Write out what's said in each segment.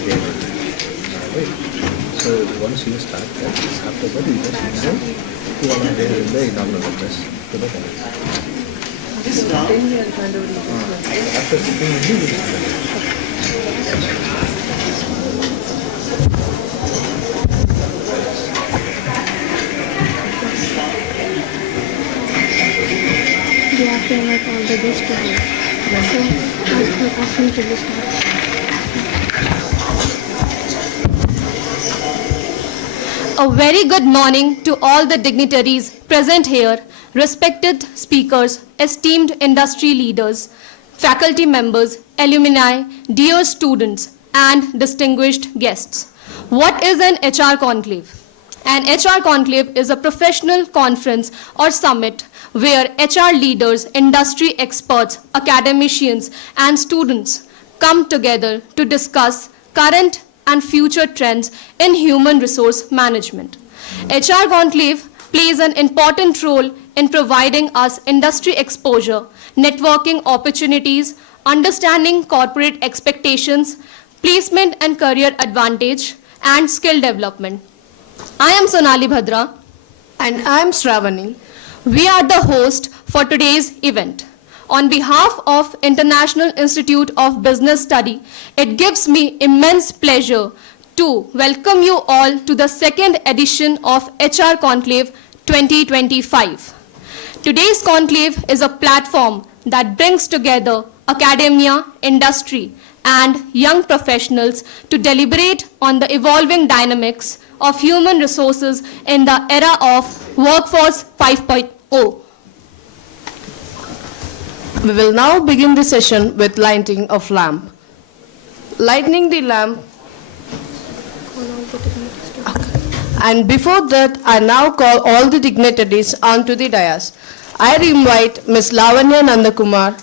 Right. So once you start that, after that you just mention who are there in the inaugural address to the panel. After sitting only you will start. You have to invite all the guests to here. So ask them to start. A very good morning to all the dignitaries present here, respected speakers, esteemed industry leaders, faculty members, alumni, dear students, and distinguished guests. What is an HR Conclave? An HR Conclave is a professional conference or summit where HR leaders, industry experts, academicians, and students come together to discuss current and future trends in human resource management. HR Conclave plays an important role in providing us industry exposure, networking opportunities, understanding corporate expectations, placement and career advantage, and skill development. I am Sonali Bhadra. And I am Shravani. We are the host for today's event. On behalf of International Institute of Business Study, it gives me immense pleasure to welcome you all to the second edition of HR Conclave 2025. Today's conclave is a platform that brings together academia, industry, and young professionals to deliberate on the evolving dynamics of human resources in the era of Workforce 5.0. We will now begin the session with lighting of lamp. Lighting the lamp. And before that, I now call all the dignitaries onto the dais. I invite Ms. Lavanya Nandakumar,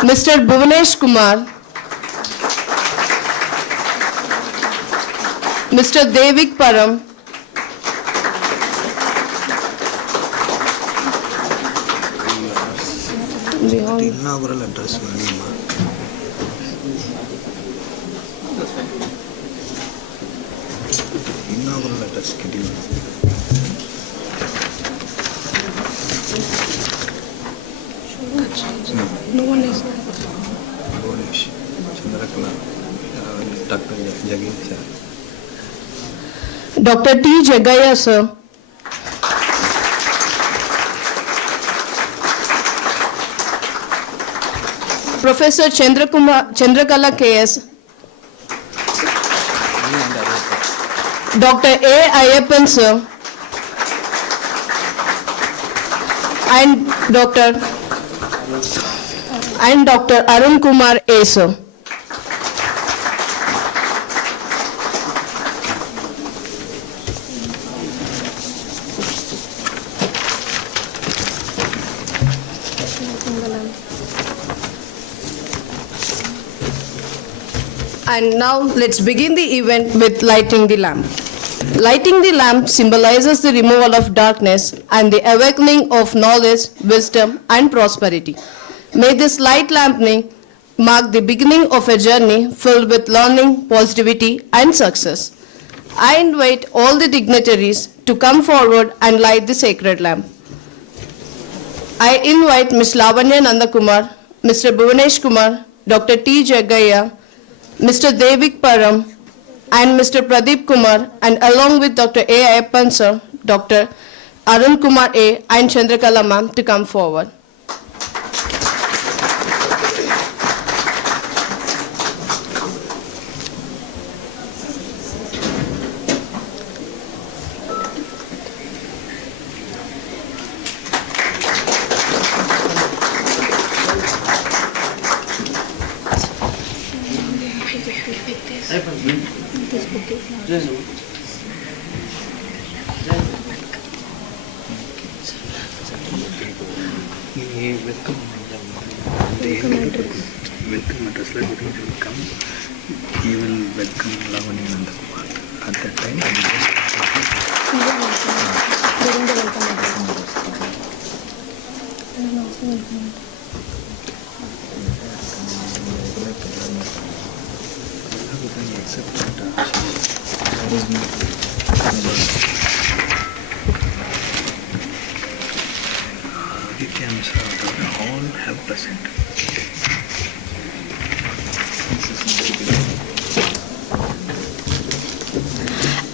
Mr. Buvanesh Kumar, Mr. Daivik Param, Inaugural address. Inaugural address schedule. No one is. Buvanesh, Chandrakala, Dr. Jagin sir. Dr. T. Jagaya sir, Professor Chandrakala Quess, Dr. A. Ayyappan sir, and Dr. Arun Kumar A sir. And now let's begin the event with lighting the lamp. Lighting the lamp symbolizes the removal of darkness and the awakening of knowledge, wisdom, and prosperity. May this light lamping mark the beginning of a journey filled with learning, positivity, and success. I invite all the dignitaries to come forward and light the sacred lamp. I invite Ms. Lavanya Nandakumar, Mr. Buvanesh Kumar, Dr. T. Jagaya, Mr. Daivik Param, and Mr. Pradeep Kumar, and along with Dr. A. Ayyappan sir, Dr. Arun Kumar A. and Chandrakala ma'am to come forward. Welcome address like will come. He will welcome Lavanya Nandakumar. At that time, I will just accept that there is no victims all have present.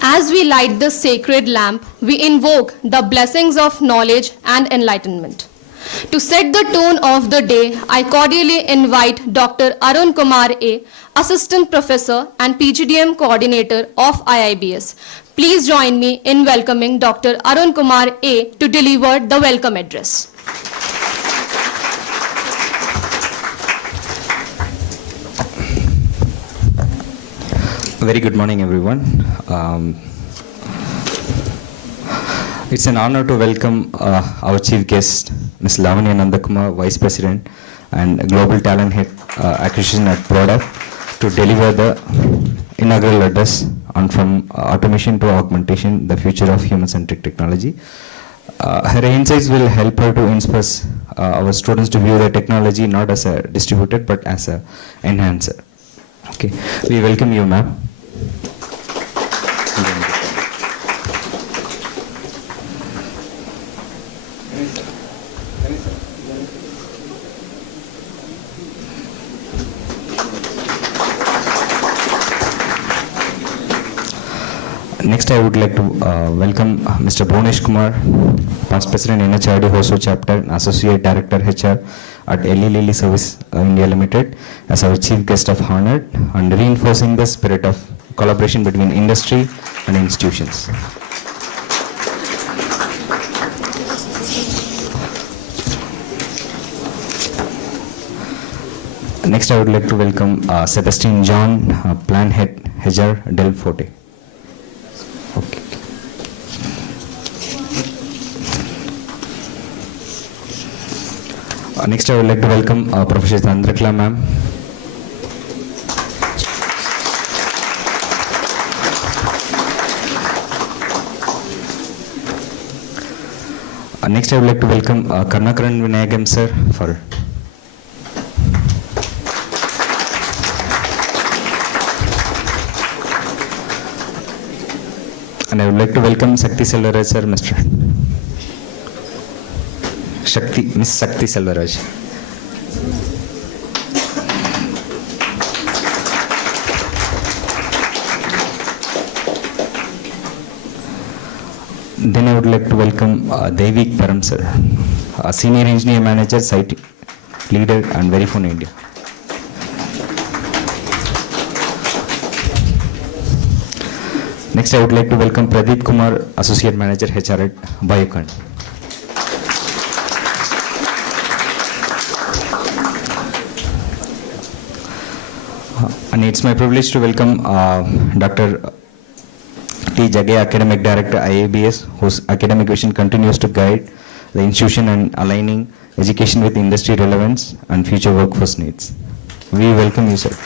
As we light the sacred lamp, we invoke the blessings of knowledge and enlightenment. To set the tone of the day, I cordially invite Dr. Arun Kumar A., Assistant Professor and PGDM Coordinator of IIBS. Please join me in welcoming Dr. Arun Kumar A. to deliver the welcome address. Very good morning, everyone. It's an honor to welcome our chief guest, Ms. Lavanya Nandakumar, Vice President and Global Talent Head Acquisition at Product, to deliver the inaugural address on From Automation to Augmentation, the Future of Human-Centric Technology. Her insights will help her to inspire our students to view the technology not as a distributed but as a enhancer. Okay, we welcome you, ma'am. Next, I would like to welcome Mr. Buvanesh Kumar, Past President NHRD Hosur Chapter and Associate Director HR at Lilly Service India Limited, as our Chief Guest of Honor, and reinforcing the spirit of collaboration between industry and institutions. Next, I would like to welcome Sebastian John, Plan Head HR Del Forte. Okay. Next, I would like to welcome Professor Chandrakala, ma'am. Next, I would like to welcome Karunakaran Vinayagam, sir, for. And I would like to welcome Sakthi Selvaraj, sir, Mr. Miss Sakthi Selvaraj. Then I would like to welcome Daivik Param, sir, Senior Engineer Manager, Site Leader and Verifone India. Next, I would like to welcome Pradeep Kumar, Associate Manager HR at Biocon. And it's my privilege to welcome Dr. T. Jagge, Academic Director, IIBS, whose academic vision continues to guide the institution and aligning education with industry relevance and future workforce needs. We welcome you, sir.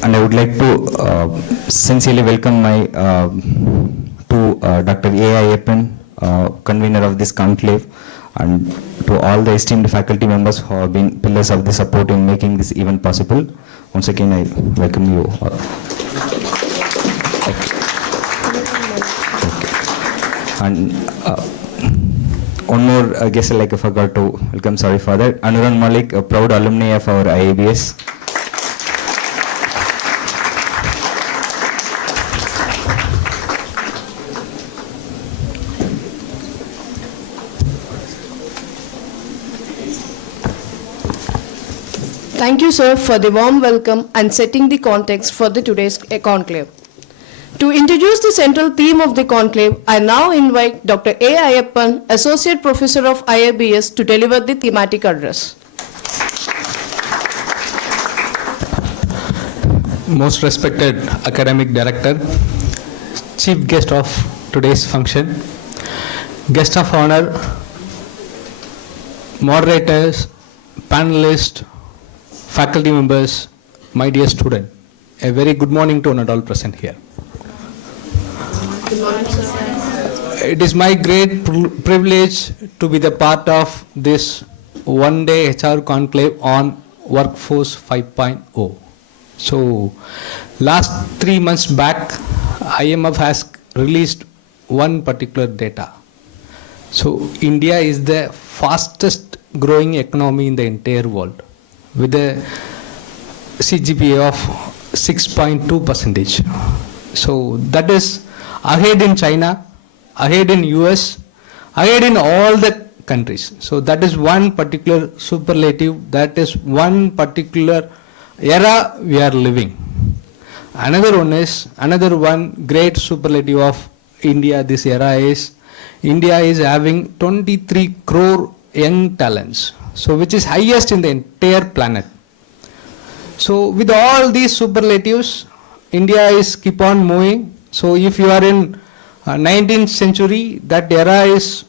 And I would like to sincerely welcome my Dr. A. Ayyappan, convener of this conclave, and to all the esteemed faculty members who have been pillars of the support in making this event possible. Once again, I welcome you all. Okay. And one more guest like I forgot to welcome, sorry for that. Anuran Malik, a proud alumni of our IIBS. Thank you, sir, for the warm welcome and setting the context for today's conclave. To introduce the central theme of the conclave, I now invite Dr. A. Ayyappan, Associate Professor of IIBS, to deliver the thematic address. Most respected Academic Director, Chief Guest of today's function, Guest of Honor, Moderators, Panelists, Faculty members, my dear student, a very good morning to one and all present here. Good morning, sir. It is my great privilege to be the part of this one-day HR Conclave on Workforce 5.0. So, last 3 months back, IMF has released one particular data. So, India is the fastest growing economy in the entire world with a CGPA of 6.2%. So, that is ahead in China, ahead in US, ahead in all the countries. So, that is one particular superlative, that is one particular era we are living. Another one great superlative of India this era is India is having 23 crore young talents, so which is highest in the entire planet. So with all these superlatives, India is keep on moving. So if you are in 19th century, that era is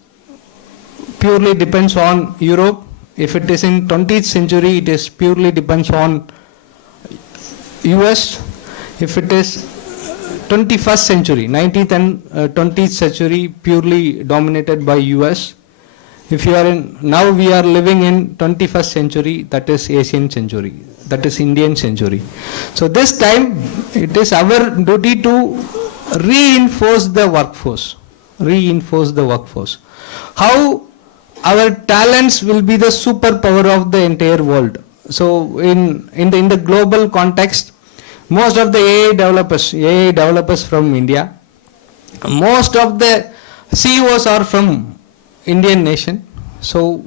purely depends on Europe. If it is in 20th century, it is purely depends on US. If it is 21st century, 19th and 20th century, purely dominated by US. If you are in, now we are living in 21st century, that is Asian century, that is Indian century. So this time, it is our duty to reinforce the workforce. How our talents will be the superpower of the entire world. So in the global context, most of the AI developers from India, most of the CEOs are from Indian nation. So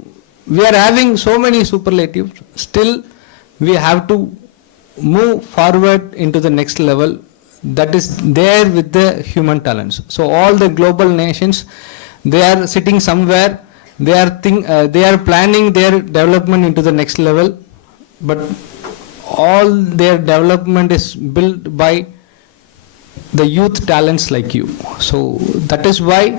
we are having so many superlatives. Still, we have to move forward into the next level. That is there with the human talents. So all the global nations, they are sitting somewhere. They are planning their development into the next level, but all their development is built by the youth talents like you. So that is why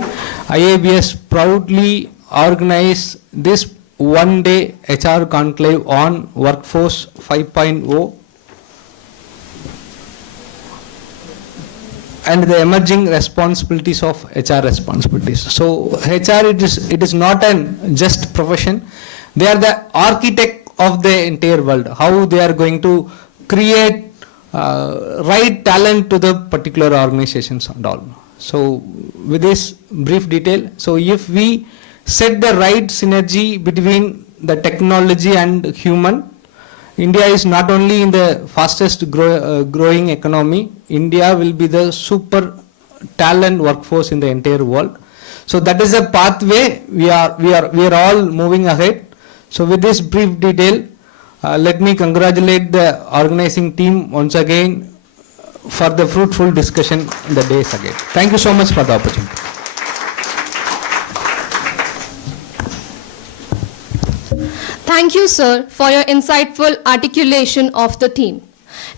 IIBS proudly organize this one-day HR Conclave on Workforce 5.0 and the emerging responsibilities of HR responsibilities. So HR, it is not an just profession. They are the architect of the entire world. How they are going to create right talent to the particular organizations and all. So with this brief detail, so if we set the right synergy between the technology and human, India is not only in the fastest growing economy, India will be the super talent workforce in the entire world. So that is a pathway we are all moving ahead. So with this brief detail, let me congratulate the organizing team once again for the fruitful discussion in the days ahead. Thank you so much for the opportunity. Thank you, sir, for your insightful articulation of the theme.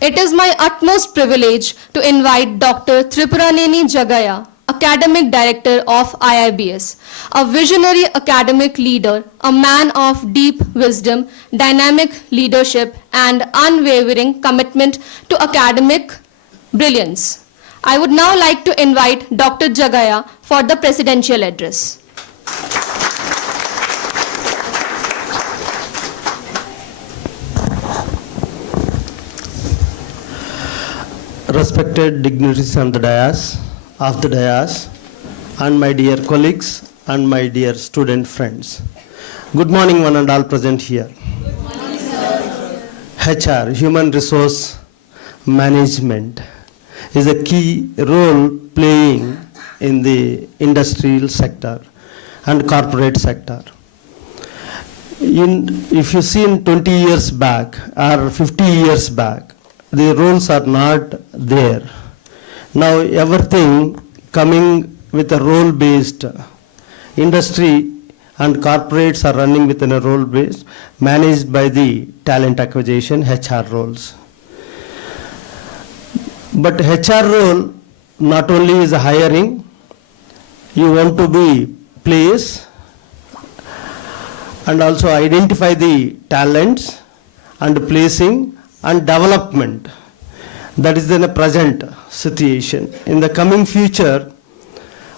It is my utmost privilege to invite Dr. Tripuraneni Jagaya, Academic Director of IIBS, a visionary academic leader, a man of deep wisdom, dynamic leadership, and unwavering commitment to academic brilliance. I would now like to invite Dr. Jagaya for the presidential address. Respected dignitaries on the dais, and my dear colleagues and my dear student friends. Good morning, one and all present here. Good morning, sir. HR, Human Resource Management, is a key role playing in the industrial sector and corporate sector. If you see in 20 years back or 50 years back, the roles are not there. Now everything coming with a role-based industry and corporates are running within a role-based, managed by the talent acquisition, HR roles. But HR role not only is hiring, you want to be place and also identify the talents and placing and development. That is in the present situation. In the coming future,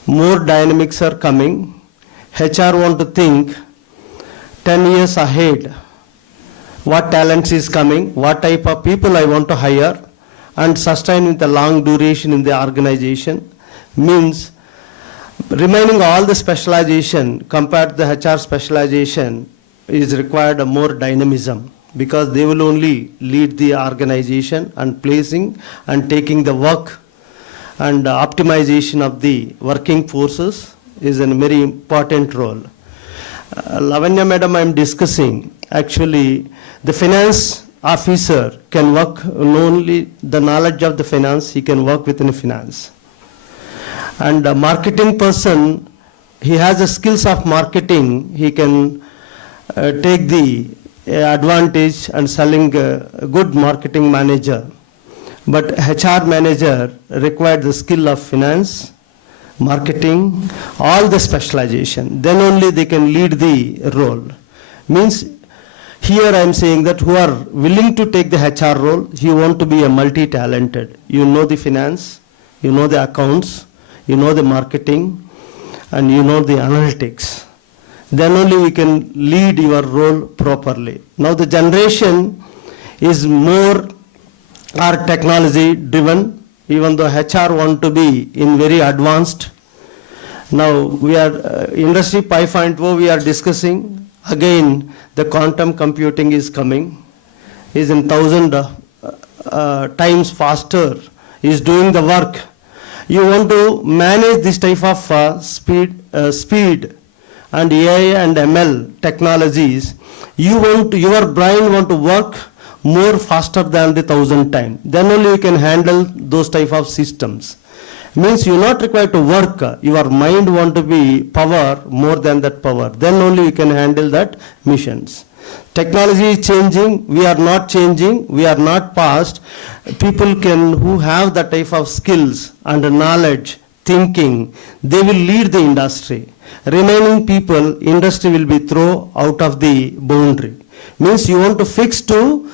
more dynamics are coming. HR want to think 10 years ahead, what talents is coming, what type of people I want to hire, and sustain with a long duration in the organization, means remaining all the specialization compared to the HR specialization is required a more dynamism, because they will only lead the organization and placing and taking the work and optimization of the working forces is a very important role. Lavanya madam, I am discussing, actually the finance officer can work not only the knowledge of the finance, he can work within finance. And a marketing person, he has the skills of marketing, he can take the advantage and selling a good marketing manager. But HR manager required the skill of finance, marketing, all the specialization. Then only they can lead the role. Means here I am saying that who are willing to take the HR role, you want to be a multi-talented. You know the finance, you know the accounts, you know the marketing, and you know the analytics. Then only we can lead your role properly. Now the generation is more technology driven, even though HR want to be in very advanced. Now we are industry 5.0 we are discussing. Again, the quantum computing is coming, is in 1,000 times faster, is doing the work. You want to manage this type of speed and AI and ML technologies. Your brain want to work more faster than the 1,000 times. Then only you can handle those type of systems. Means you are not required to work. Your mind want to be power more than that power. Then only you can handle that missions. Technology is changing. We are not changing. We are not past. People who have that type of skills and knowledge, thinking, they will lead the industry. Remaining people, industry will be thrown out of the boundary. Means you want to fix to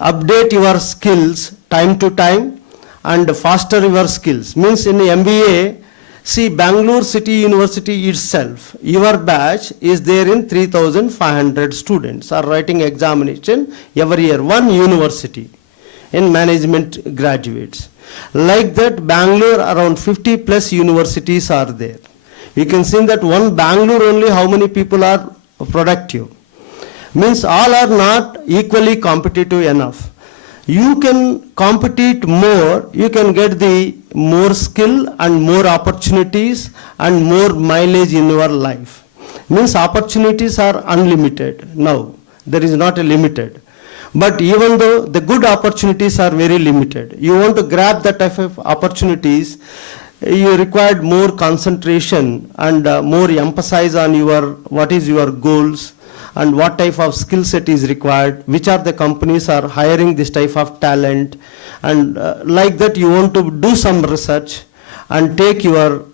update your skills time to time and faster your skills. Means in MBA, see Bangalore City University itself, your batch is there in 3,500 students are writing examination every year, one university in management graduates. Like that, Bangalore around 50 plus universities are there. You can see that one Bangalore only how many people are productive. Means all are not equally competitive enough. You can compete more, you can get the more skill and more opportunities and more mileage in your life. Means opportunities are unlimited now. There is not a limited. But even though the good opportunities are very limited, you want to grab that type of opportunities, you require more concentration and more emphasis on what is your goals and what type of skill set is required, which are the companies are hiring this type of talent, and like that you want to do some research and take your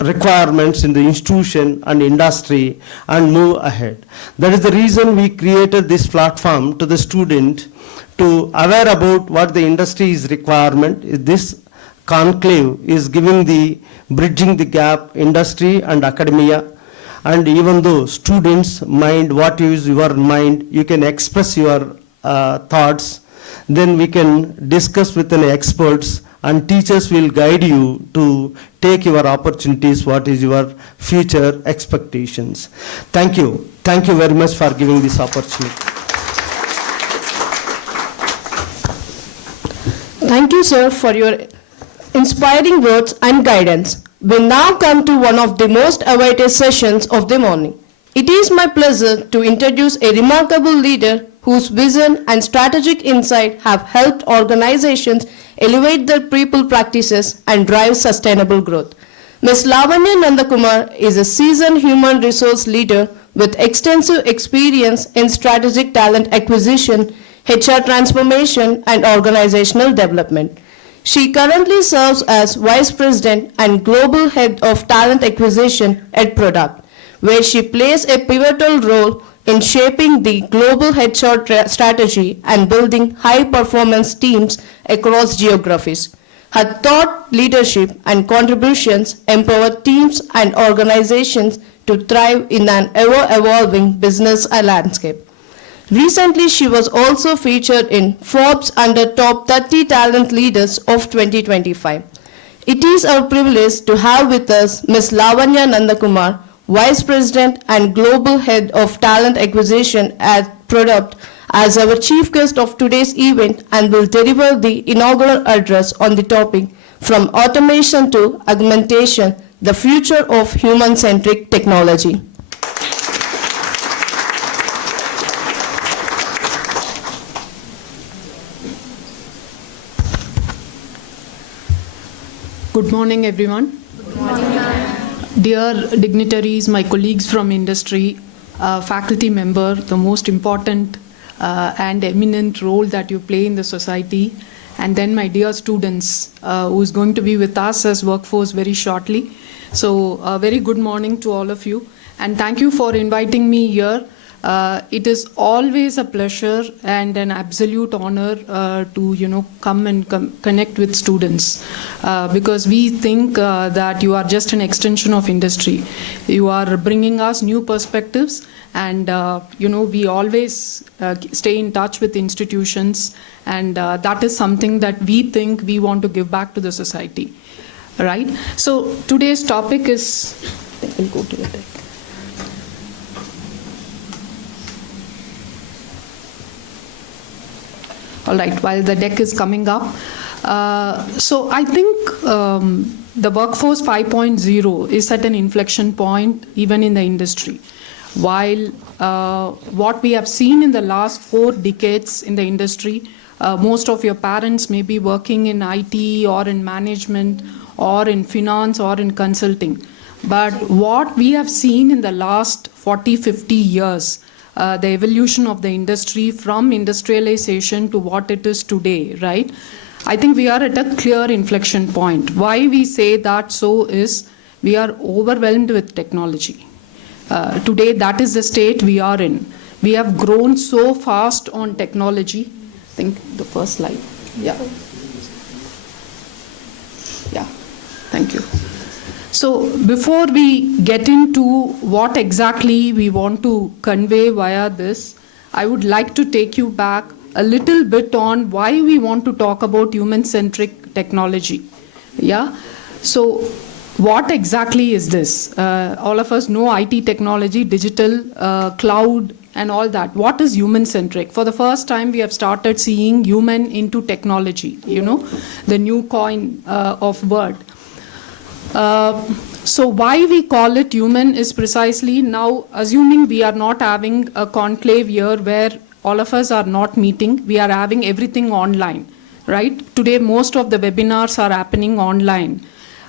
requirements in the institution and industry and move ahead. That is the reason we created this platform to the student to aware about what the industry's requirement is. This conclave is giving the bridging the gap industry and academia. And even though students mind what is your mind, you can express your thoughts, then we can discuss with the experts and teachers will guide you to take your opportunities, what is your future expectations. Thank you. Thank you very much for giving this opportunity. Thank you, sir, for your inspiring words and guidance. We now come to one of the most awaited sessions of the morning. It is my pleasure to introduce a remarkable leader whose vision and strategic insight have helped organizations elevate their people practices and drive sustainable growth. Ms. Lavanya Nandakumar is a seasoned human resource leader with extensive experience in strategic talent acquisition, HR transformation, and organizational development. She currently serves as Vice President and Global Head of Talent Acquisition at Pradeep, where she plays a pivotal role in shaping the global HR strategy and building high-performance teams across geographies. Her thought, leadership, and contributions empower teams and organizations to thrive in an ever-evolving business landscape. Recently, she was also featured in Forbes under Top 30 Talent Leaders of 2025. It is our privilege to have with us Ms. Lavanya Nandakumar, Vice President and Global Head of Talent Acquisition at Product, as our chief guest of today's event and will deliver the inaugural address on the topic From Automation to Augmentation, the Future of Human-Centric Technology. Good morning, everyone. Good morning. Dear dignitaries, my colleagues from industry, faculty member, the most important and eminent role that you play in the society, and then my dear students who is going to be with us as workforce very shortly. So a very good morning to all of you, and thank you for inviting me here. It is always a pleasure and an absolute honor to come and connect with students because we think that you are just an extension of industry. You are bringing us new perspectives, and we always stay in touch with institutions, and that is something that we think we want to give back to the society. Right? So today's topic is, I will go to the deck. All right, while the deck is coming up. So I think the workforce 5.0 is at an inflection point even in the industry. While what we have seen in the last 4 decades in the industry, most of your parents may be working in IT or in management or in finance or in consulting. But what we have seen in the last 40, 50 years, the evolution of the industry from industrialization to what it is today, right? I think we are at a clear inflection point. Why we say that so is we are overwhelmed with technology. Today, that is the state we are in. We have grown so fast on technology. I think the first slide. Yeah. Yeah, thank you. So before we get into what exactly we want to convey via this, I would like to take you back a little bit on why we want to talk about human-centric technology. Yeah. So what exactly is this? All of us know IT technology, digital, cloud, and all that. What is human-centric? For the first time, we have started seeing human into technology, the new coin of word. So why we call it human is precisely now, assuming we are not having a conclave here where all of us are not meeting, we are having everything online, right? Today, most of the webinars are happening online.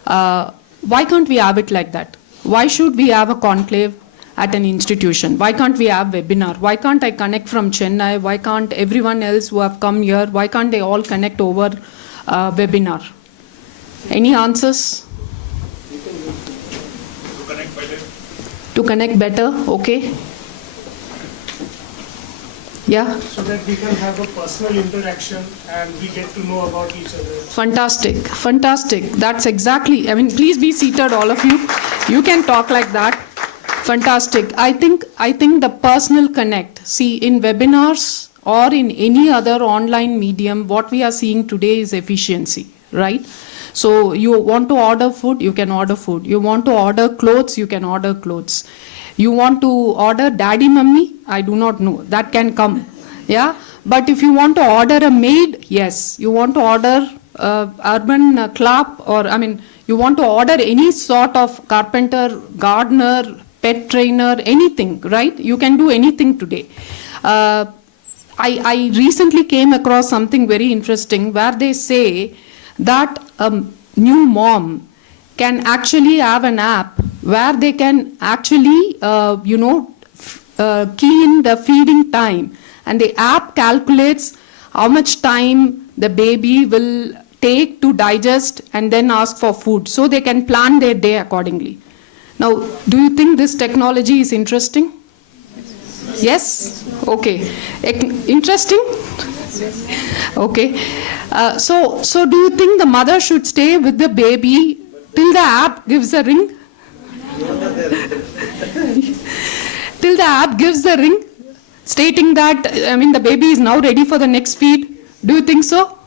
Why can't we have it like that? Why should we have a conclave at an institution? Why can't we have webinar? Why can't I connect from Chennai? Why can't everyone else who have come here, why can't they all connect over webinar? Any answers? To connect better, okay. Yeah. So that we can have a personal interaction and we get to know about each other. Fantastic, fantastic. That's exactly, please be seated, all of you. You can talk like that. Fantastic. I think the personal connect, see, in webinars or in any other online medium, what we are seeing today is efficiency, right? So you want to order food, you can order food. You want to order clothes, you can order clothes. You want to order daddy, mummy, I do not know. That can come. Yeah. But if you want to order a maid, yes. You want to order urban club, or you want to order any sort of carpenter, gardener, pet trainer, anything, right? You can do anything today. I recently came across something very interesting where they say that a new mom can actually have an app where they can actually, key in the feeding time. And the app calculates how much time the baby will take to digest and then ask for food. So they can plan their day accordingly. Now, do you think this technology is interesting? Yes? Okay. Interesting? Okay. So do you think the mother should stay with the baby till the app gives a ring? Till the app gives the ring, stating that, the baby is now ready for the next feed. Do you think so?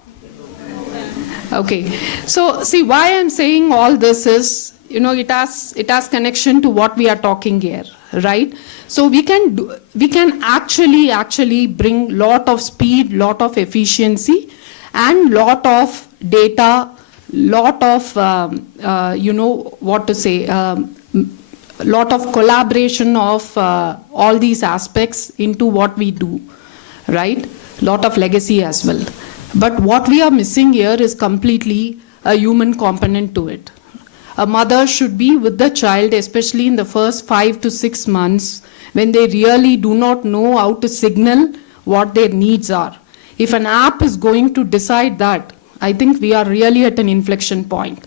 Okay. So see, why I'm saying all this is, it has connection to what we are talking here, right? So we can actually bring lot of speed, lot of efficiency, and lot of data, lot of lot of collaboration of all these aspects into what we do, right? Lot of legacy as well. But what we are missing here is completely a human component to it. A mother should be with the child, especially in the first 5 to 6 months, when they really do not know how to signal what their needs are. If an app is going to decide that, I think we are really at an inflection point.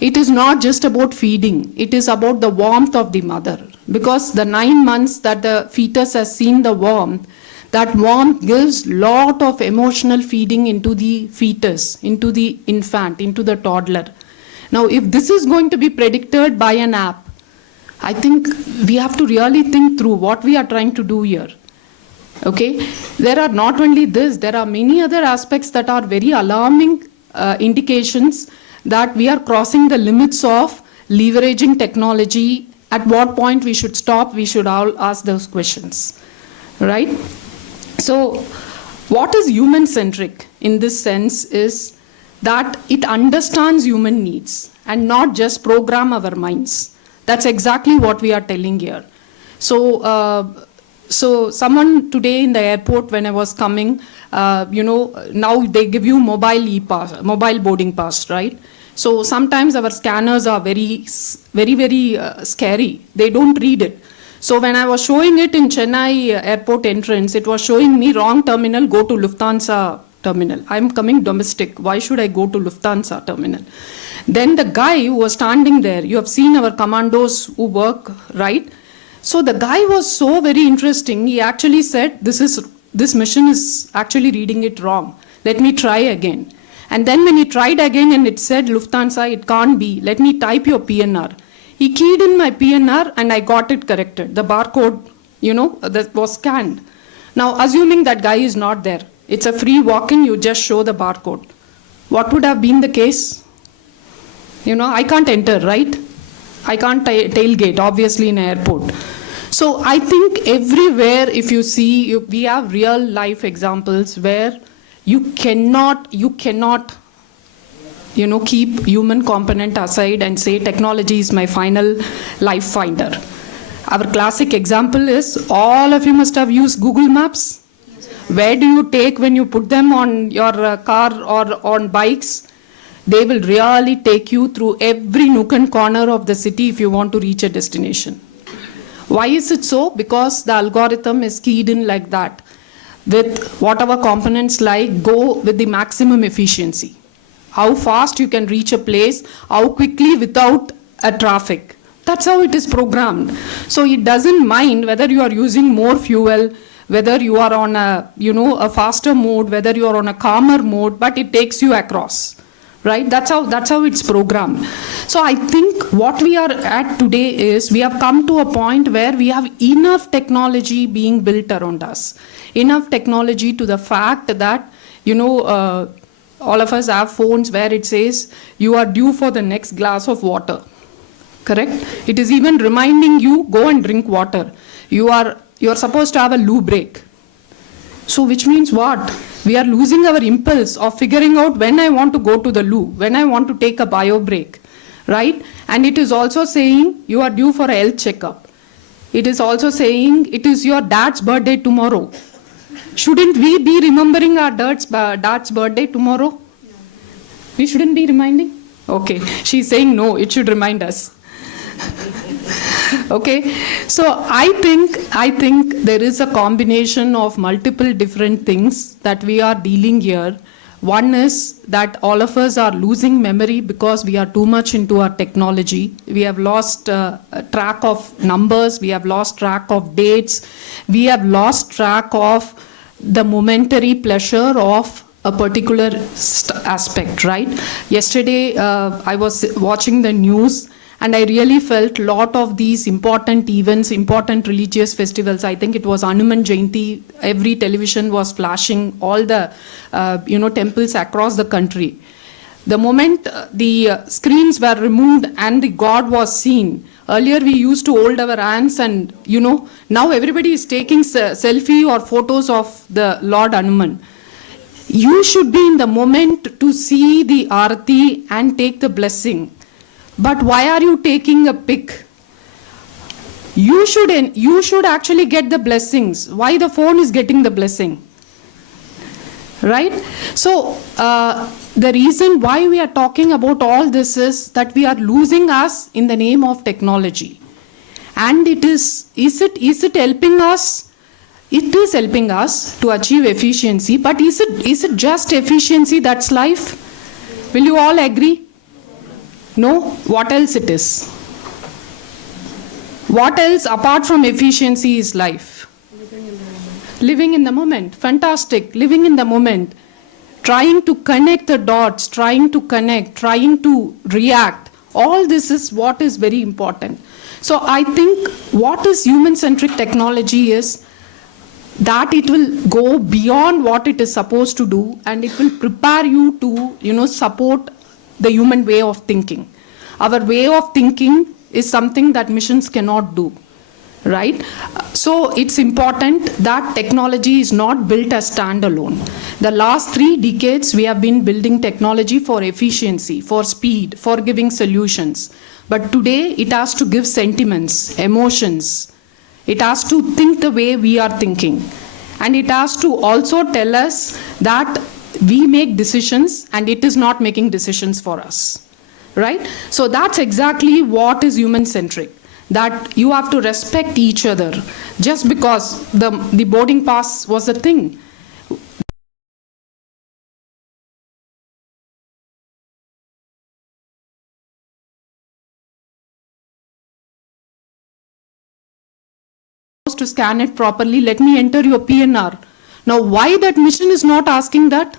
It is not just about feeding, it is about the warmth of the mother. Because the 9 months that the fetus has seen the warmth, that warmth gives lot of emotional feeding into the fetus, into the infant, into the toddler. Now, if this is going to be predicted by an app, I think we have to really think through what we are trying to do here. Okay? There are not only this, there are many other aspects that are very alarming indications that we are crossing the limits of leveraging technology. At what point we should stop, we should all ask those questions, right? So what is human-centric in this sense is that it understands human needs and not just program our minds. That's exactly what we are telling here. So someone today in the airport when I was coming, now they give you mobile boarding pass, right? So sometimes our scanners are very scary. They don't read it. So when I was showing it in Chennai airport entrance, it was showing me wrong terminal, go to Lufthansa terminal. I'm coming domestic. Why should I go to Lufthansa terminal? Then the guy who was standing there, you have seen our commandos who work, right? So the guy was so very interesting. He actually said, this machine is actually reading it wrong. Let me try again. And then when he tried again and it said Lufthansa, it can't be. Let me type your PNR. He keyed in my PNR and I got it corrected. The barcode, that was scanned. Now, assuming that guy is not there, it's a free walk-in, you just show the barcode. What would have been the case? I can't enter, right? I can't tailgate, obviously, in an airport. So I think everywhere, if you see, we have real life examples where you cannot keep human component aside and say technology is my final life finder. Our classic example is all of you must have used Google Maps. Where do you take when you put them on your car or on bikes? They will really take you through every nook and corner of the city if you want to reach a destination. Why is it so? Because the algorithm is keyed in like that. With whatever components like go with the maximum efficiency. How fast you can reach a place, how quickly without a traffic. That's how it is programmed. So it doesn't mind whether you are using more fuel, whether you are on a faster mode, whether you are on a calmer mode, but it takes you across. Right? That's how it's programmed. So I think what we are at today is we have come to a point where we have enough technology being built around us. Enough technology to the fact that, all of us have phones where it says you are due for the next glass of water. Correct? It is even reminding you, go and drink water. You are supposed to have a loo break. So which means what? We are losing our impulse of figuring out when I want to go to the loo, when I want to take a bio break, right? And it is also saying you are due for a health checkup. It is also saying it is your dad's birthday tomorrow. Shouldn't we be remembering our dad's birthday tomorrow? We shouldn't be reminding? Okay, she's saying no, it should remind us. Okay, so I think there is a combination of multiple different things that we are dealing here. One is that all of us are losing memory because we are too much into our technology. We have lost track of numbers, we have lost track of dates, we have lost track of the momentary pleasure of a particular aspect, right? Yesterday, I was watching the news and I really felt a lot of these important events, important religious festivals. I think it was Hanuman Jayanti. Every television was flashing all the, temples across the country. The moment the screens were removed and the God was seen, earlier we used to hold our hands and, now everybody is taking selfie or photos of the Lord Hanuman. You should be in the moment to see the Aarati and take the blessing. But why are you taking a pic? You should actually get the blessings. Why the phone is getting the blessing? Right? So, the reason why we are talking about all this is that we are losing us in the name of technology. And is it helping us? It is helping us to achieve efficiency, but is it just efficiency that's life? Will you all agree? No? What else it is? What else apart from efficiency is life? Living in the moment. Fantastic. Living in the moment. Trying to connect the dots, trying to react. All this is what is very important. So I think what is human-centric technology is that it will go beyond what it is supposed to do, and it will prepare you to, support the human way of thinking. Our way of thinking is something that machines cannot do. Right? So it's important that technology is not built as standalone. The last 3 decades, we have been building technology for efficiency, for speed, for giving solutions. But today, it has to give sentiments, emotions. It has to think the way we are thinking. And it has to also tell us that we make decisions and it is not making decisions for us. Right? So that's exactly what is human-centric. That you have to respect each other just because the boarding pass was a thing. To scan it properly, let me enter your PNR. Now, why that machine is not asking that?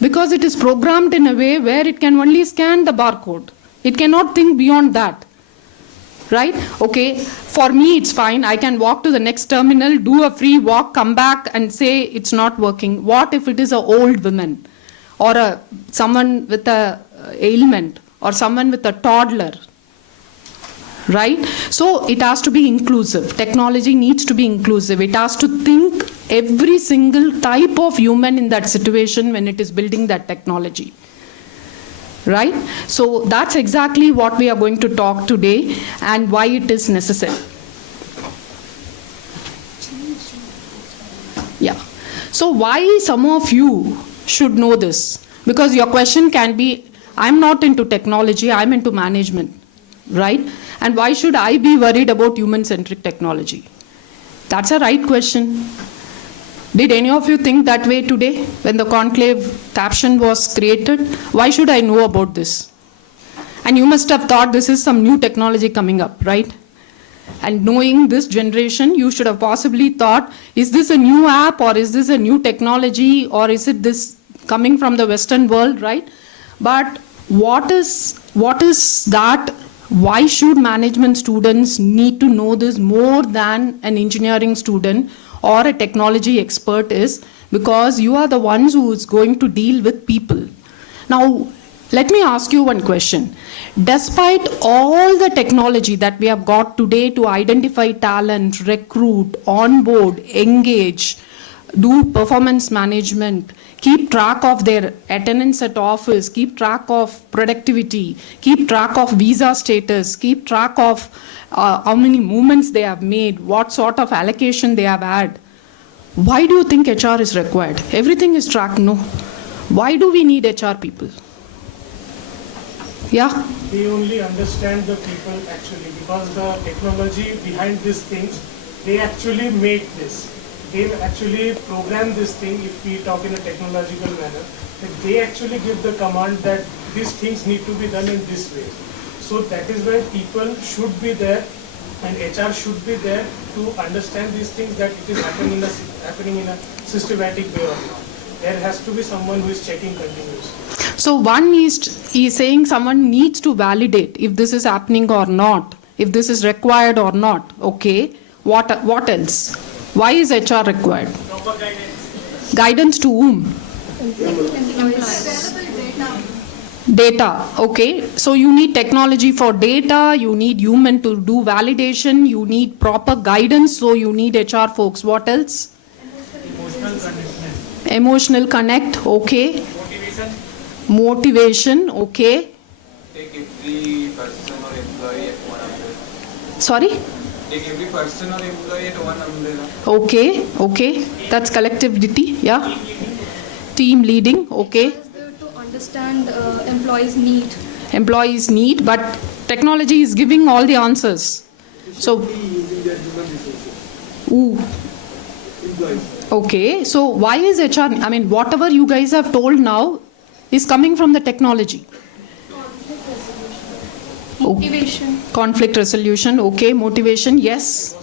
Because it is programmed in a way where it can only scan the barcode. It cannot think beyond that. Right? Okay, for me it's fine. I can walk to the next terminal, do a free walk, come back and say it's not working. What if it is an old woman or someone with a ailment or someone with a toddler? Right? So it has to be inclusive. Technology needs to be inclusive. It has to think every single type of human in that situation when it is building that technology. Right? So that's exactly what we are going to talk today and why it is necessary. Yeah. So why some of you should know this? Because your question can be, I'm not into technology, I'm into management. Right? And why should I be worried about human-centric technology? That's a right question. Did any of you think that way today when the conclave caption was created? Why should I know about this? And you must have thought this is some new technology coming up, right? And knowing this generation, you should have possibly thought, is this a new app or is this a new technology or is it this coming from the Western world, right? But what is that? Why should management students need to know this more than an engineering student or a technology expert is? Because you are the ones who is going to deal with people. Now, let me ask you one question. Despite all the technology that we have got today to identify talent, recruit, onboard, engage, do performance management, keep track of their attendance at office, keep track of productivity, keep track of visa status, keep track of how many movements they have made, what sort of allocation they have had. Why do you think HR is required? Everything is tracked, no? Why do we need HR people? Yeah? They only understand the people actually because the technology behind these things, they actually make this. They actually program this thing, if we talk in a technological manner, that they actually give the command that these things need to be done in this way. So that is why people should be there And HR should be there to understand these things, that it is happening in a systematic way or not. There has to be someone who is checking continuously. So one is saying someone needs to validate if this is happening or not, if this is required or not. Okay, what else? Why is HR required? Proper guidance. Guidance to whom? Data. Okay, so you need technology for data, you need human to do validation, you need proper guidance, so you need HR folks. What else? Emotional connectedness. Emotional connect. Okay. Motivation. Okay. Take every person or employee at one umbrella. Sorry? Take every person or employee at one umbrella. Okay, okay. That's collectivity. Yeah. Team leading. Okay. Is there to understand employees' need. Employees need, but technology is giving all the answers. So, ooh. Okay, so why is HR, I mean, whatever you guys have told now is coming from the technology. Motivation. Conflict resolution, okay. Motivation, yes.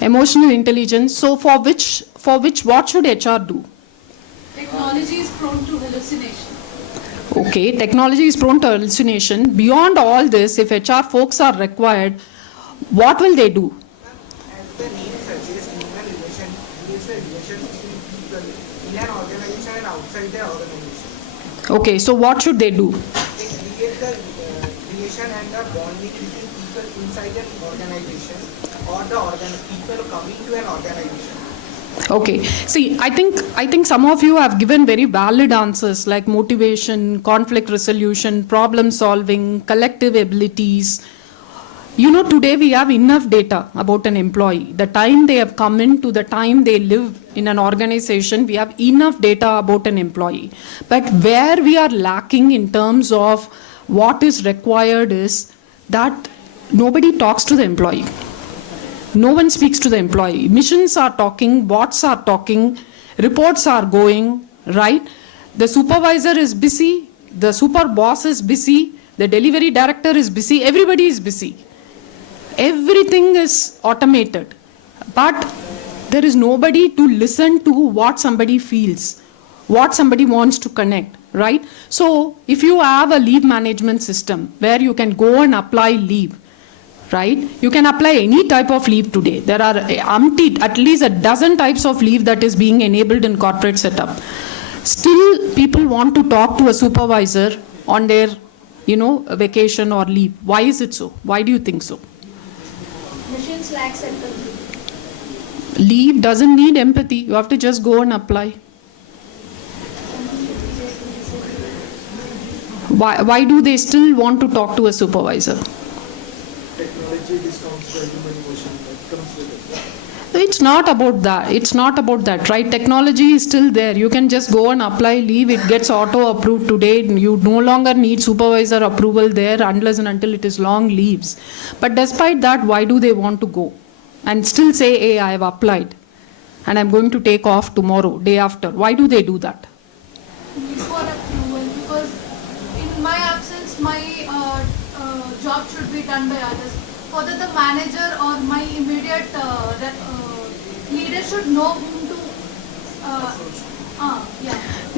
Emotional intelligence. So for which, what should HR do? Technology is prone to hallucination. Okay, technology is prone to hallucination. Beyond all this, if HR folks are required, what will they do? As the name suggests, human relation is the relationship between people in an organization and outside the organization. Okay, so what should they do? They create the relation and the bonding between people inside an organization or the people coming to an organization. Okay, see, I think some of you have given very valid answers like motivation, conflict resolution, problem solving, collective abilities. You know, today we have enough data about an employee. The time they have come in to the time they live in an organization, we have enough data about an employee. But where we are lacking in terms of what is required is that nobody talks to the employee. No one speaks to the employee. Missions are talking, bots are talking, reports are going, right? The supervisor is busy, the super boss is busy, the delivery director is busy, everybody is busy. Everything is automated. But there is nobody to listen to what somebody feels, what somebody wants to connect, right? So if you have a leave management system where you can go and apply leave, right? You can apply any type of leave today. There are at least a dozen types of leave that is being enabled in corporate setup. Still, people want to talk to a supervisor on their, vacation or leave. Why is it so? Why do you think so? Machines lack empathy. Leave doesn't need empathy. You have to just go and apply. Why do they still want to talk to a supervisor? It's not about that. It's not about that, right? Technology is still there. You can just go and apply leave. It gets auto-approved today. You no longer need supervisor approval there unless and until it is long leaves. But despite that, why do they want to go? And still say, hey, I have applied. And I'm going to take off tomorrow, day after. Why do they do that? For approval, because in my absence, my job should be done by others. Further, the manager or my immediate leader should know whom to.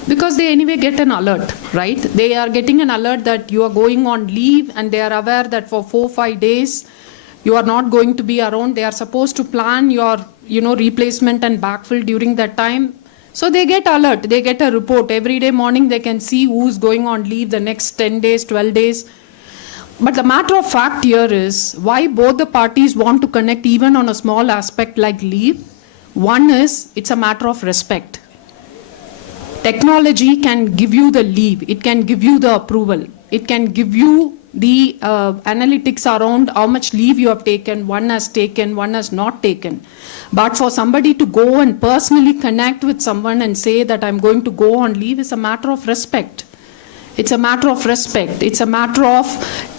Because they anyway get an alert, right? They are getting an alert that you are going on leave and they are aware that for 4-5 days you are not going to be around. They are supposed to plan your, replacement and backfill during that time. So they get alert. They get a report. Every day morning they can see who's going on leave the next 10 days, 12 days. But the matter of fact here is why both the parties want to connect even on a small aspect like leave. One is it's a matter of respect. Technology can give you the leave. It can give you the approval. It can give you the analytics around how much leave you have taken, one has not taken. But for somebody to go and personally connect with someone and say that I'm going to go on leave is a matter of respect. It's a matter of respect. It's a matter of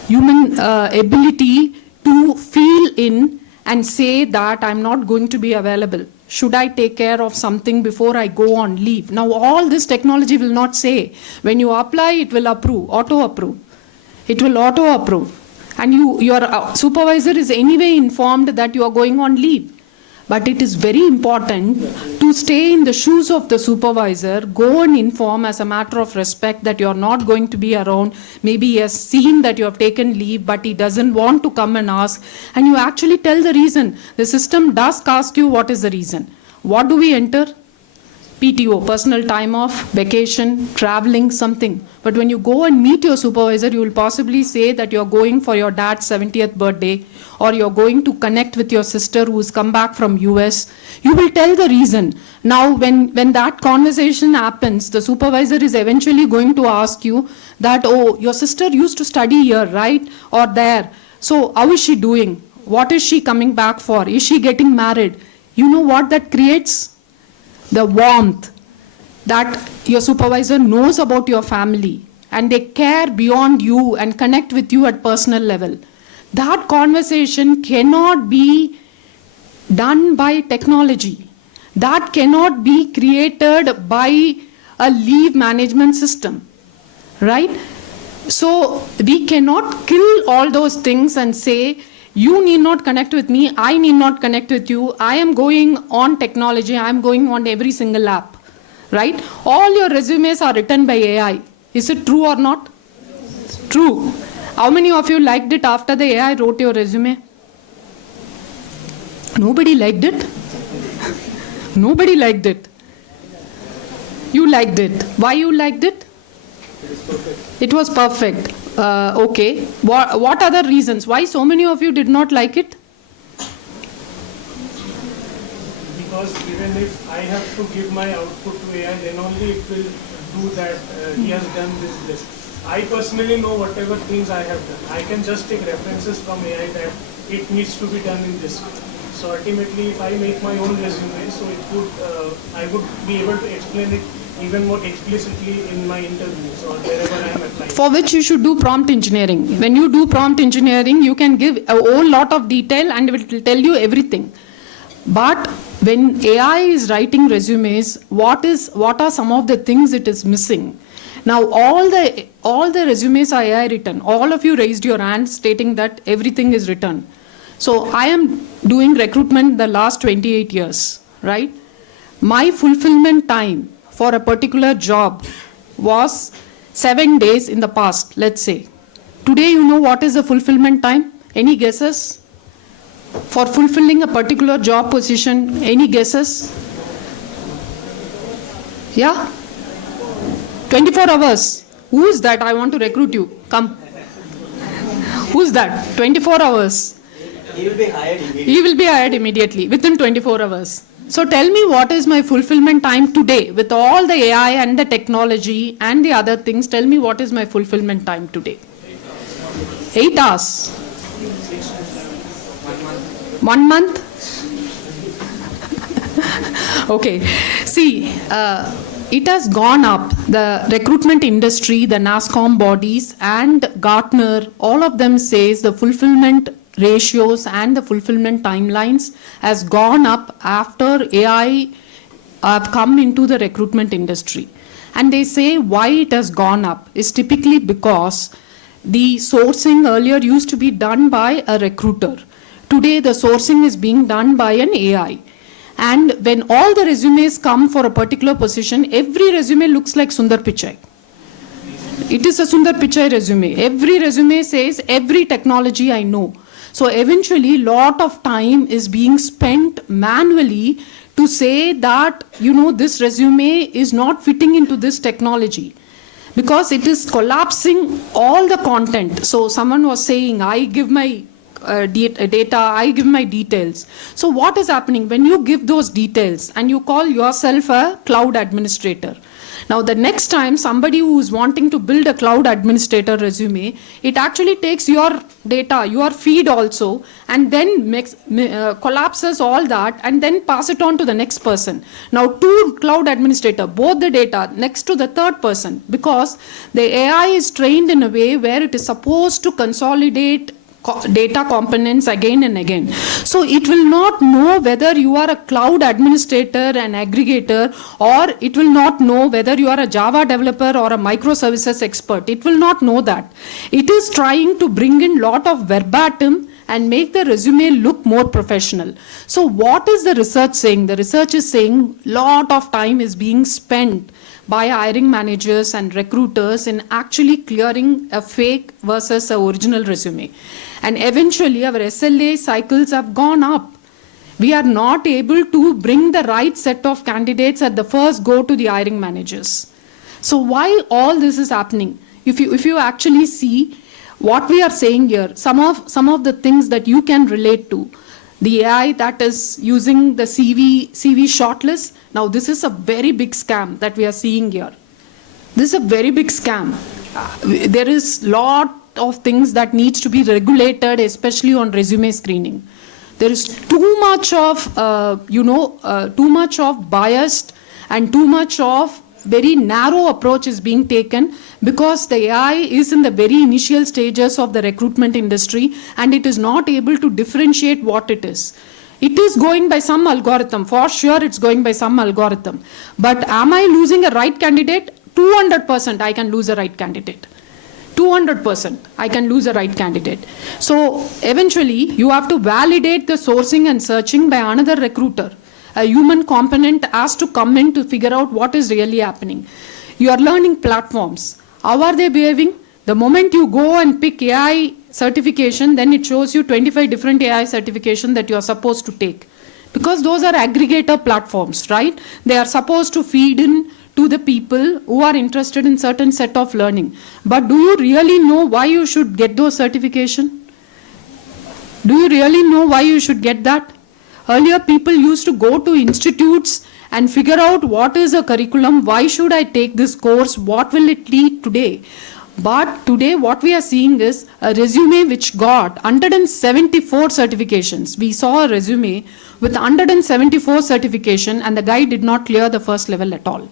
human ability to feel in and say that I'm not going to be available. Should I take care of something before I go on leave? Now, all this technology will not say. When you apply, it will approve, auto-approve. It will auto-approve. and your supervisor is anyway informed that you are going on leave. But it is very important to stay in the shoes of the supervisor, go and inform as a matter of respect that you are not going to be around. Maybe he has seen that you have taken leave, but he doesn't want to come and ask. And you actually tell the reason. The system does ask you what is the reason. What do we enter? PTO, personal time off, vacation, traveling, something. But when you go and meet your supervisor, you will possibly say that you're going for your dad's 70th birthday, or you're going to connect with your sister who's come back from US. You will tell the reason. Now, when that conversation happens, the supervisor is eventually going to ask you that, oh, your sister used to study here, right? Or there. So how is she doing? What is she coming back for? Is she getting married? You know what that creates? The warmth that your supervisor knows about your family and they care beyond you and connect with you at personal level. That conversation cannot be done by technology. That cannot be created by a leave management system, right? So we cannot kill all those things and say, you need not connect with me, I need not connect with you, I am going on technology, I am going on every single app, right? All your resumes are written by AI. Is it true or not? True. How many of you liked it after the AI wrote your resume? Nobody liked it. Nobody liked it. You liked it. Why you liked it? It was perfect. Okay. What are the reasons? Why so many of you did not like it? Because even if I have to give my output to AI, then only it will do that. He has done this list. I personally know whatever things I have done. I can just take references from AI that it needs to be done in this way. So ultimately, if I make my own resume, so it would, I would be able to explain it even more explicitly in my interviews or wherever I am applying. For which you should do prompt engineering. When you do prompt engineering, you can give a whole lot of detail and it will tell you everything. But when AI is writing resumes, what are some of the things it is missing? Now all the resumes are AI written. All of you raised your hand stating that everything is written. So I am doing recruitment the last 28 years, right? My fulfillment time for a particular job was 7 days in the past, let's say. Today, you know what is the fulfillment time? Any guesses? For fulfilling a particular job position, any guesses? Yeah? 24 hours. Who is that? I want to recruit you. Come. Who's that? 24 hours. He will be hired immediately. He will be hired immediately within 24 hours. So tell me, what is my fulfillment time today with all the AI and the technology and the other things? Tell me, what is my fulfillment time today? 8 hours. 1 month? Okay. See, it has gone up. The recruitment industry, the NASSCOM bodies and Gartner, all of them says the fulfillment ratios and the fulfillment timelines has gone up after AI have come into the recruitment industry. And they say why it has gone up is typically because the sourcing earlier used to be done by a recruiter. Today the sourcing is being done by an AI. And when all the resumes come for a particular position, every resume looks like Sundar Pichai. It is a Sundar Pichai resume. Every resume says every technology I know. So eventually, lot of time is being spent manually to say that, you know, this resume is not fitting into this technology because it is collapsing all the content. So someone was saying, I give my data, I give my details. So what is happening when you give those details and you call yourself a cloud administrator? Now, the next time somebody who is wanting to build a cloud administrator resume, it actually takes your data, your feed also, and then collapses all that and then pass it on to the next person. Now, two cloud administrator, both the data next to the third person, because the AI is trained in a way where it is supposed to consolidate data components again and again. So it will not know whether you are a cloud administrator, an aggregator, or it will not know whether you are a Java developer or a microservices expert. It will not know that. It is trying to bring in lot of verbatim and make the resume look more professional. So what is the research saying? The research is saying lot of time is being spent by hiring managers and recruiters in actually clearing a fake versus an original resume. And eventually our SLA cycles have gone up. We are not able to bring the right set of candidates at the first go to the hiring managers. So why all this is happening? If you actually see what we are saying here, some of the things that you can relate to, the AI that is using the CV shortlist. Now this is a very big scam that we are seeing here. This is a very big scam. There is lot of things that needs to be regulated, especially on resume screening. There is too much of biased and too much of very narrow approach is being taken because the AI is in the very initial stages of the recruitment industry and it is not able to differentiate what it is. It is going by some algorithm, for sure it's going by some algorithm. But am I losing a right candidate? 200% I can lose a right candidate. 200% I can lose a right candidate. So eventually you have to validate the sourcing and searching by another recruiter. A human component has to come in to figure out what is really happening. You are learning platforms. How are they behaving? The moment you go and pick AI certification, then it shows you 25 different AI certification that you are supposed to take. Because those are aggregator platforms, right? They are supposed to feed in to the people who are interested in certain set of learning. But do you really know why you should get those certification? Do you really know why you should get that? Earlier, people used to go to institutes and figure out what is a curriculum, why should I take this course, what will it lead today. But today, what we are seeing is a resume which got 174 certifications. We saw a resume with 174 certification and the guy did not clear the first level at all.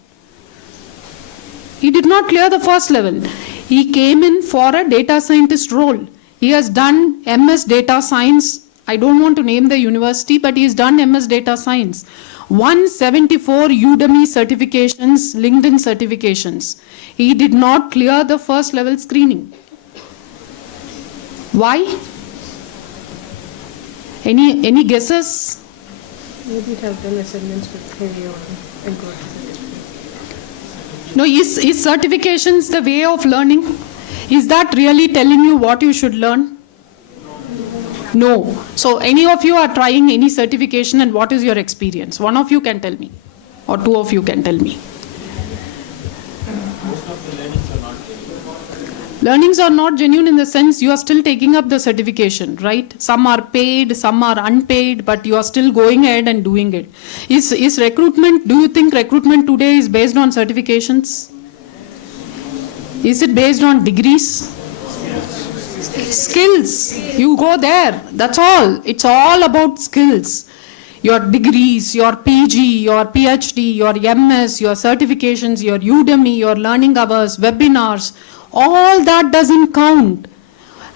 He did not clear the first level. He came in for a data scientist role. He has done MS Data Science. I don't want to name the university, but he's done MS Data Science. 174 Udemy certifications, LinkedIn certifications. He did not clear the first level screening. Why? Any guesses? Maybe have done assignments with heavy on and got certificates. No, is certifications the way of learning? Is that really telling you what you should learn? No. So any of you are trying any certification and what is your experience? One of you can tell me or two of you can tell me. Learnings are not genuine in the sense you are still taking up the certification, right? Some are paid, some are unpaid, but you are still going ahead and doing it. Is recruitment, do you think recruitment today is based on certifications? Is it based on degrees? Skills. You go there. That's all. It's all about skills. Your degrees, your PG, your PhD, your MS, your certifications, your Udemy, your learning hours, webinars, all that doesn't count.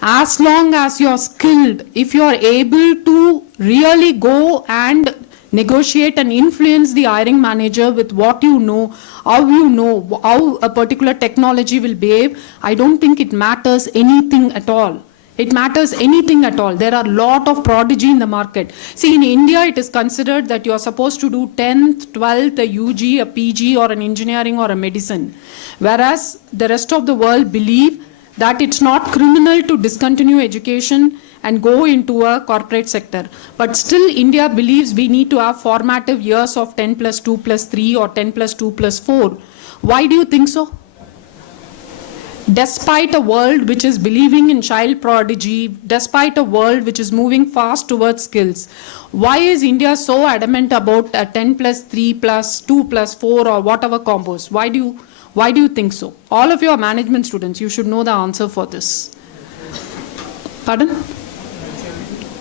As long as you're skilled, if you're able to really go and negotiate and influence the hiring manager with what you know how a particular technology will behave, I don't think it matters anything at all. It matters anything at all. There are a lot of prodigy in the market. See, in India, it is considered that you are supposed to do 10th, 12th, a UG, a PG, or an engineering or a medicine. Whereas the rest of the world believe that it's not criminal to discontinue education and go into a corporate sector. But still, India believes we need to have formative years of 10 plus 2 plus 3 or 10 plus 2 plus 4. Why do you think so? Despite a world which is believing in child prodigy, despite a world which is moving fast towards skills, why is India so adamant about a 10 plus 3 plus 2 plus 4 or whatever combos? Why do you think so? All of you are management students. You should know the answer for this. Pardon?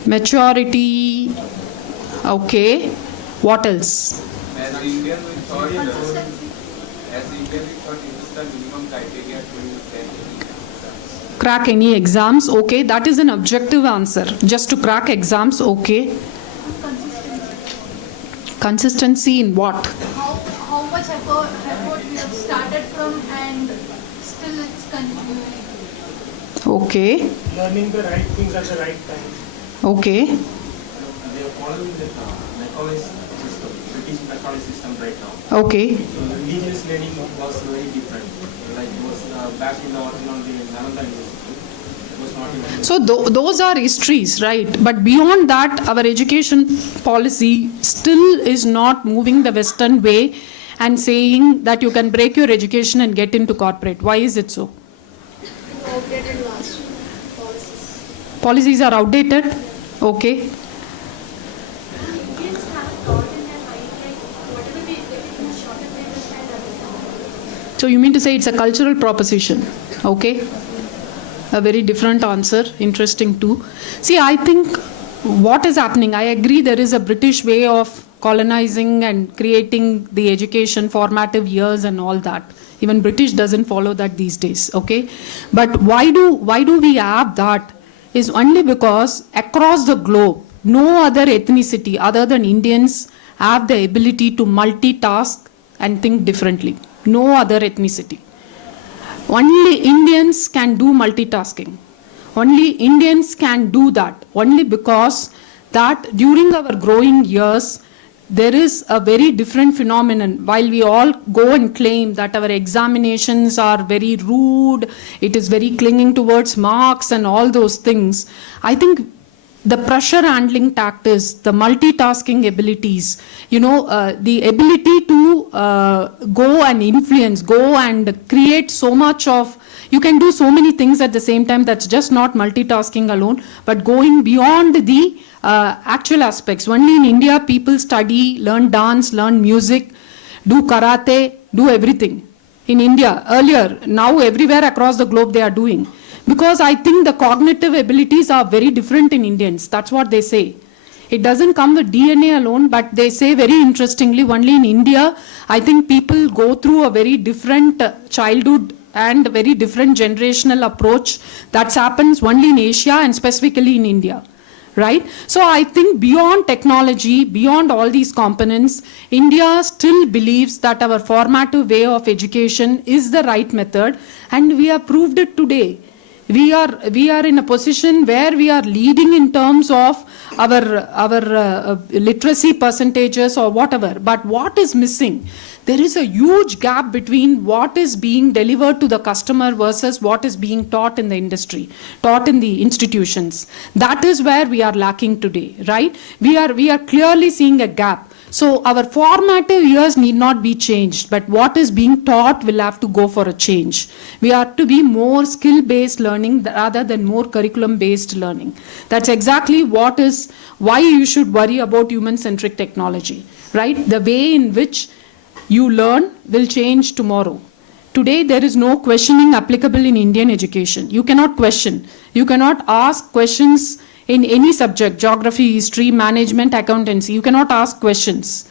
Maturity. Okay. What else? As Indian, we thought the minimum criteria to 10. crack any exams, okay, that is an objective answer. Just to crack exams, okay. Consistency in what? How much effort we have started from and still it's continuing. Okay. Learning the right things at the right time. Okay. They are following the methodology system, British methodology system right now. Okay. So the religious learning was very different. Like it was back in the original, the Nalanda University. It was not even. So those are histories, right? But beyond that, our education policy still is not moving the Western way and saying that you can break your education and get into corporate. Why is it so? Outdated last policies. Policies are outdated. Okay. Indians have thought in their mind like whatever we expect in a shorter period of time doesn't. So you mean to say it's a cultural proposition? Okay. A very different answer. Interesting too. See, I think what is happening, I agree there is a British way of colonizing and creating the education formative years and all that. Even British doesn't follow that these days, okay? But why do we have that is only because across the globe, no other ethnicity other than Indians have the ability to multitask and think differently. No other ethnicity. Only Indians can do multitasking. Only Indians can do that. Only because that during our growing years, there is a very different phenomenon. While we all go and claim that our examinations are very rude, it is very clinging towards marks and all those things, I think the pressure handling tactics, the multitasking abilities, the ability to go and influence, go and create so much of, you can do so many things at the same time. That's just not multitasking alone, but going beyond the actual aspects. Only in India, people study, learn dance, learn music, do karate, do everything. In India, earlier, now everywhere across the globe they are doing. Because I think the cognitive abilities are very different in Indians. That's what they say. It doesn't come with DNA alone, but they say very interestingly, only in India, I think people go through a very different childhood and very different generational approach that happens only in Asia and specifically in India. Right? So I think beyond technology, beyond all these components, India still believes that our formative way of education is the right method, and we have proved it today. We are in a position where we are leading in terms of our literacy percentages or whatever. But what is missing? There is a huge gap between what is being delivered to the customer versus what is being taught in the industry, taught in the institutions. That is where we are lacking today, right? We are clearly seeing a gap. So our formative years need not be changed, but what is being taught will have to go for a change. We have to be more skill-based learning rather than more curriculum-based learning. That's exactly why you should worry about human-centric technology, right? The way in which you learn will change tomorrow. Today, there is no questioning applicable in Indian education. You cannot question. You cannot ask questions in any subject, geography, history, management, accountancy. You cannot ask questions.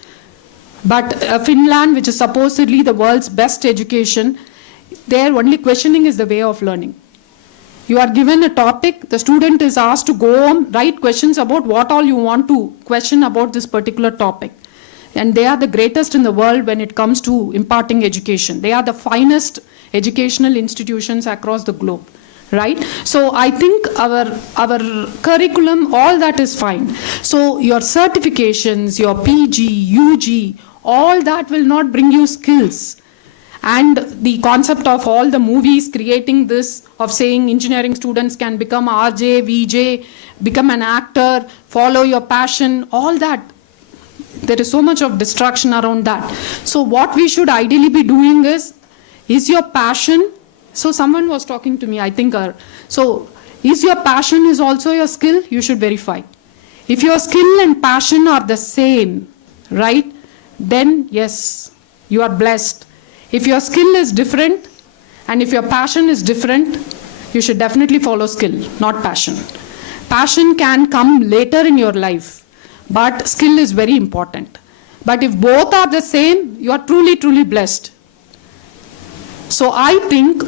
But Finland, which is supposedly the world's best education, their only questioning is the way of learning. You are given a topic, the student is asked to go on, write questions about what all you want to question about this particular topic. And they are the greatest in the world when it comes to imparting education. They are the finest educational institutions across the globe. Right? So I think our curriculum, all that is fine. So your certifications, your PG, UG, all that will not bring you skills. And the concept of all the movies creating this, of saying engineering students can become RJ, VJ, become an actor, follow your passion, all that. There is so much of distraction around that. So what we should ideally be doing is your passion. So someone was talking to me, I think, so is your passion is also your skill? You should verify. If your skill and passion are the same, right, then yes, you are blessed. If your skill is different and if your passion is different, you should definitely follow skill, not passion. Passion can come later in your life, but skill is very important. But if both are the same, you are truly, truly blessed. So I think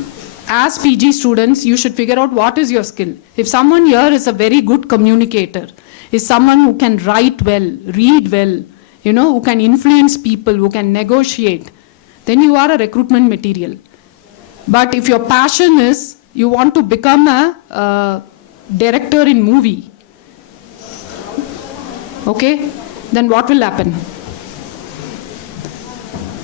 as PG students, you should figure out what is your skill. If someone here is a very good communicator, is someone who can write well, read well, who can influence people, who can negotiate, then you are a recruitment material. But if your passion is you want to become a director in movie, okay, then what will happen?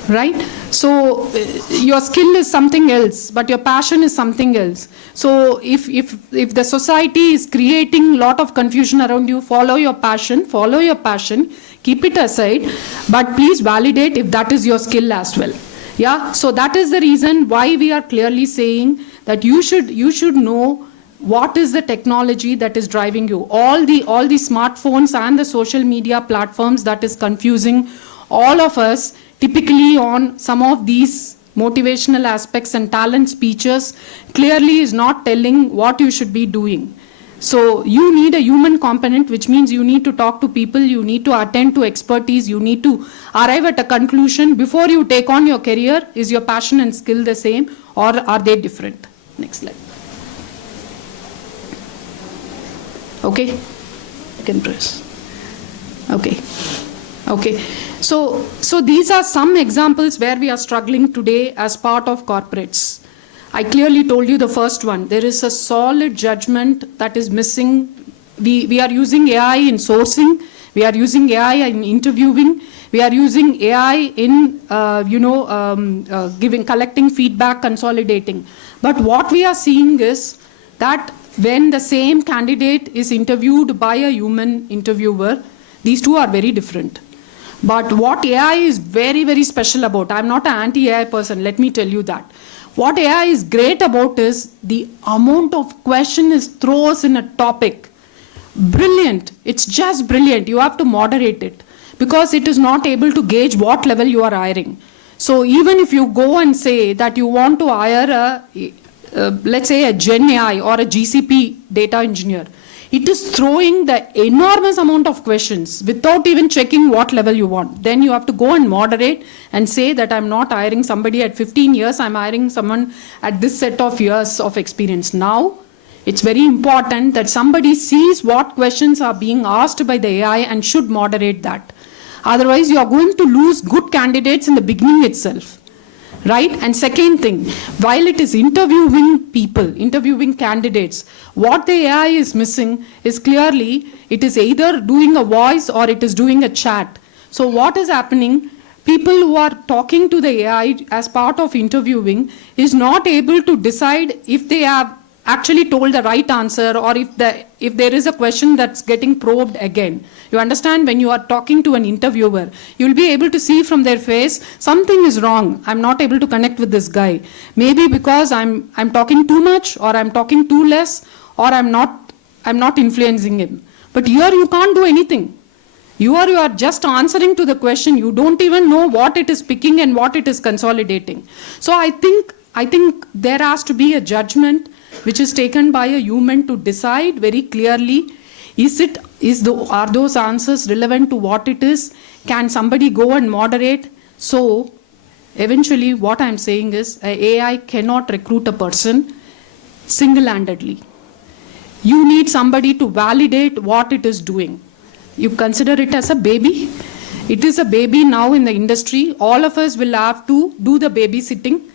Right? So your skill is something else, but your passion is something else. So if the society is creating a lot of confusion around you, follow your passion, keep it aside, but please validate if that is your skill as well. Yeah, so that is the reason why we are clearly saying that you should know what is the technology that is driving you. All the smartphones and the social media platforms that is confusing all of us, typically on some of these motivational aspects and talent speeches, clearly is not telling what you should be doing. So you need a human component, which means you need to talk to people, you need to attend to expertise, you need to arrive at a conclusion before you take on your career. Is your passion and skill the same, or are they different? Next slide. Okay, you can press. Okay. So these are some examples where we are struggling today as part of corporates. I clearly told you the first one. There is a solid judgment that is missing. We are using AI in sourcing. We are using AI in interviewing. We are using AI in collecting feedback, consolidating. But what we are seeing is that when the same candidate is interviewed by a human interviewer, these two are very different. But what AI is very, very special about, I'm not an anti-AI person, let me tell you that. What AI is great about is the amount of question it throws in a topic. Brilliant. It's just brilliant. You have to moderate it because it is not able to gauge what level you are hiring. So even if you go and say that you want to hire let's say a Gen AI or a GCP data engineer, it is throwing the enormous amount of questions without even checking what level you want. Then you have to go and moderate and say that I'm not hiring somebody at 15 years, I'm hiring someone at this set of years of experience. Now, it's very important that somebody sees what questions are being asked by the AI and should moderate that. Otherwise, you are going to lose good candidates in the beginning itself. Right? And second thing, while it is interviewing people, interviewing candidates, what the AI is missing is clearly it is either doing a voice or it is doing a chat. So what is happening? People who are talking to the AI as part of interviewing is not able to decide if they have actually told the right answer or if there is a question that's getting probed again. You understand, when you are talking to an interviewer, you'll be able to see from their face, something is wrong. I'm not able to connect with this guy. Maybe because I'm talking too much, or I'm talking too less, or I'm not influencing him. But here you can't do anything. You are just answering to the question. You don't even know what it is picking and what it is consolidating. So I think there has to be a judgment which is taken by a human to decide very clearly, are those answers relevant to what it is? Can somebody go and moderate? So eventually what I'm saying is AI cannot recruit a person single-handedly. You need somebody to validate what it is doing. You consider it as a baby. It is a baby now in the industry. All of us will have to do the babysitting.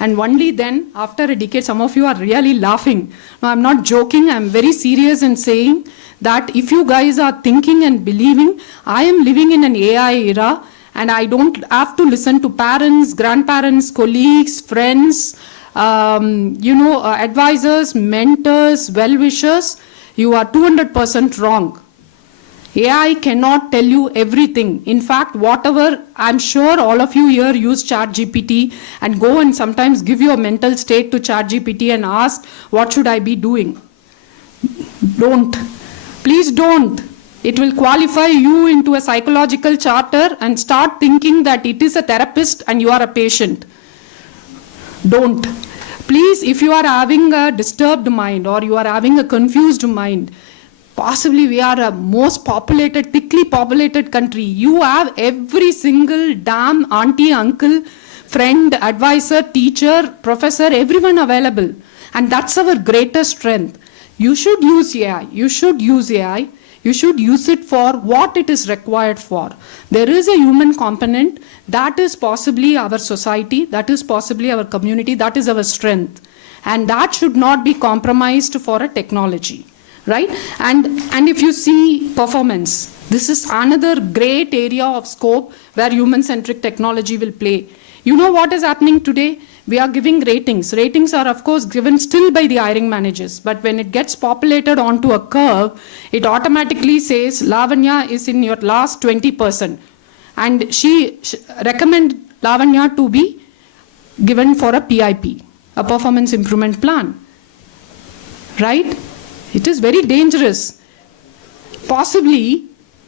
And only then, after a decade, some of you are really laughing. No, I'm not joking. I'm very serious in saying that if you guys are thinking and believing, I am living in an AI era and I don't have to listen to parents, grandparents, colleagues, friends, advisors, mentors, well-wishers. You are 200% wrong. AI cannot tell you everything. In fact, whatever, I'm sure all of you here use ChatGPT and go and sometimes give your mental state to ChatGPT and ask, what should I be doing? Don't. Please don't. It will qualify you into a psychological charter and start thinking that it is a therapist and you are a patient. Don't. Please, if you are having a disturbed mind or you are having a confused mind, possibly we are a most populated, thickly populated country. You have every single damn auntie, uncle friend, advisor, teacher, professor, everyone available. And that's our greatest strength. You should use AI. You should use AI. You should use it for what it is required for. There is a human component that is possibly our society, that is possibly our community, that is our strength. And that should not be compromised for a technology, right? And if you see performance, this is another great area of scope where human-centric technology will play. You know what is happening today? We are giving ratings. Ratings are, of course, given still by the hiring managers. But when it gets populated onto a curve, it automatically says, Lavanya is in your last 20%. And she recommend Lavanya to be given for a PIP, a performance improvement plan. Right? It is very dangerous. Possibly,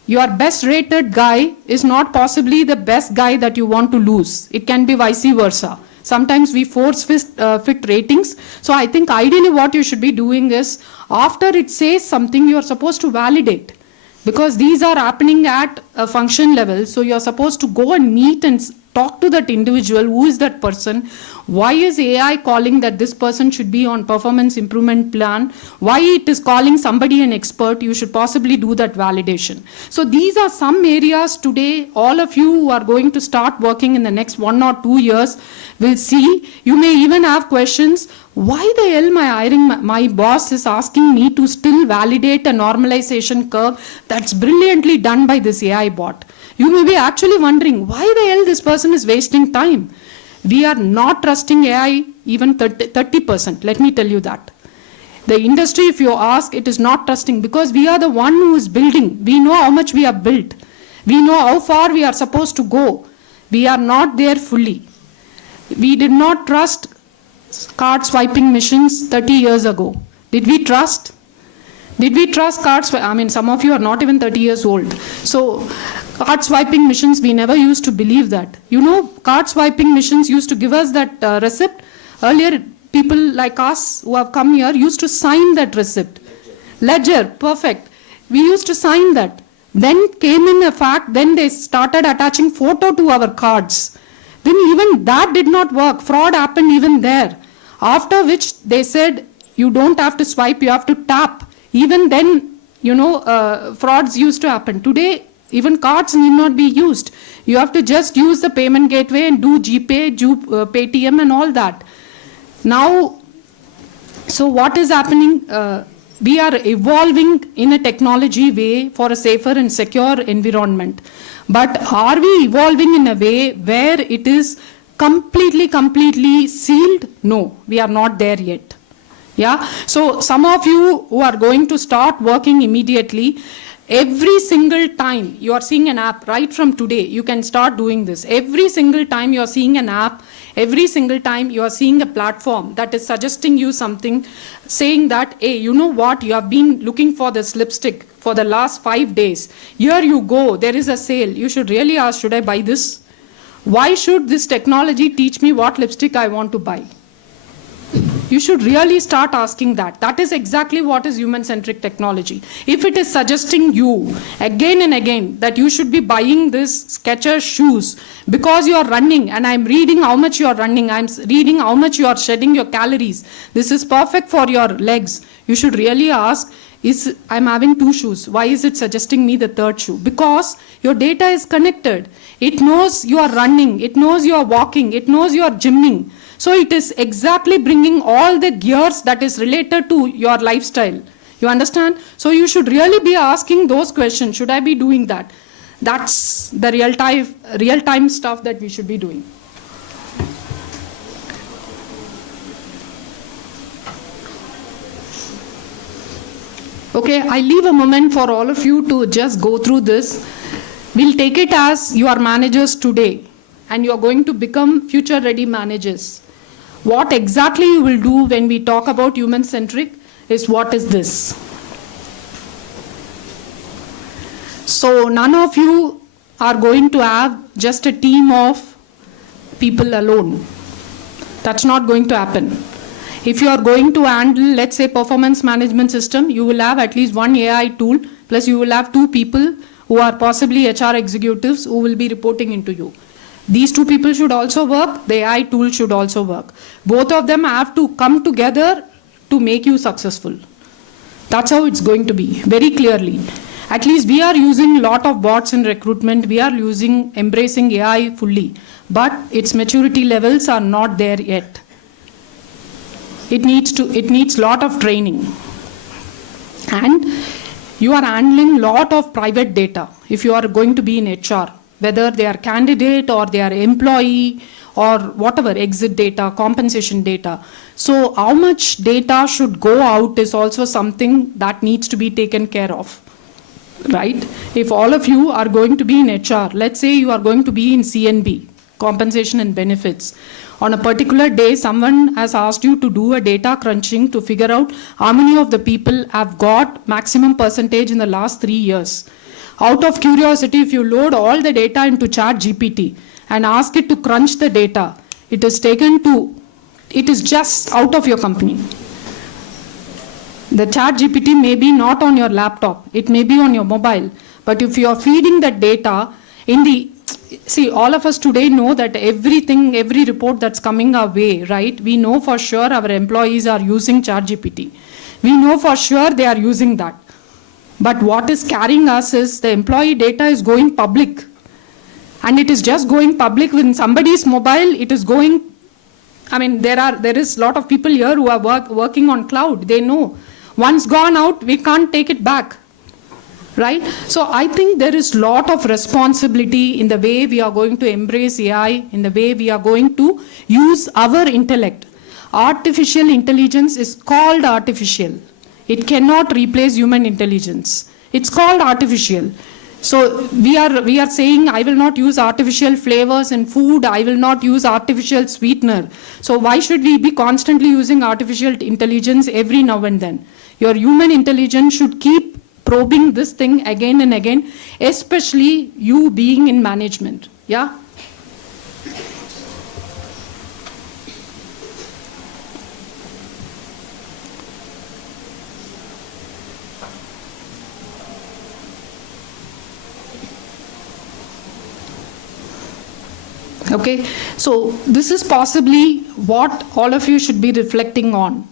your best rated guy is not possibly the best guy that you want to lose. It can be vice versa. Sometimes we force fit ratings. So I think ideally what you should be doing is, after it says something, you are supposed to validate. Because these are happening at a function level. So you are supposed to go and meet and talk to that individual. Who is that person? Why is AI calling that this person should be on performance improvement plan? Why it is calling somebody an expert? You should possibly do that validation. So these are some areas today, all of you who are going to start working in the next 1 or 2 years will see. You may even have questions. Why the hell my boss is asking me to still validate a normalization curve that's brilliantly done by this AI bot? You may be actually wondering, why the hell this person is wasting time? We are not trusting AI even 30%. Let me tell you that. The industry, if you ask, it is not trusting because we are the one who is building. We know how much we have built. We know how far we are supposed to go. We are not there fully. We did not trust card swiping machines 30 years ago. Did we trust? Did we trust cards? I mean, some of you are not even 30 years old. So, card swiping machines, we never used to believe that. You know, card swiping machines used to give us that receipt. Earlier, people like us who have come here used to sign that receipt. Ledger, perfect. We used to sign that. Then came in a fact, then they started attaching photo to our cards. Then even that did not work. Fraud happened even there. After which they said, you don't have to swipe, you have to tap. Even then, you know, frauds used to happen. Today, even cards need not be used. You have to just use the payment gateway and do GPay, Paytm and all that. Now, so what is happening? We are evolving in a technology way for a safer and secure environment. But are we evolving in a way where it is completely sealed? No, we are not there yet. Yeah. So some of you who are going to start working immediately, every single time you are seeing an app, right from today, you can start doing this. Every single time you are seeing an app, every single time you are seeing a platform that is suggesting you something, saying that, hey, you know what, you have been looking for this lipstick for the last 5 days. Here you go, there is a sale. You should really ask, should I buy this? Why should this technology teach me what lipstick I want to buy? You should really start asking that. That is exactly what is human-centric technology. If it is suggesting you again and again that you should be buying this Skechers shoes because you are running, and I'm reading how much you are running, I'm reading how much you are shedding your calories, this is perfect for your legs, you should really ask, I'm having 2 shoes, why is it suggesting me the 3rd shoe? Because your data is connected. It knows you are running, it knows you are walking, it knows you are gymming. So it is exactly bringing all the gears that is related to your lifestyle. You understand? So you should really be asking those questions. Should I be doing that? That's the real-time stuff that we should be doing. Okay, I leave a moment for all of you to just go through this. We'll take it as you are managers today and you are going to become future-ready managers. What exactly you will do when we talk about human-centric is what is this. So none of you are going to have just a team of people alone. That's not going to happen. If you are going to handle, let's say, performance management system, you will have at least 1 AI tool, plus you will have 2 people who are possibly HR executives who will be reporting into you. These two people should also work, the AI tool should also work. Both of them have to come together to make you successful. That's how it's going to be, very clearly. At least we are using a lot of bots in recruitment, we are embracing AI fully, but its maturity levels are not there yet. It needs lot of training. And you are handling lot of private data if you are going to be in HR, whether they are candidate or they are employee or whatever, exit data, compensation data. So how much data should go out is also something that needs to be taken care of, right? If all of you are going to be in HR, let's say you are going to be in CNB, compensation and benefits. On a particular day, someone has asked you to do a data crunching to figure out how many of the people have got maximum percentage in the last 3 years. Out of curiosity, if you load all the data into ChatGPT and ask it to crunch the data, it is just out of your company. The ChatGPT may be not on your laptop, it may be on your mobile, but if you are feeding the data see, all of us today know that every report that's coming our way, right? We know for sure our employees are using ChatGPT. We know for sure they are using that. But what is carrying us is the employee data is going public. And it is just going public when somebody's mobile, it is going, I mean, there is a lot of people here who are working on cloud. They know. Once gone out, we can't take it back. Right? So I think there is a lot of responsibility in the way we are going to embrace AI, in the way we are going to use our intellect. Artificial intelligence is called artificial. It cannot replace human intelligence. It's called artificial. So we are saying, I will not use artificial flavors in food, I will not use artificial sweetener. So why should we be constantly using artificial intelligence every now and then? Your human intelligence should keep probing this thing again and again, especially you being in management. Yeah? Okay, so this is possibly what all of you should be reflecting on.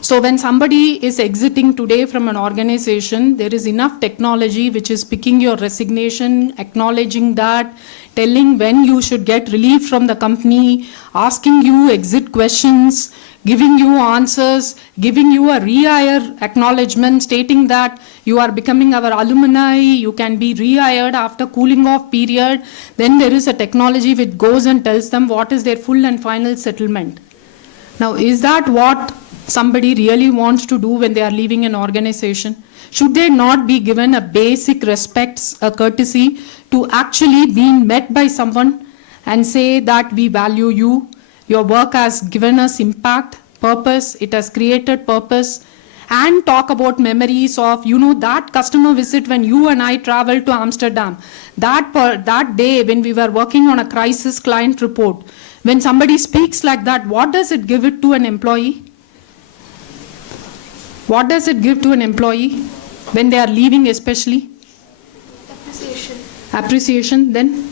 So when somebody is exiting today from an organization, there is enough technology which is picking your resignation, acknowledging that, telling when you should get relief from the company, asking you exit questions, giving you answers, giving you a rehire acknowledgement, stating that you are becoming our alumni, you can be rehired after cooling off period. Then there is a technology which goes and tells them what is their full and final settlement. Now, is that what somebody really wants to do when they are leaving an organization? Should they not be given a basic respect, a courtesy to actually being met by someone and say that we value you, your work has given us impact, purpose, it has created purpose, and talk about memories of, that customer visit when you and I traveled to Amsterdam, that day when we were working on a crisis client report. When somebody speaks like that, what does it give it to an employee? What does it give to an employee when they are leaving especially? Appreciation. Appreciation, then?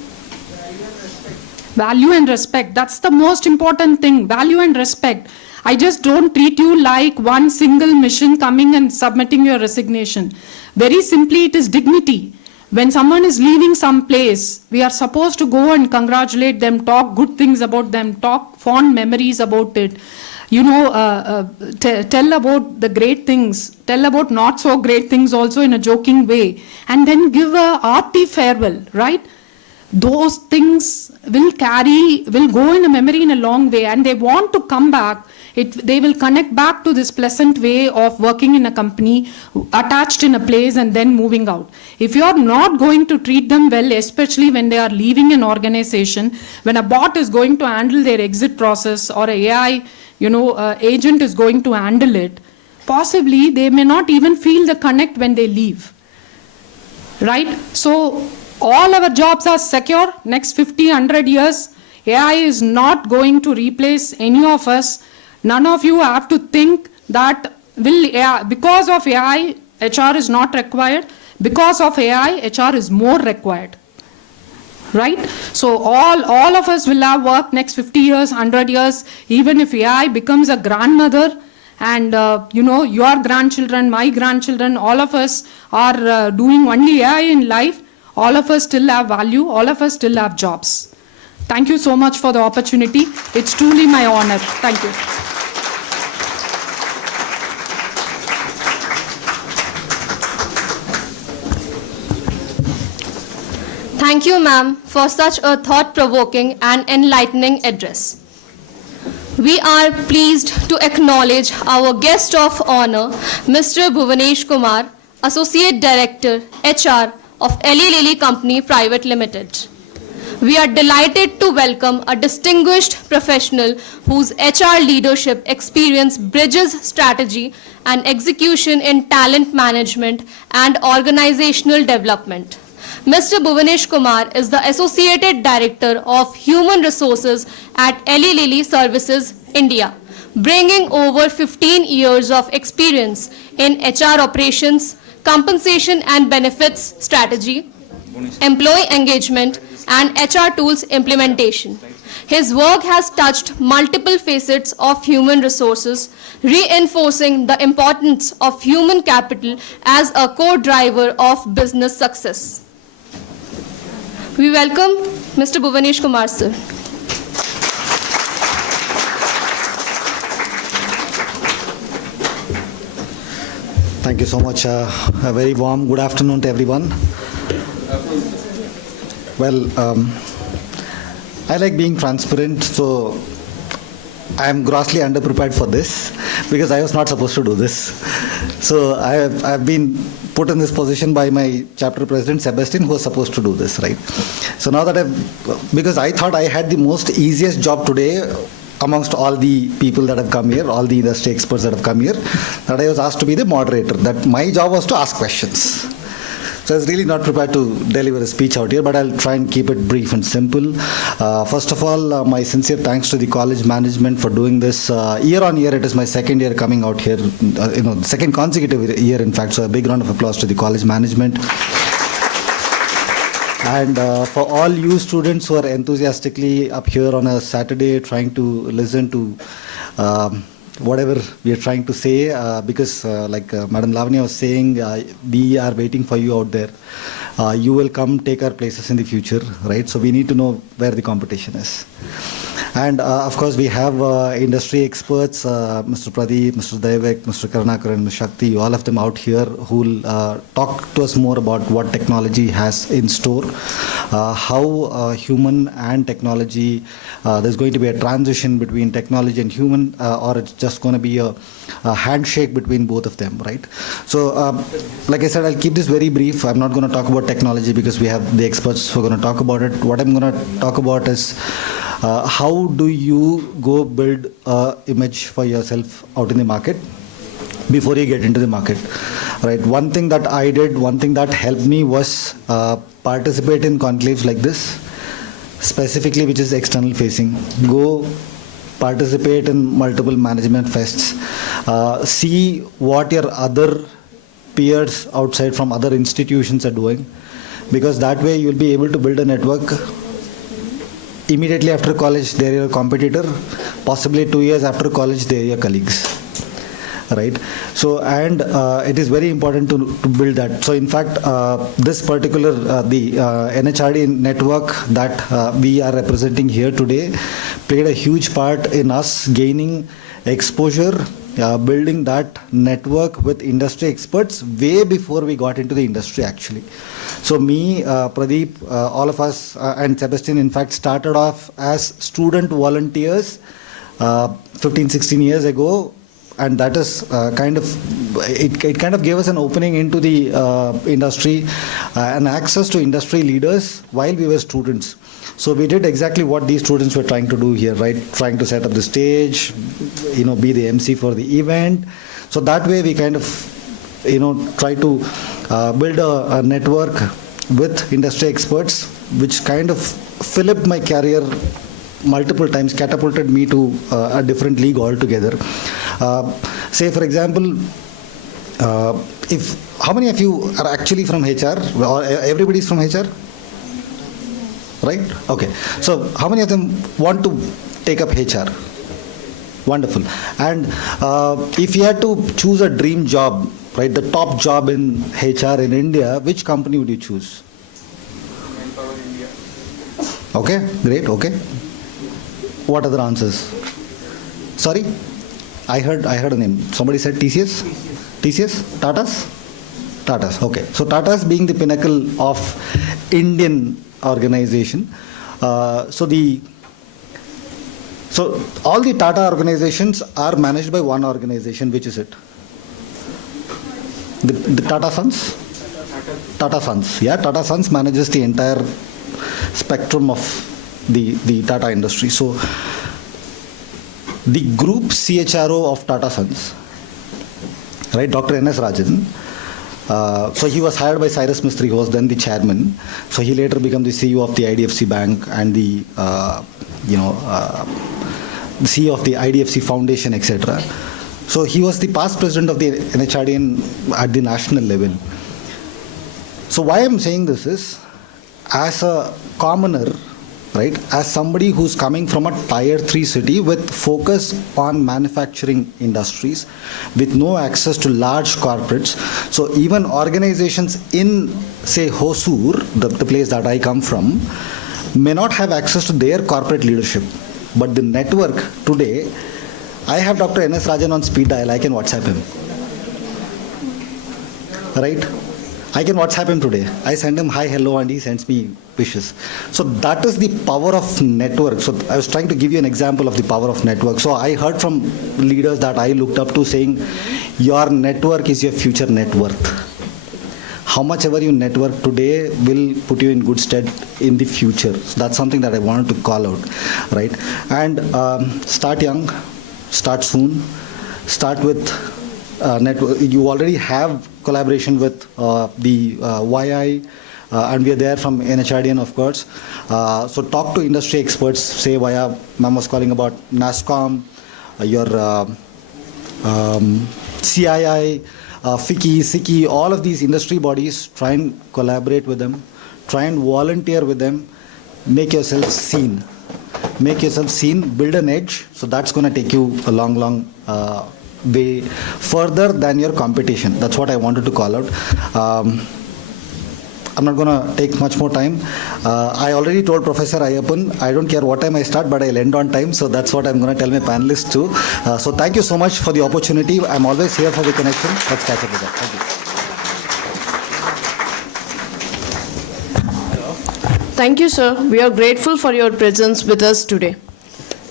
Value and respect. That's the most important thing. Value and respect. I just don't treat you like one single mission coming and submitting your resignation. Very simply, it is dignity. When someone is leaving some place, we are supposed to go and congratulate them, talk good things about them, talk fond memories about it. Tell about the great things, tell about not so great things also in a joking way, and then give a hearty farewell, right? Those things will go in a memory in a long way, and they want to come back. They will connect back to this pleasant way of working in a company, attached in a place and then moving out. If you are not going to treat them well, especially when they are leaving an organization, when a bot is going to handle their exit process or a AI agent is going to handle it, possibly they may not even feel the connect when they leave. Right? So all our jobs are secure. Next 50, 100 years, AI is not going to replace any of us. None of you have to think that because of AI, HR is not required. Because of AI, HR is more required. right? So all of us will have work next 50 years, 100 years, even if AI becomes a grandmother, and your grandchildren, my grandchildren, all of us are doing only AI in life. All of us still have value. All of us still have jobs. Thank you so much for the opportunity. It's truly my honor. Thank you. Thank you, ma'am, for such a thought-provoking and enlightening address. We are pleased to acknowledge our guest of honor, Mr. Buvanesh Kumar, Associate Director, HR of Lilly Company Private Limited. We are delighted to welcome a distinguished professional whose HR leadership experience bridges strategy and execution in talent management and organizational development. Mr. Buvanesh Kumar is the Associate Director of Human Resources at Lilly Services, India, bringing over 15 years of experience in HR operations, compensation and benefits strategy, employee engagement, and HR tools implementation. His work has touched multiple facets of human resources, reinforcing the importance of human capital as a core driver of business success. We welcome Mr. Buvanesh Kumar, sir. Thank you so much. A very warm good afternoon to everyone. Well, I like being transparent, so I am grossly underprepared for this because I was not supposed to do this. So I've been put in this position by my chapter president, Sebastian, who was supposed to do this, right? So now that because I thought I had the most easiest job today amongst all the people that have come here, all the industry experts that have come here, that I was asked to be the moderator, that my job was to ask questions. So I was really not prepared to deliver a speech out here, but I'll try and keep it brief and simple. First of all, my sincere thanks to the college management for doing this. Year on year, it is my second year coming out here, second consecutive year, in fact. So a big round of applause to the college management. And for all you students who are enthusiastically up here on a Saturday trying to listen to whatever we are trying to say, because like Madam Lavanya was saying, we are waiting for you out there. You will come take our places in the future, right? So we need to know where the competition is. And of course, we have industry experts, Mr. Pradeep, Mr. Daivik, Mr. Karunakaran, Ms. Sakthi, all of them out here who will talk to us more about what technology has in store, how human and technology, there's going to be a transition between technology and human, or it's just going to be a handshake between both of them, right? So, like I said, I'll keep this very brief. I'm not going to talk about technology because we have the experts who are going to talk about it. What I'm going to talk about is how do you go build an image for yourself out in the market before you get into the market, right? One thing that I did, one thing that helped me was participate in conclaves like this, specifically which is external facing. Go participate in multiple management fests, see what your other peers outside from other institutions are doing, because that way you'll be able to build a network. Immediately after college, they're your competitor. Possibly 2 years after college, they're your colleagues, right? So, and it is very important to build that. So, in fact, this particular, the NHRD network that we are representing here today played a huge part in us gaining exposure, building that network with industry experts way before we got into the industry, actually. So me, Pradeep, all of us, and Sebastian, in fact, started off as student volunteers 15, 16 years ago. And that is kind of, it kind of gave us an opening into the industry and access to industry leaders while we were students. So we did exactly what these students were trying to do here, right? Trying to set up the stage, be the MC for the event. So that way we kind of, try to build a network with industry experts, which kind of filled my career multiple times, catapulted me to a different league altogether. Say, for example, how many of you are actually from HR? Or everybody's from HR? right? Okay. So how many of them want to take up HR? Wonderful. And if you had to choose a dream job, right, the top job in HR in India, which company would you choose? Manpower India. Okay, great, okay. What other answers? Sorry? I heard a name. Somebody said TCS? TCS? Tatas? Tatas, okay. So Tatas being the pinnacle of Indian organization. So all the Tata organizations are managed by one organization. Which is it? The Tata Sons? Tata Sons. Yeah, Tata Sons manages the entire spectrum of the Tata industry. So the group CHRO of Tata Sons, right, Dr. N.S. Rajan, so he was hired by Cyrus Mistry, who was then the chairman. So he later became the CEO of the IDFC Bank and the CEO of the IDFC Foundation, etc. So he was the past president of the NHRD at the national level. So why I'm saying this is, as a commoner, right, as somebody who's coming from a tier 3 city with focus on manufacturing industries, with no access to large corporates, so even organizations in, say, Hosur, the place that I come from, may not have access to their corporate leadership. But the network today, I have Dr. N.S. Rajan on speed dial. I can WhatsApp him. Right? I can WhatsApp him today. I send him hi, hello, and he sends me wishes. So that is the power of network. So I was trying to give you an example of the power of network. So I heard from leaders that I looked up to saying, your network is your future net worth. How much ever you network today will put you in good stead in the future. So that's something that I wanted to call out, right? And start young, start soon, start with network. You already have collaboration with the YI, and we are there from NHRD, of course. So talk to industry experts, say via, ma'am was calling about NASCOM, your CII, FICCI, SICCI, all of these industry bodies, try and collaborate with them, try and volunteer with them, make yourself seen. Make yourself seen, build an edge, so that's going to take you a long, long way further than your competition. That's what I wanted to call out. I'm not going to take much more time. I already told Professor Ayyappan, I don't care what time I start, but I'll end on time. So that's what I'm going to tell my panelists too. So thank you so much for the opportunity. I'm always here for the connection. Let's catch up with that. Thank you, sir. We are grateful for your presence with us today.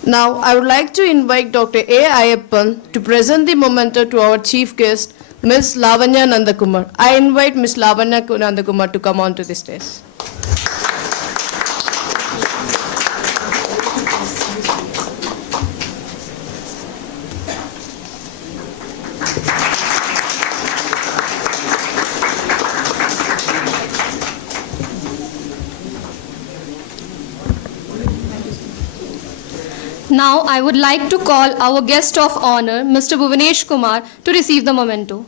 Now, I would like to invite Dr. A. Ayyappan to present the memento to our chief guest, Ms. Lavanya Nandakumar. I invite Ms. Lavanya Nandakumar to come on to the stage. Now, I would like to call our guest of honor, Mr. Buvanesh Kumar, to receive the memento.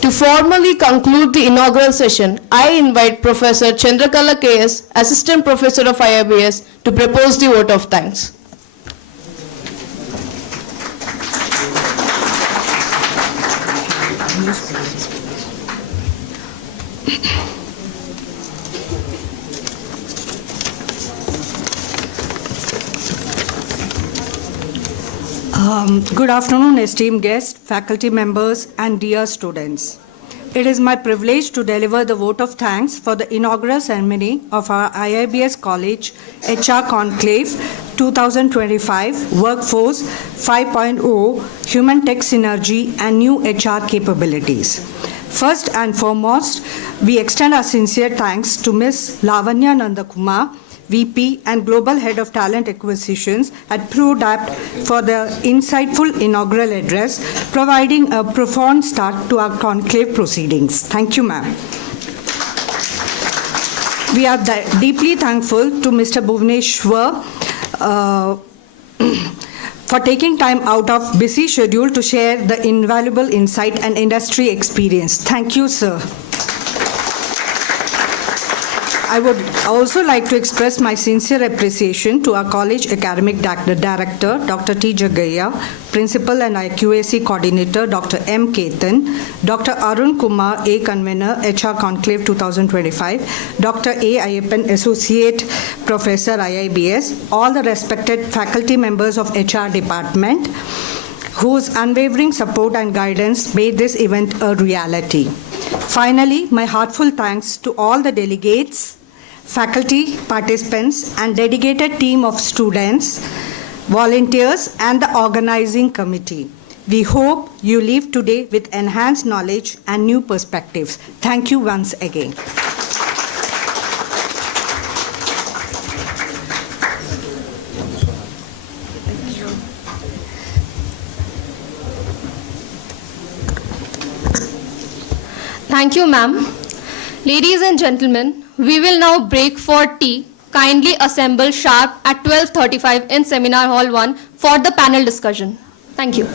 To formally conclude the inaugural session, I invite Professor Chandrakala Quess, Assistant Professor of IIBS, to propose the vote of thanks. Good afternoon, esteemed guests, faculty members, and dear students. It is my privilege to deliver the vote of thanks for the inaugural ceremony of our IIBS College HR Conclave 2025 Workforce 5.0 Human Tech Synergy and New HR Capabilities. First and foremost, we extend our sincere thanks to Ms. Lavanya Nandakumar, VP and Global Head of Talent Acquisitions at ProDapt for the insightful inaugural address, providing a profound start to our conclave proceedings. Thank you, ma'am. We are deeply thankful to Mr. Buvanesh for taking time out of busy schedule to share the invaluable insight and industry experience. Thank you, sir. I would also like to express my sincere appreciation to our college academic director, Dr. T. Jagaya, principal and IQAC coordinator, Dr. M. Ketan, Dr. Arun Kumar, A. Convener, HR Conclave 2025, Dr. A. Ayyappan, associate professor, IIBS, all the respected faculty members of HR department, whose unwavering support and guidance made this event a reality. Finally, my heartfelt thanks to all the delegates, faculty, participants, and dedicated team of students, volunteers, and the organizing committee. We hope you leave today with enhanced knowledge and new perspectives. Thank you once again. Thank you, ma'am. Ladies and gentlemen, we will now break for tea. Kindly assemble sharp at 12:35 in Seminar Hall 1 for the panel discussion. Thank you.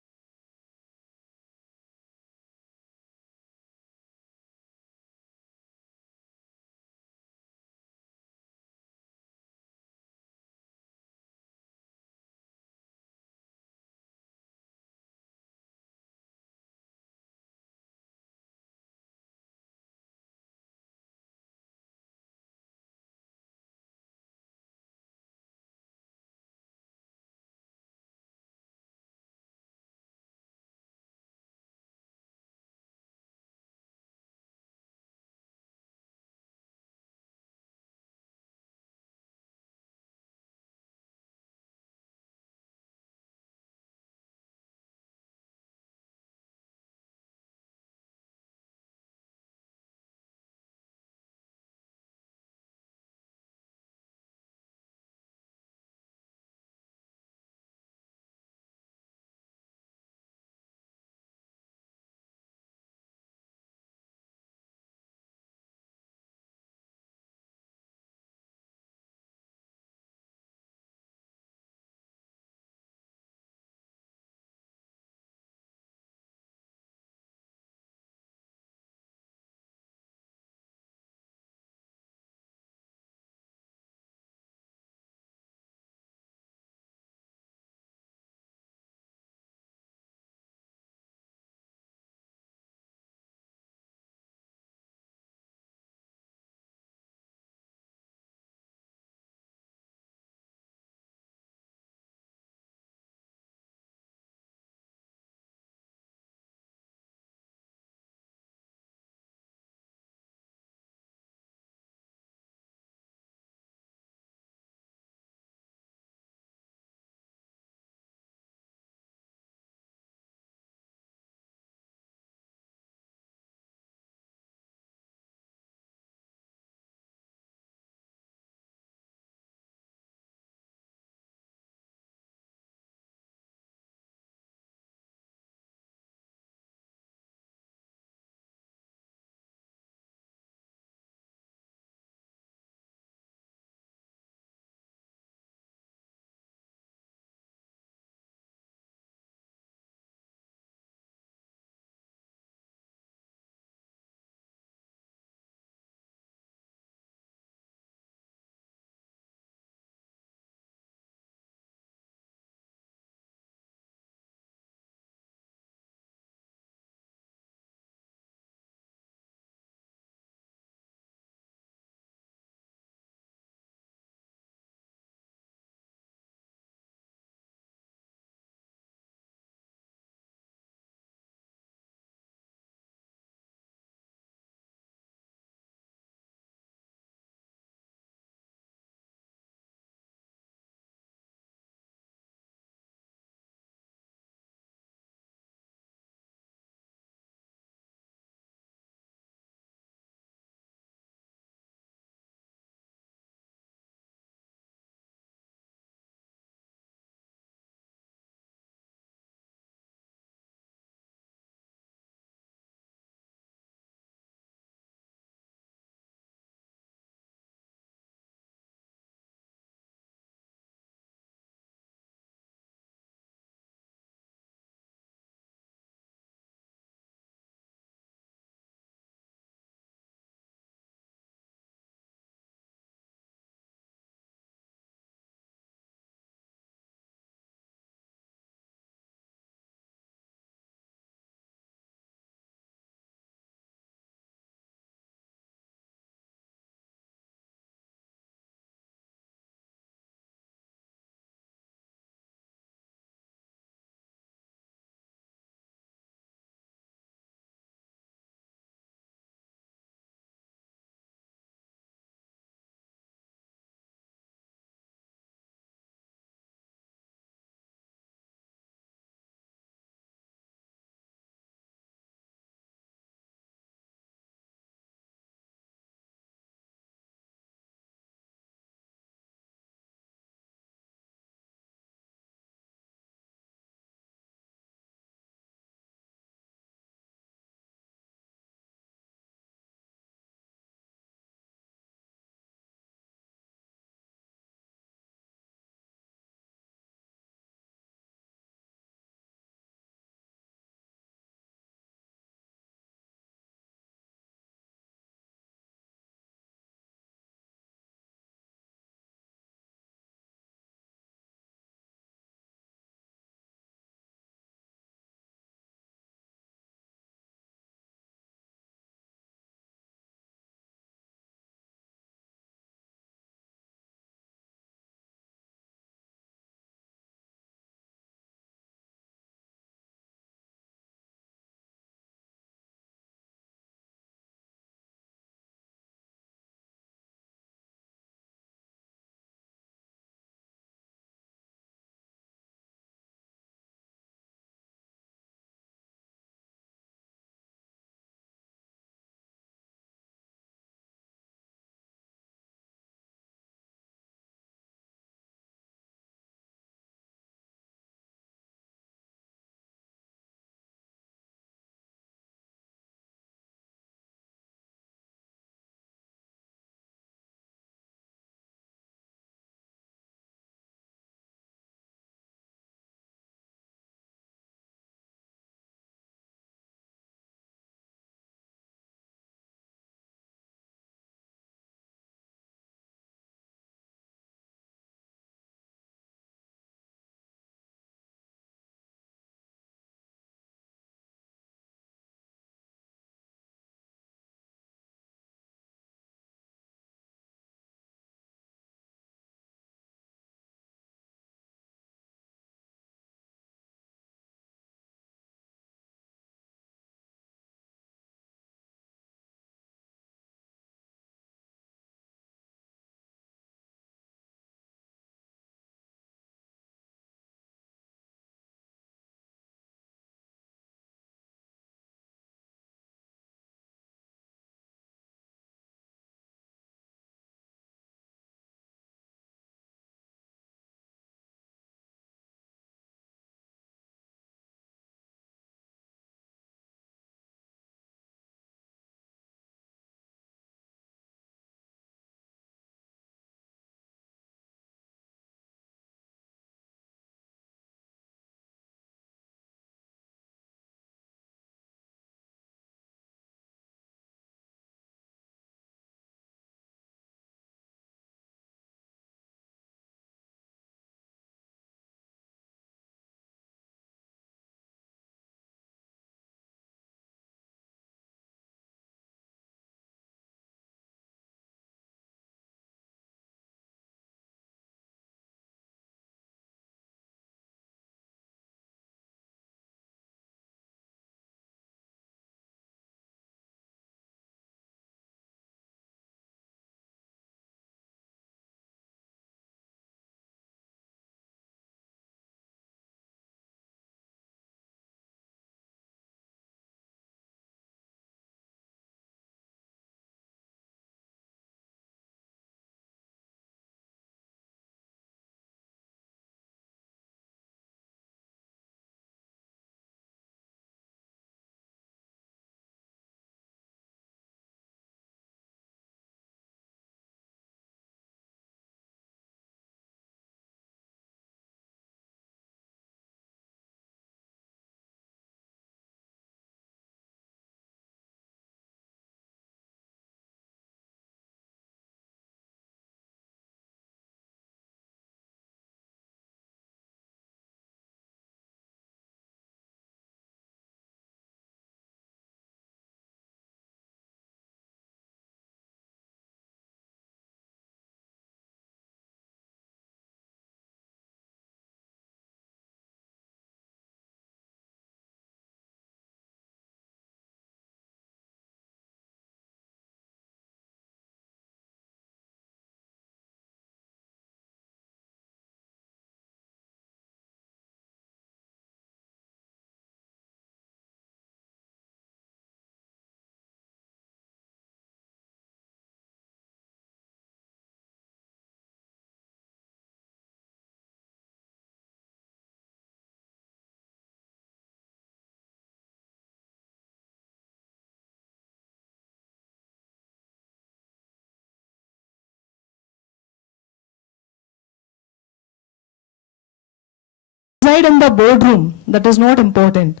decide in the boardroom, that is not important.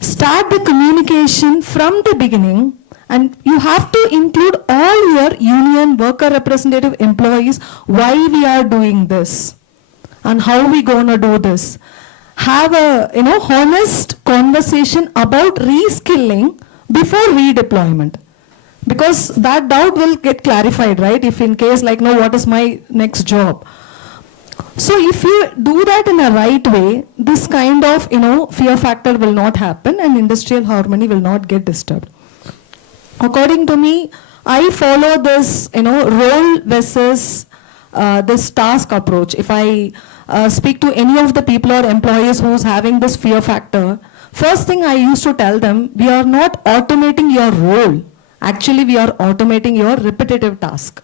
Start the communication from the beginning, and you have to include all your union, worker representative, employees, why we are doing this and how we gonna do this. Have a honest conversation about reskilling before redeployment, because that doubt will get clarified, right? If in case like, no, what is my next job? So if you do that in a right way, this kind of fear factor will not happen and industrial harmony will not get disturbed. According to me, I follow this role versus this task approach. If I speak to any of the people or employees who's having this fear factor, first thing I used to tell them, we are not automating your role. Actually, we are automating your repetitive task.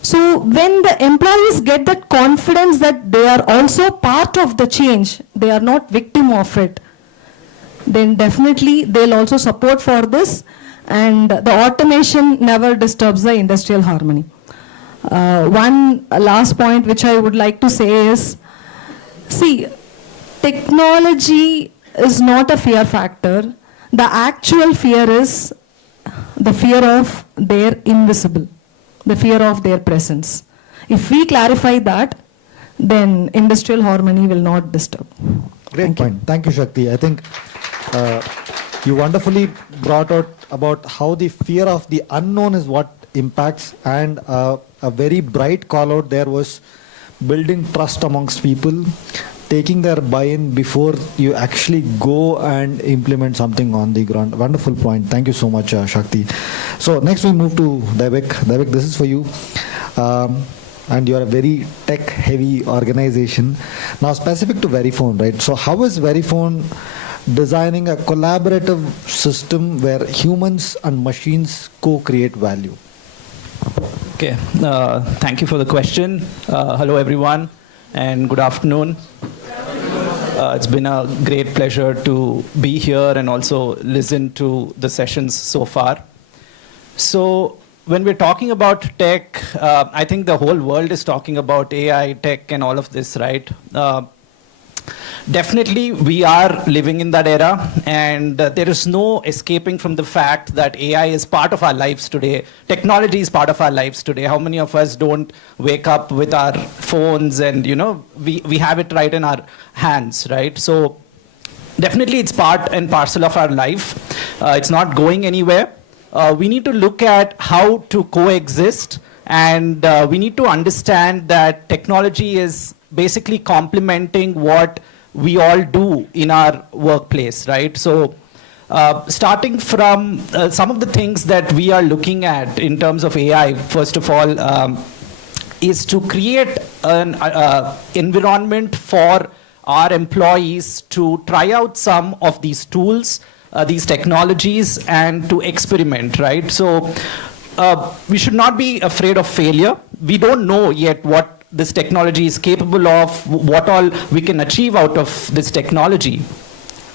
So when the employees get that confidence that they are also part of the change, they are not victim of it, then definitely they'll also support for this, and the automation never disturbs the industrial harmony. One last point which I would like to say is, see, technology is not a fear factor. The actual fear is the fear of their invisible, the fear of their presence. If we clarify that, then industrial harmony will not disturb. Great point. Thank you, Shakti. I think you wonderfully brought out about how the fear of the unknown is what impacts, and a very bright call out there was building trust amongst people, taking their buy-in before you actually go and implement something on the ground. Wonderful point. Thank you so much, Shakti. So next we move to Daivik. Daivik, this is for you. And you are a very tech-heavy organization. Now specific to Verifone, right? So how is Verifone designing a collaborative system where humans and machines co-create value? Okay, thank you for the question. Hello everyone, and good afternoon. It's been a great pleasure to be here and also listen to the sessions so far. So when we're talking about tech, I think the whole world is talking about AI, tech, and all of this, right? Definitely, we are living in that era, and there is no escaping from the fact that AI is part of our lives today. Technology is part of our lives today. How many of us don't wake up with our phones and, we have it right in our hands, right? So definitely it's part and parcel of our life. It's not going anywhere. We need to look at how to coexist, and we need to understand that technology is basically complementing what we all do in our workplace, right? So starting from some of the things that we are looking at in terms of AI, first of all, is to create an environment for our employees to try out some of these tools, these technologies, and to experiment, right? So we should not be afraid of failure. We don't know yet what this technology is capable of, what all we can achieve out of this technology.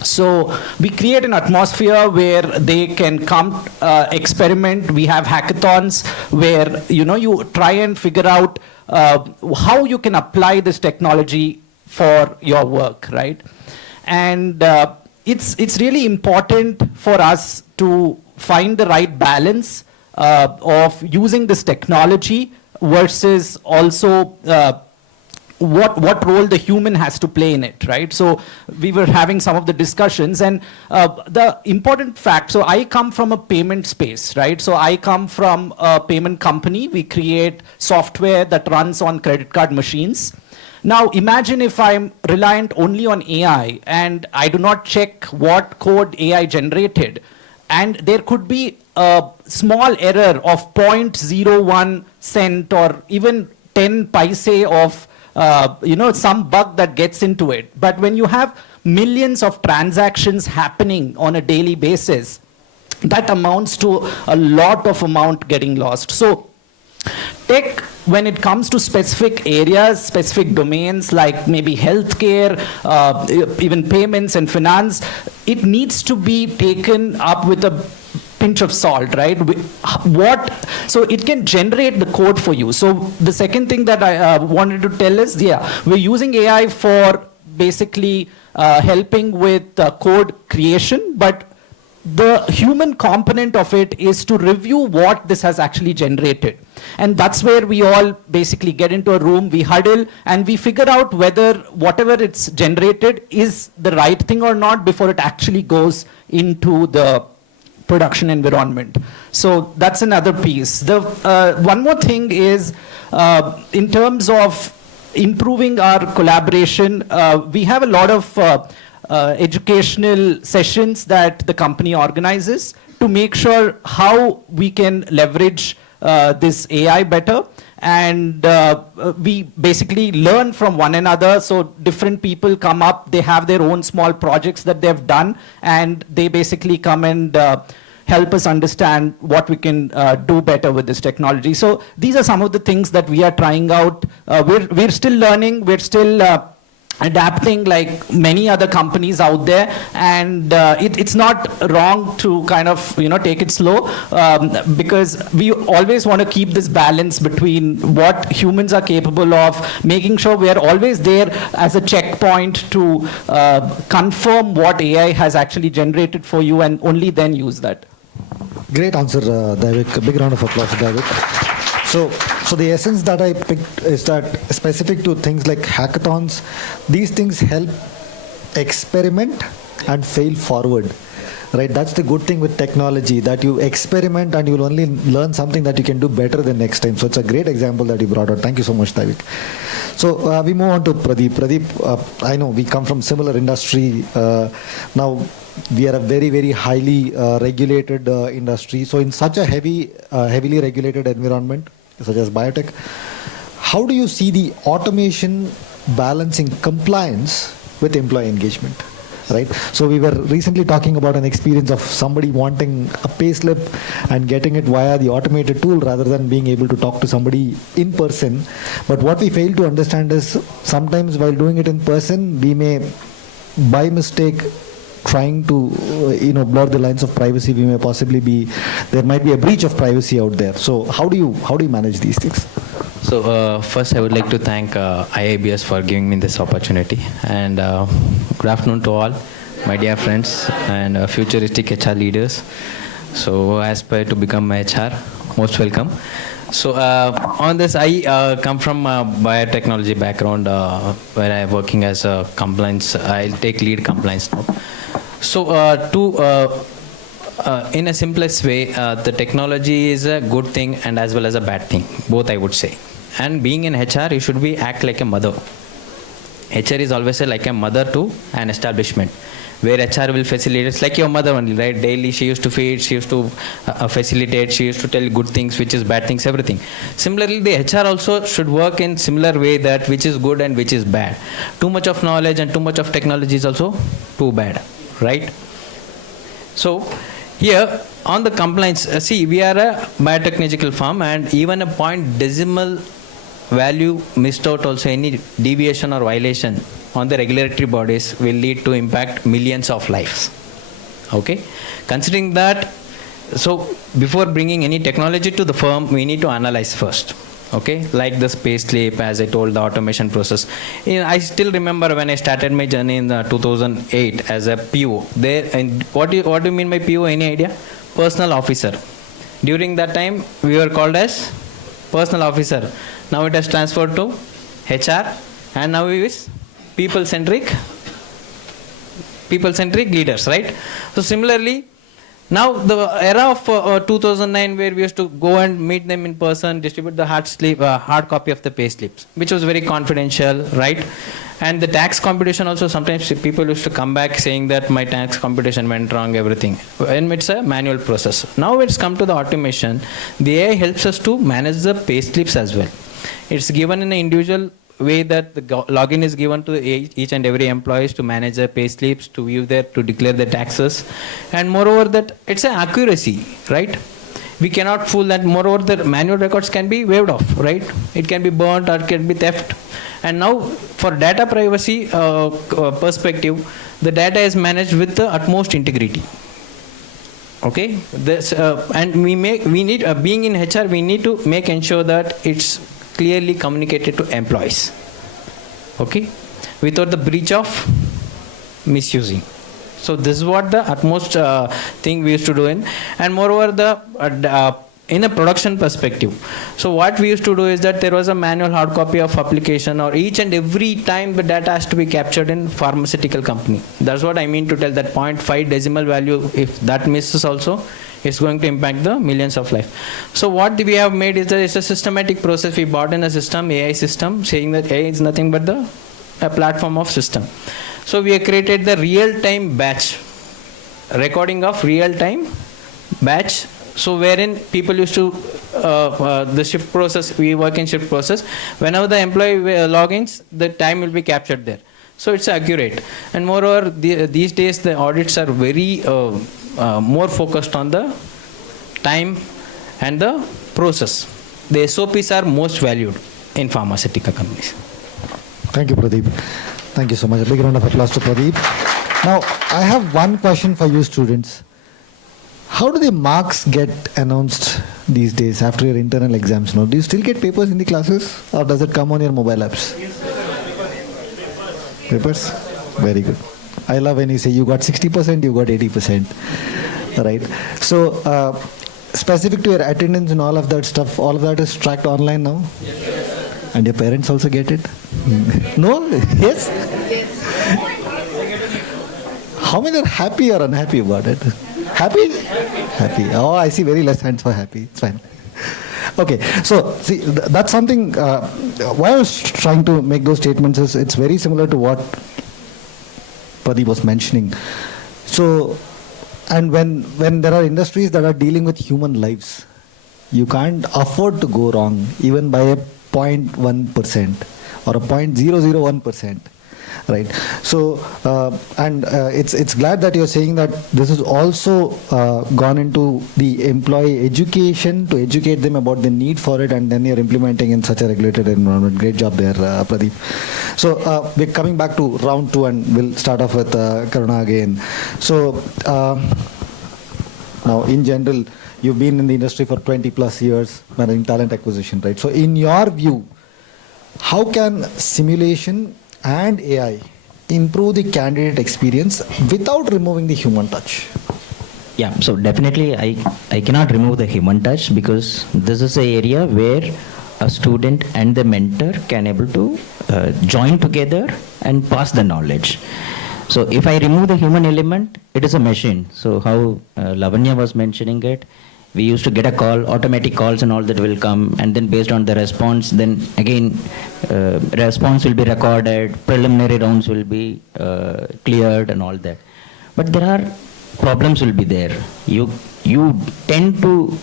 So we create an atmosphere where they can come experiment. We have hackathons where you try and figure out how you can apply this technology for your work, right? And it's really important for us to find the right balance of using this technology versus also what role the human has to play in it, right? So we were having some of the discussions, and the important fact, so I come from a payment space, right? So I come from a payment company. We create software that runs on credit card machines. Now imagine if I'm reliant only on AI and I do not check what code AI generated, and there could be a small error of 0.01 cent or even 10 paise of some bug that gets into it. But when you have millions of transactions happening on a daily basis, that amounts to a lot of amount getting lost. So tech, when it comes to specific areas, specific domains like maybe healthcare, even payments and finance, it needs to be taken up with a pinch of salt, right? So it can generate the code for you. So the second thing that I wanted to tell is, we're using AI for basically helping with code creation, but the human component of it is to review what this has actually generated. And that's where we all basically get into a room, we huddle, and we figure out whether whatever it's generated is the right thing or not before it actually goes into the production environment. So that's another piece. The one more thing is in terms of improving our collaboration, we have a lot of educational sessions that the company organizes to make sure how we can leverage this AI better. And we basically learn from one another. So different people come up, they have their own small projects that they've done, and they basically come and help us understand what we can do better with this technology. So these are some of the things that we are trying out. We're still learning, we're still adapting like many other companies out there, and it's not wrong to kind of take it slow, because we always want to keep this balance between what humans are capable of, making sure we are always there as a checkpoint to confirm what AI has actually generated for you, and only then use that. Great answer, Daivik. A big round of applause to Daivik. So the essence that I picked is that specific to things like hackathons, these things help experiment and fail forward, right? That's the good thing with technology, that you experiment and you'll only learn something that you can do better the next time. So it's a great example that you brought out. Thank you so much, Daivik. So we move on to Pradeep. Pradeep, I know we come from similar industry. Now we are a very, very highly regulated industry. So in such a heavily regulated environment, such as biotech, how do you see the automation balancing compliance with employee engagement, right? So we were recently talking about an experience of somebody wanting a payslip and getting it via the automated tool rather than being able to talk to somebody in person. But what we fail to understand is sometimes while doing it in person, we may by mistake trying to blur the lines of privacy. We may possibly there might be a breach of privacy out there. So how do you manage these things? So first I would like to thank IIBS for giving me this opportunity, and good afternoon to all my dear friends and futuristic HR leaders. So I aspire to become HR, most welcome. So on this, I come from a biotechnology background where I am working as a compliance. I'll take lead compliance now. So in a simplest way, the technology is a good thing and as well as a bad thing, both I would say. And being in HR, you should act like a mother. HR is always like a mother to an establishment, where HR will facilitate. It's like your mother only, right? Daily she used to feed, she used to facilitate, she used to tell good things, which is bad things, everything. Similarly, the HR also should work in similar way, that which is good and which is bad. Too much of knowledge and too much of technology is also too bad, right? So here on the compliance, see, we are a biotechnological firm, and even a point decimal value missed out, also any deviation or violation on the regulatory bodies will lead to impact millions of lives. Okay, considering that, so before bringing any technology to the firm, we need to analyze first. Okay, like the space sleep, as I told, the automation process. I still remember when I started my journey in 2008 as a PO. And what do you mean by PO? Any idea? Personal officer. During that time, we were called as personal officer. Now it has transferred to HR, and now it is people-centric leaders, right? So similarly, now the era of 2009, where we used to go and meet them in person, distribute the hard copy of the pay slips, which was very confidential, right? And the tax computation also, sometimes people used to come back saying that my tax computation went wrong, everything. And it's a manual process. Now it's come to the automation. The AI helps us to manage the pay slips as well. It's given in an individual way that the login is given to each and every employee to manage their pay slips, to view their, to declare their taxes, and moreover that it's an accuracy, right? We cannot fool that. Moreover, the manual records can be waived off, right? It can be burnt or it can be theft. And now for data privacy perspective, the data is managed with the utmost integrity. Okay, this and we need being in HR, we need to ensure that it's clearly communicated to employees. Okay, without the breach of misusing. So this is what the utmost thing we used to do in, and moreover in a production perspective. So what we used to do is that there was a manual hard copy of application, or each and every time the data has to be captured in pharmaceutical company. That's what I mean to tell, that 0.5 decimal value, if that misses also, it's going to impact the millions of life. So what we have made is that it's a systematic process. We bought in a system, AI system, saying that AI is nothing but a platform of system. So we have created the real-time batch, recording of real-time batch. So wherein people used to, the shift process, we work in shift process. Whenever the employee logins, the time will be captured there. So it's accurate. And moreover, these days the audits are very more focused on the time and the process. The SOPs are most valued in pharmaceutical companies. Thank you, Pradeep. Thank you so much. A big round of applause to Pradeep. Now, I have one question for you students. How do the marks get announced these days after your internal exams? No? Do you still get papers in the classes, or does it come on your mobile apps? Papers? Very good. I love when you say you got 60%, you got 80%. Right? So, specific to your attendance and all of that stuff, all of that is tracked online now? Yes. And your parents also get it? No? Yes? How many are happy or unhappy about it? Happy? Happy. Oh, I see very less hands for happy. It's fine. Okay, so see, that's something, why I was trying to make those statements is it's very similar to what Pradeep was mentioning. So, and when there are industries that are dealing with human lives, you can't afford to go wrong even by a 0.1% or a 0.001%. Right. So, it's glad that you're saying that this is also gone into the employee education to educate them about the need for it, and then you're implementing in such a regulated environment. Great job there, Pradeep. So, we're coming back to round 2, and we'll start off with Karuna again. So, now in general, you've been in the industry for 20 plus years managing talent acquisition, right? So, in your view, how can simulation and AI improve the candidate experience without removing the human touch? Yeah, so definitely I cannot remove the human touch, because this is an area where a student and the mentor can able to join together and pass the knowledge. So if I remove the human element, it is a machine. So how Lavanya was mentioning it, we used to get a call, automatic calls and all that will come, and then based on the response, then again response will be recorded, preliminary rounds will be cleared and all that. But there are problems will be there. You tend to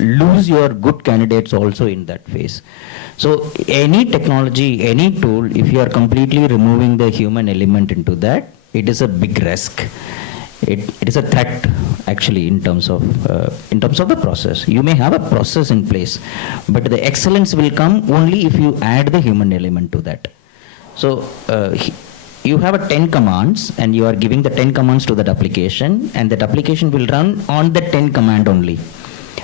lose your good candidates also in that phase. So any technology, any tool, if you are completely removing the human element into that, it is a big risk. It is a threat actually in terms of the process. You may have a process in place, but the excellence will come only if you add the human element to that. So you have a 10 commands, and you are giving the 10 commands to that application, and that application will run on the 10 command only.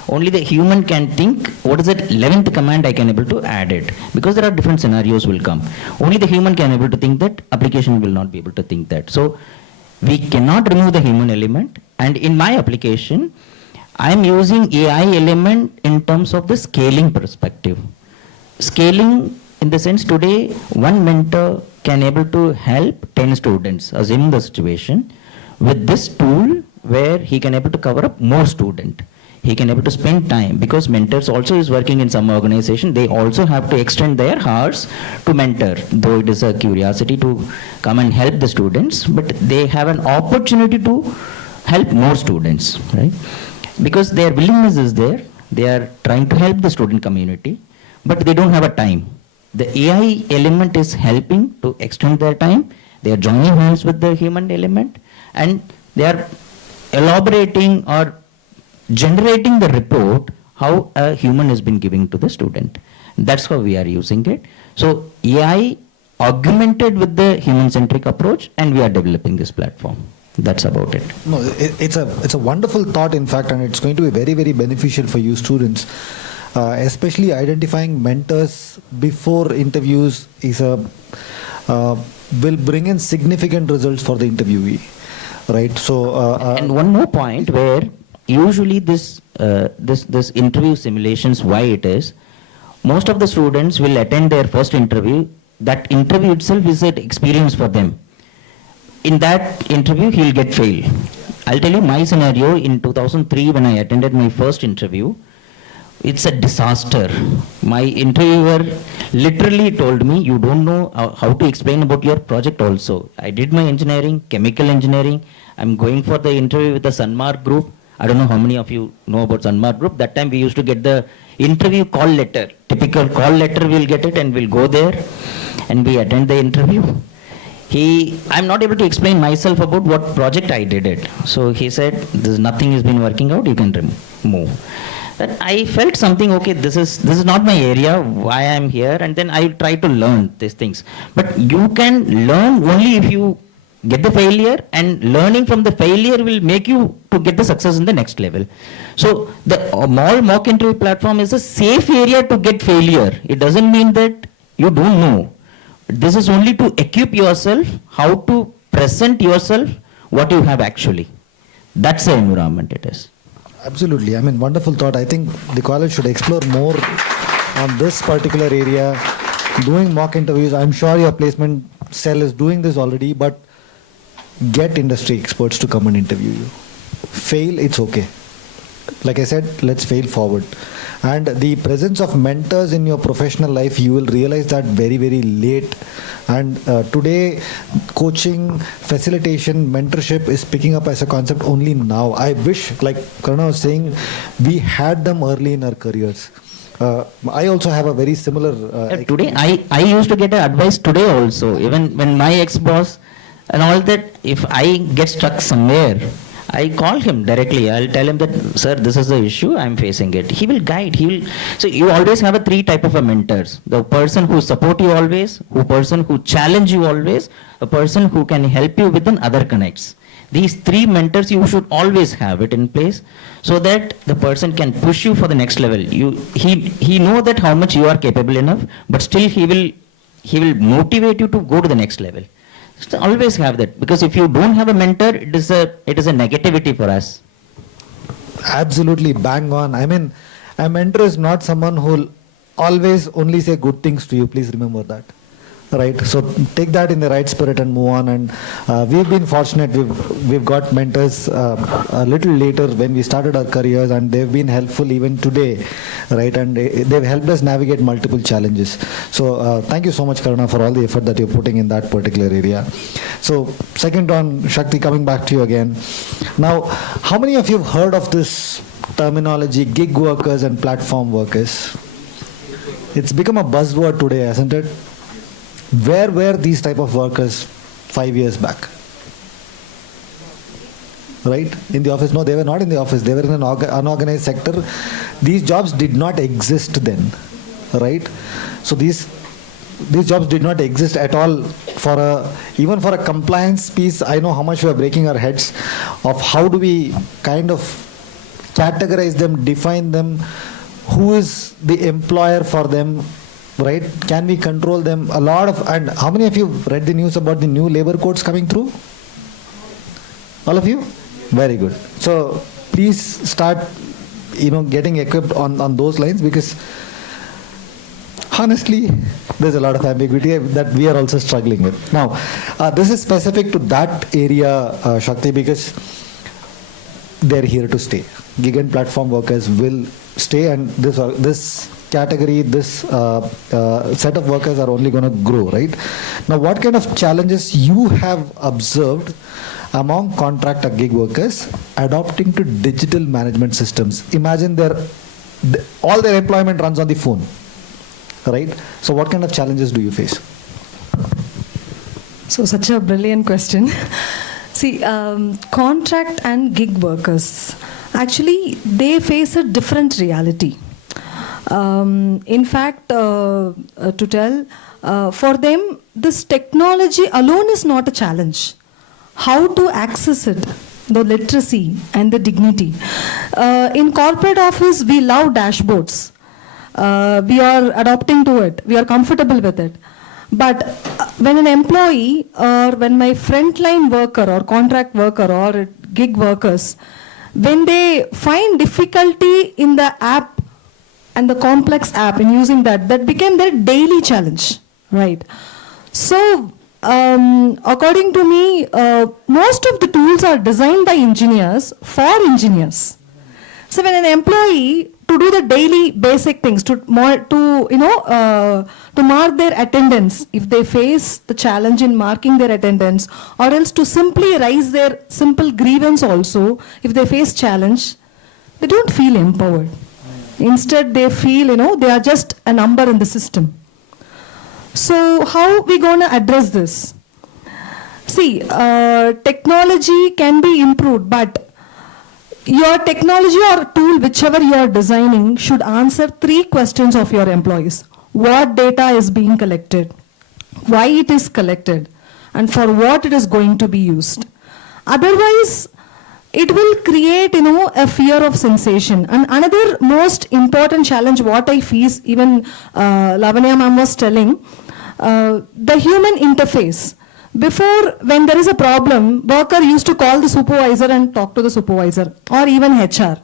Only the human can think, what is that 11th command I can able to add it, because there are different scenarios will come. Only the human can able to think that, application will not be able to think that. So we cannot remove the human element, and in my application, I am using AI element in terms of the scaling perspective. Scaling in the sense today, one mentor can able to help 10 students, assuming the situation, with this tool where he can able to cover up more student. He can able to spend time, because mentors also is working in some organization. They also have to extend their hours to mentor, though it is a curiosity to come and help the students, but they have an opportunity to help more students, right? Because their willingness is there. They are trying to help the student community, but they don't have a time. The AI element is helping to extend their time. They are joining hands with the human element, and they are elaborating or generating the report how a human has been giving to the student. That's how we are using it. So AI augmented with the human-centric approach, and we are developing this platform. That's about it. No, it's a wonderful thought, in fact, and it's going to be very, very beneficial for you students. Especially identifying mentors before interviews is a will bring in significant results for the interviewee, right? So, and one more point where usually this interview simulations, why it is, most of the students will attend their first interview. That interview itself is an experience for them. In that interview, he'll get fail. I'll tell you my scenario in 2003 when I attended my first interview. It's a disaster. My interviewer literally told me, you don't know how to explain about your project also. I did my engineering, chemical engineering. I'm going for the interview with the Sanmark group. I don't know how many of you know about Sanmark group. That time we used to get the interview call letter. Typical call letter, we'll get it and we'll go there and we attend the interview. I'm not able to explain myself about what project I did it. So he said, nothing has been working out, you can move. That I felt something, okay, this is not my area, why I'm here, and then I try to learn these things. But you can learn only if you get the failure, and learning from the failure will make you to get the success in the next level. So the mall mock interview platform is a safe area to get failure. It doesn't mean that you don't know. This is only to equip yourself how to present yourself what you have actually. That's the environment it is. Absolutely. I mean, wonderful thought. I think the college should explore more on this particular area, doing mock interviews. I'm sure your placement cell is doing this already, but get industry experts to come and interview you. Fail, it's okay. Like I said, let's fail forward. And the presence of mentors in your professional life, you will realize that very, very late. And today, coaching, facilitation, mentorship is picking up as a concept only now. I wish, like Karuna was saying, we had them early in our careers. I also have a very similar... today, I used to get advice today also. Even when my ex-boss and all that, if I get stuck somewhere, I call him directly. I'll tell him that, sir, this is the issue, I'm facing it. He will guide. So you always have a three type of a mentors. The person who support you always, the person who challenge you always, a person who can help you within other connects. These three mentors, you should always have it in place so that the person can push you for the next level. He know that how much you are capable enough, but still he will motivate you to go to the next level. So always have that, because if you don't have a mentor, it is a negativity for us. Absolutely, bang on. I mean, a mentor is not someone who will always only say good things to you. Please remember that. Right, so take that in the right spirit and move on. And we've been fortunate. We've got mentors a little later when we started our careers, and they've been helpful even today, right? And they've helped us navigate multiple challenges. So thank you so much, Karuna, for all the effort that you're putting in that particular area. So second on, Shakti, coming back to you again. Now, how many of you have heard of this terminology, gig workers and platform workers? It's become a buzzword today, hasn't it? Where were these type of workers 5 years back? Right? In the office? No, they were not in the office. They were in an unorganized sector. These jobs did not exist then. Right? So these jobs did not exist at all. Even for a compliance piece, I know how much we are breaking our heads of how do we kind of categorize them, define them, who is the employer for them, right? Can we control them? And how many of you read the news about the new labor codes coming through? All of you? Very good. So please start, getting equipped on those lines, because honestly, there's a lot of ambiguity that we are also struggling with. Now, this is specific to that area, Shakti, because they're here to stay. Gig and platform workers will stay, and this category, this set of workers are only going to grow, right? Now, what kind of challenges you have observed among contract or gig workers adopting to digital management systems? Imagine all their employment runs on the phone, right? So what kind of challenges do you face? So such a brilliant question. See, contract and gig workers, actually, they face a different reality. In fact, to tell, for them, this technology alone is not a challenge. How to access it, the literacy and the dignity. In corporate office, we love dashboards. We are adopting to it. We are comfortable with it. But when an employee or when my frontline worker or contract worker or gig workers, when they find difficulty in the app and the complex app in using that became their daily challenge, right? So, according to me, most of the tools are designed by engineers for engineers. So when an employee to do the daily basic things, to mark their attendance, if they face the challenge in marking their attendance, or else to simply raise their simple grievance also, if they face challenge, they don't feel empowered. Instead, they feel, they are just a number in the system. So how we going to address this? See, technology can be improved, but your technology or tool, whichever you are designing, should answer 3 questions of your employees. What data is being collected? Why it is collected? And for what it is going to be used? Otherwise, it will create, a fear of sensation. And another most important challenge, what I face, even Lavanya ma'am was telling, the human interface. Before, when there is a problem, worker used to call the supervisor and talk to the supervisor, or even HR.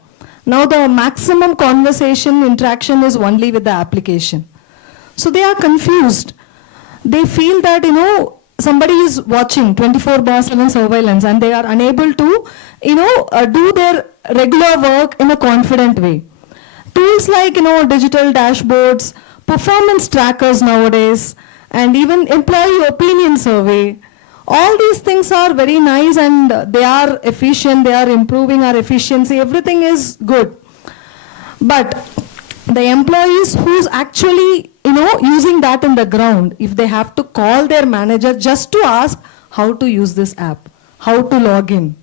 Now the maximum conversation interaction is only with the application. So they are confused. They feel that, somebody is watching 24/7 surveillance and they are unable to, do their regular work in a confident way. Tools like, digital dashboards, performance trackers nowadays, and even employee opinion survey. All these things are very nice and they are efficient, they are improving our efficiency, everything is good. But the employees who's actually, using that in the ground, if they have to call their manager just to ask how to use this app, how to log in,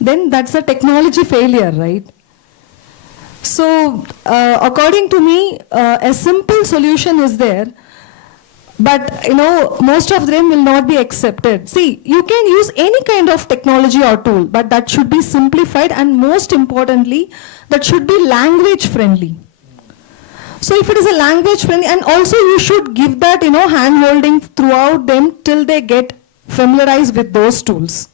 then that's a technology failure, right? So, according to me, a simple solution is there. But, most of them will not be accepted. See, you can use any kind of technology or tool, but that should be simplified, and most importantly, that should be language friendly. So if it is a language friendly, and also you should give that, hand holding throughout them till they get familiarized with those tools.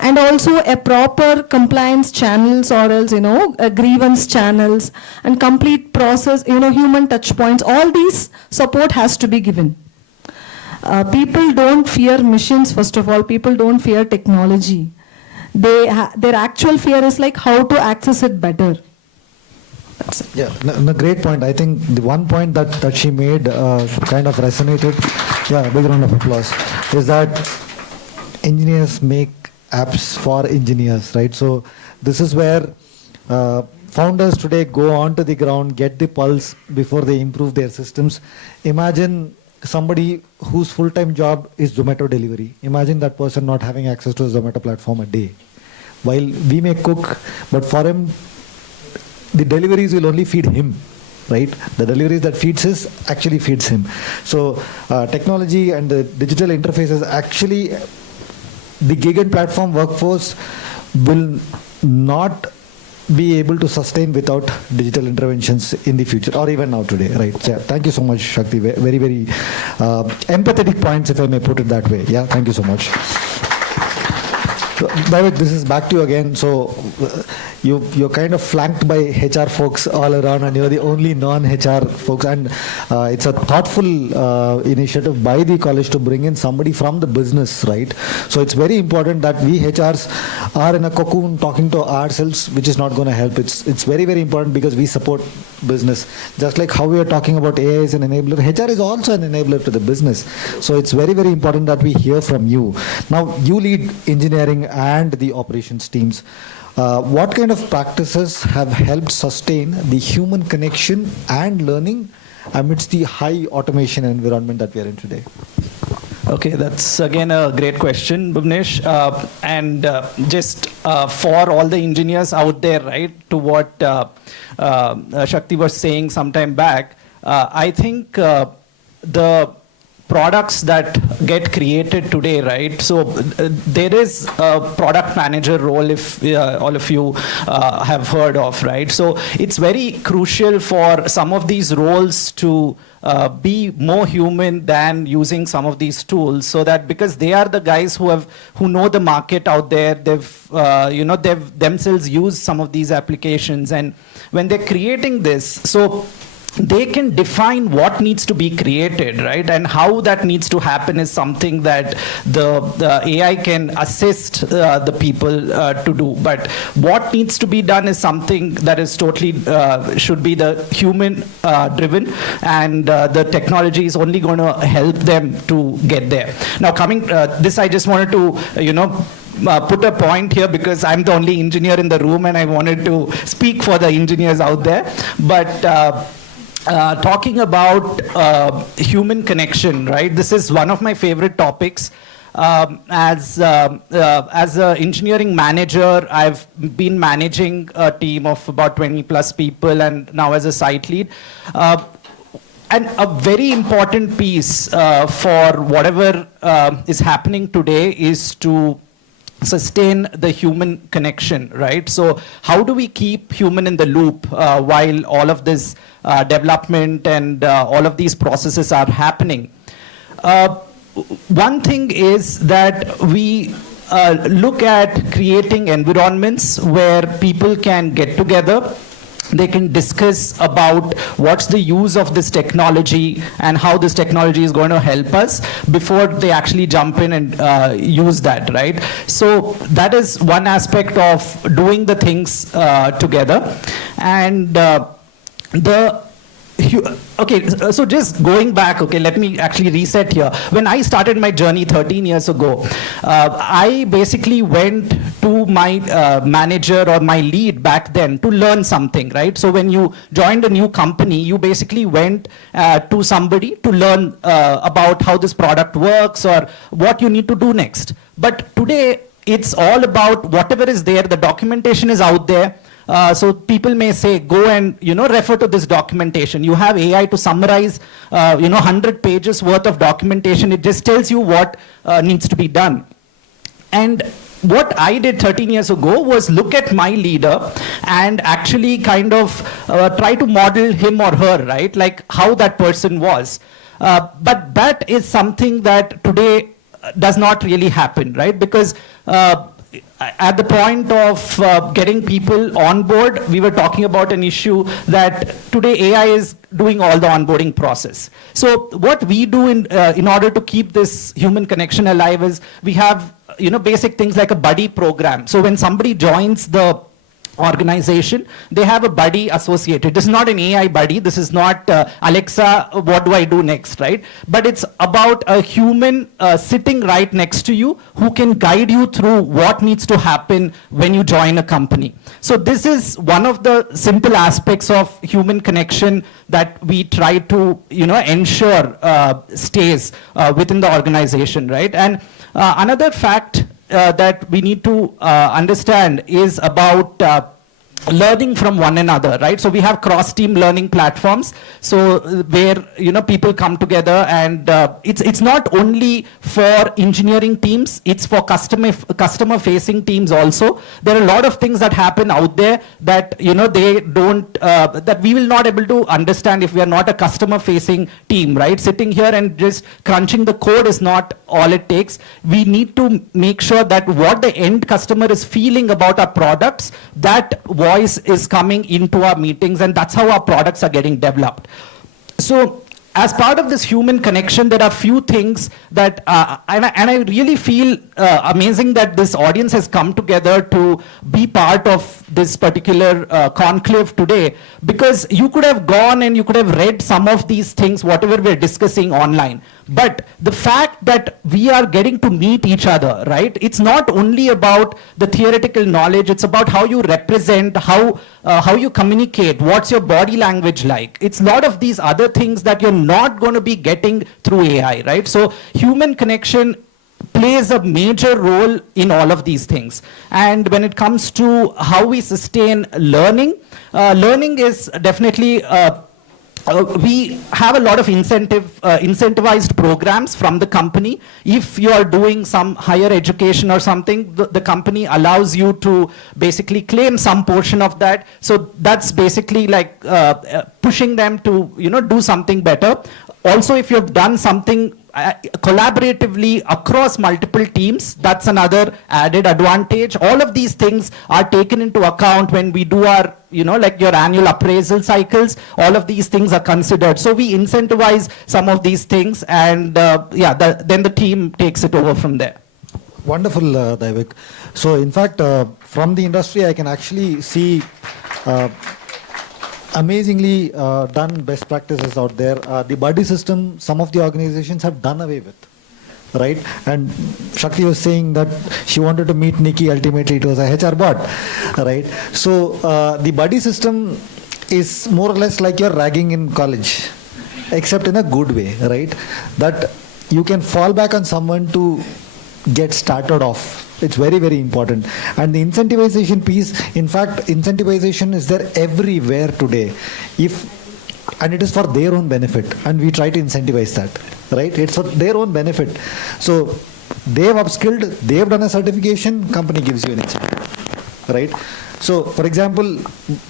And also a proper compliance channels, or else, a grievance channels, and complete process, human touch points, all these support has to be given. People don't fear machines, first of all. People don't fear technology. Their actual fear is like how to access it better. That's it. Yeah, no, great point. I think the one point that she made kind of resonated, big round of applause, is that engineers make apps for engineers, right? So this is where founders today go onto the ground, get the pulse before they improve their systems. Imagine somebody whose full-time job is Zomato delivery. Imagine that person not having access to a Zomato platform a day. While we may cook, but for him, the deliveries will only feed him, right? The deliveries that feeds us actually feeds him. So technology and the digital interfaces actually, the gig and platform workforce will not be able to sustain without digital interventions in the future, or even now today, right? So, thank you so much, Shakti. Very, very empathetic points, if I may put it that way. Yeah, thank you so much. So, Daivik, this is back to you again. So you're kind of flanked by HR folks all around, and you're the only non-HR folks. And it's a thoughtful initiative by the college to bring in somebody from the business, right? So it's very important that we HRs are in a cocoon talking to ourselves, which is not going to help. It's very, very important because we support business. Just like how we are talking about AI as an enabler, HR is also an enabler to the business. So it's very, very important that we hear from you. Now, you lead engineering and the operations teams. What kind of practices have helped sustain the human connection and learning amidst the high automation environment that we are in today? Okay, that's again a great question, Buvanesh. And just for all the engineers out there, right, to what Shakti was saying some time back, I think the products that get created today, right? So there is a product manager role, if all of you have heard of, right? So it's very crucial for some of these roles to be more human than using some of these tools, so that because they are the guys who know the market out there, they've themselves used some of these applications, and when they're creating this, so they can define what needs to be created, right? And how that needs to happen is something that the AI can assist the people to do. But what needs to be done is something that is totally should be the human driven, and the technology is only going to help them to get there. Now, coming this, I just wanted to put a point here because I'm the only engineer in the room, and I wanted to speak for the engineers out there. But talking about human connection, right? This is one of my favorite topics. As an engineering manager, I've been managing a team of about 20 plus people, and now as a site lead. And a very important piece for whatever is happening today is to sustain the human connection, right? So how do we keep human in the loop while all of this development and all of these processes are happening? One thing is that we look at creating environments where people can get together. They can discuss about what's the use of this technology and how this technology is going to help us before they actually jump in and use that, right? So that is one aspect of doing the things together. And okay, so just going back, okay, let me actually reset here. When I started my journey 13 years ago, I basically went to my manager or my lead back then to learn something, right? So when you joined a new company, you basically went to somebody to learn about how this product works or what you need to do next. But today, it's all about whatever is there, the documentation is out there. So people may say, go and refer to this documentation. You have AI to summarize 100 pages worth of documentation. It just tells you what needs to be done. And what I did 13 years ago was look at my leader and actually kind of try to model him or her, right? Like how that person was. But that is something that today does not really happen, right? Because at the point of getting people on board, we were talking about an issue that today AI is doing all the onboarding process. So what we do in order to keep this human connection alive is we have basic things like a buddy program. So when somebody joins the organization, they have a buddy associated. This is not an AI buddy. This is not Alexa, what do I do next, right? But it's about a human sitting right next to you who can guide you through what needs to happen when you join a company. So this is one of the simple aspects of human connection that we try to ensure stays within the organization, right? And another fact that we need to understand is about learning from one another, right? So we have cross-team learning platforms, so where people come together, and it's not only for engineering teams, it's for customer-facing teams also. There are a lot of things that happen out there that they don't that we will not able to understand if we are not a customer-facing team, right? Sitting here and just crunching the code is not all it takes. We need to make sure that what the end customer is feeling about our products, that voice is coming into our meetings, and that's how our products are getting developed. So as part of this human connection, there are few things that, and I really feel amazing that this audience has come together to be part of this particular conclave today, because you could have gone and you could have read some of these things, whatever we're discussing online. But the fact that we are getting to meet each other, right? It's not only about the theoretical knowledge, it's about how you represent, how you communicate, what's your body language like. It's a lot of these other things that you're not going to be getting through AI, right? So human connection plays a major role in all of these things. And when it comes to how we sustain learning, learning is definitely we have a lot of incentivized programs from the company. If you are doing some higher education or something, the company allows you to basically claim some portion of that. So that's basically like pushing them to, do something better. Also, if you have done something collaboratively across multiple teams, that's another added advantage. All of these things are taken into account when we do our, like your annual appraisal cycles. All of these things are considered. So we incentivize some of these things, and then the team takes it over from there. Wonderful, Daivik. So in fact, from the industry, I can actually see amazingly done best practices out there. The buddy system, some of the organizations have done away with, right? And Sakthi was saying that she wanted to meet Nikki, ultimately it was a HR bot, right? So the buddy system is more or less like your ragging in college, except in a good way, right? That you can fall back on someone to get started off. It's very, very important. And the incentivization piece, in fact, incentivization is there everywhere today. And it is for their own benefit. And we try to incentivize that, right? It's for their own benefit. So they've upskilled, they've done a certification, company gives you an incentive, right? So, for example,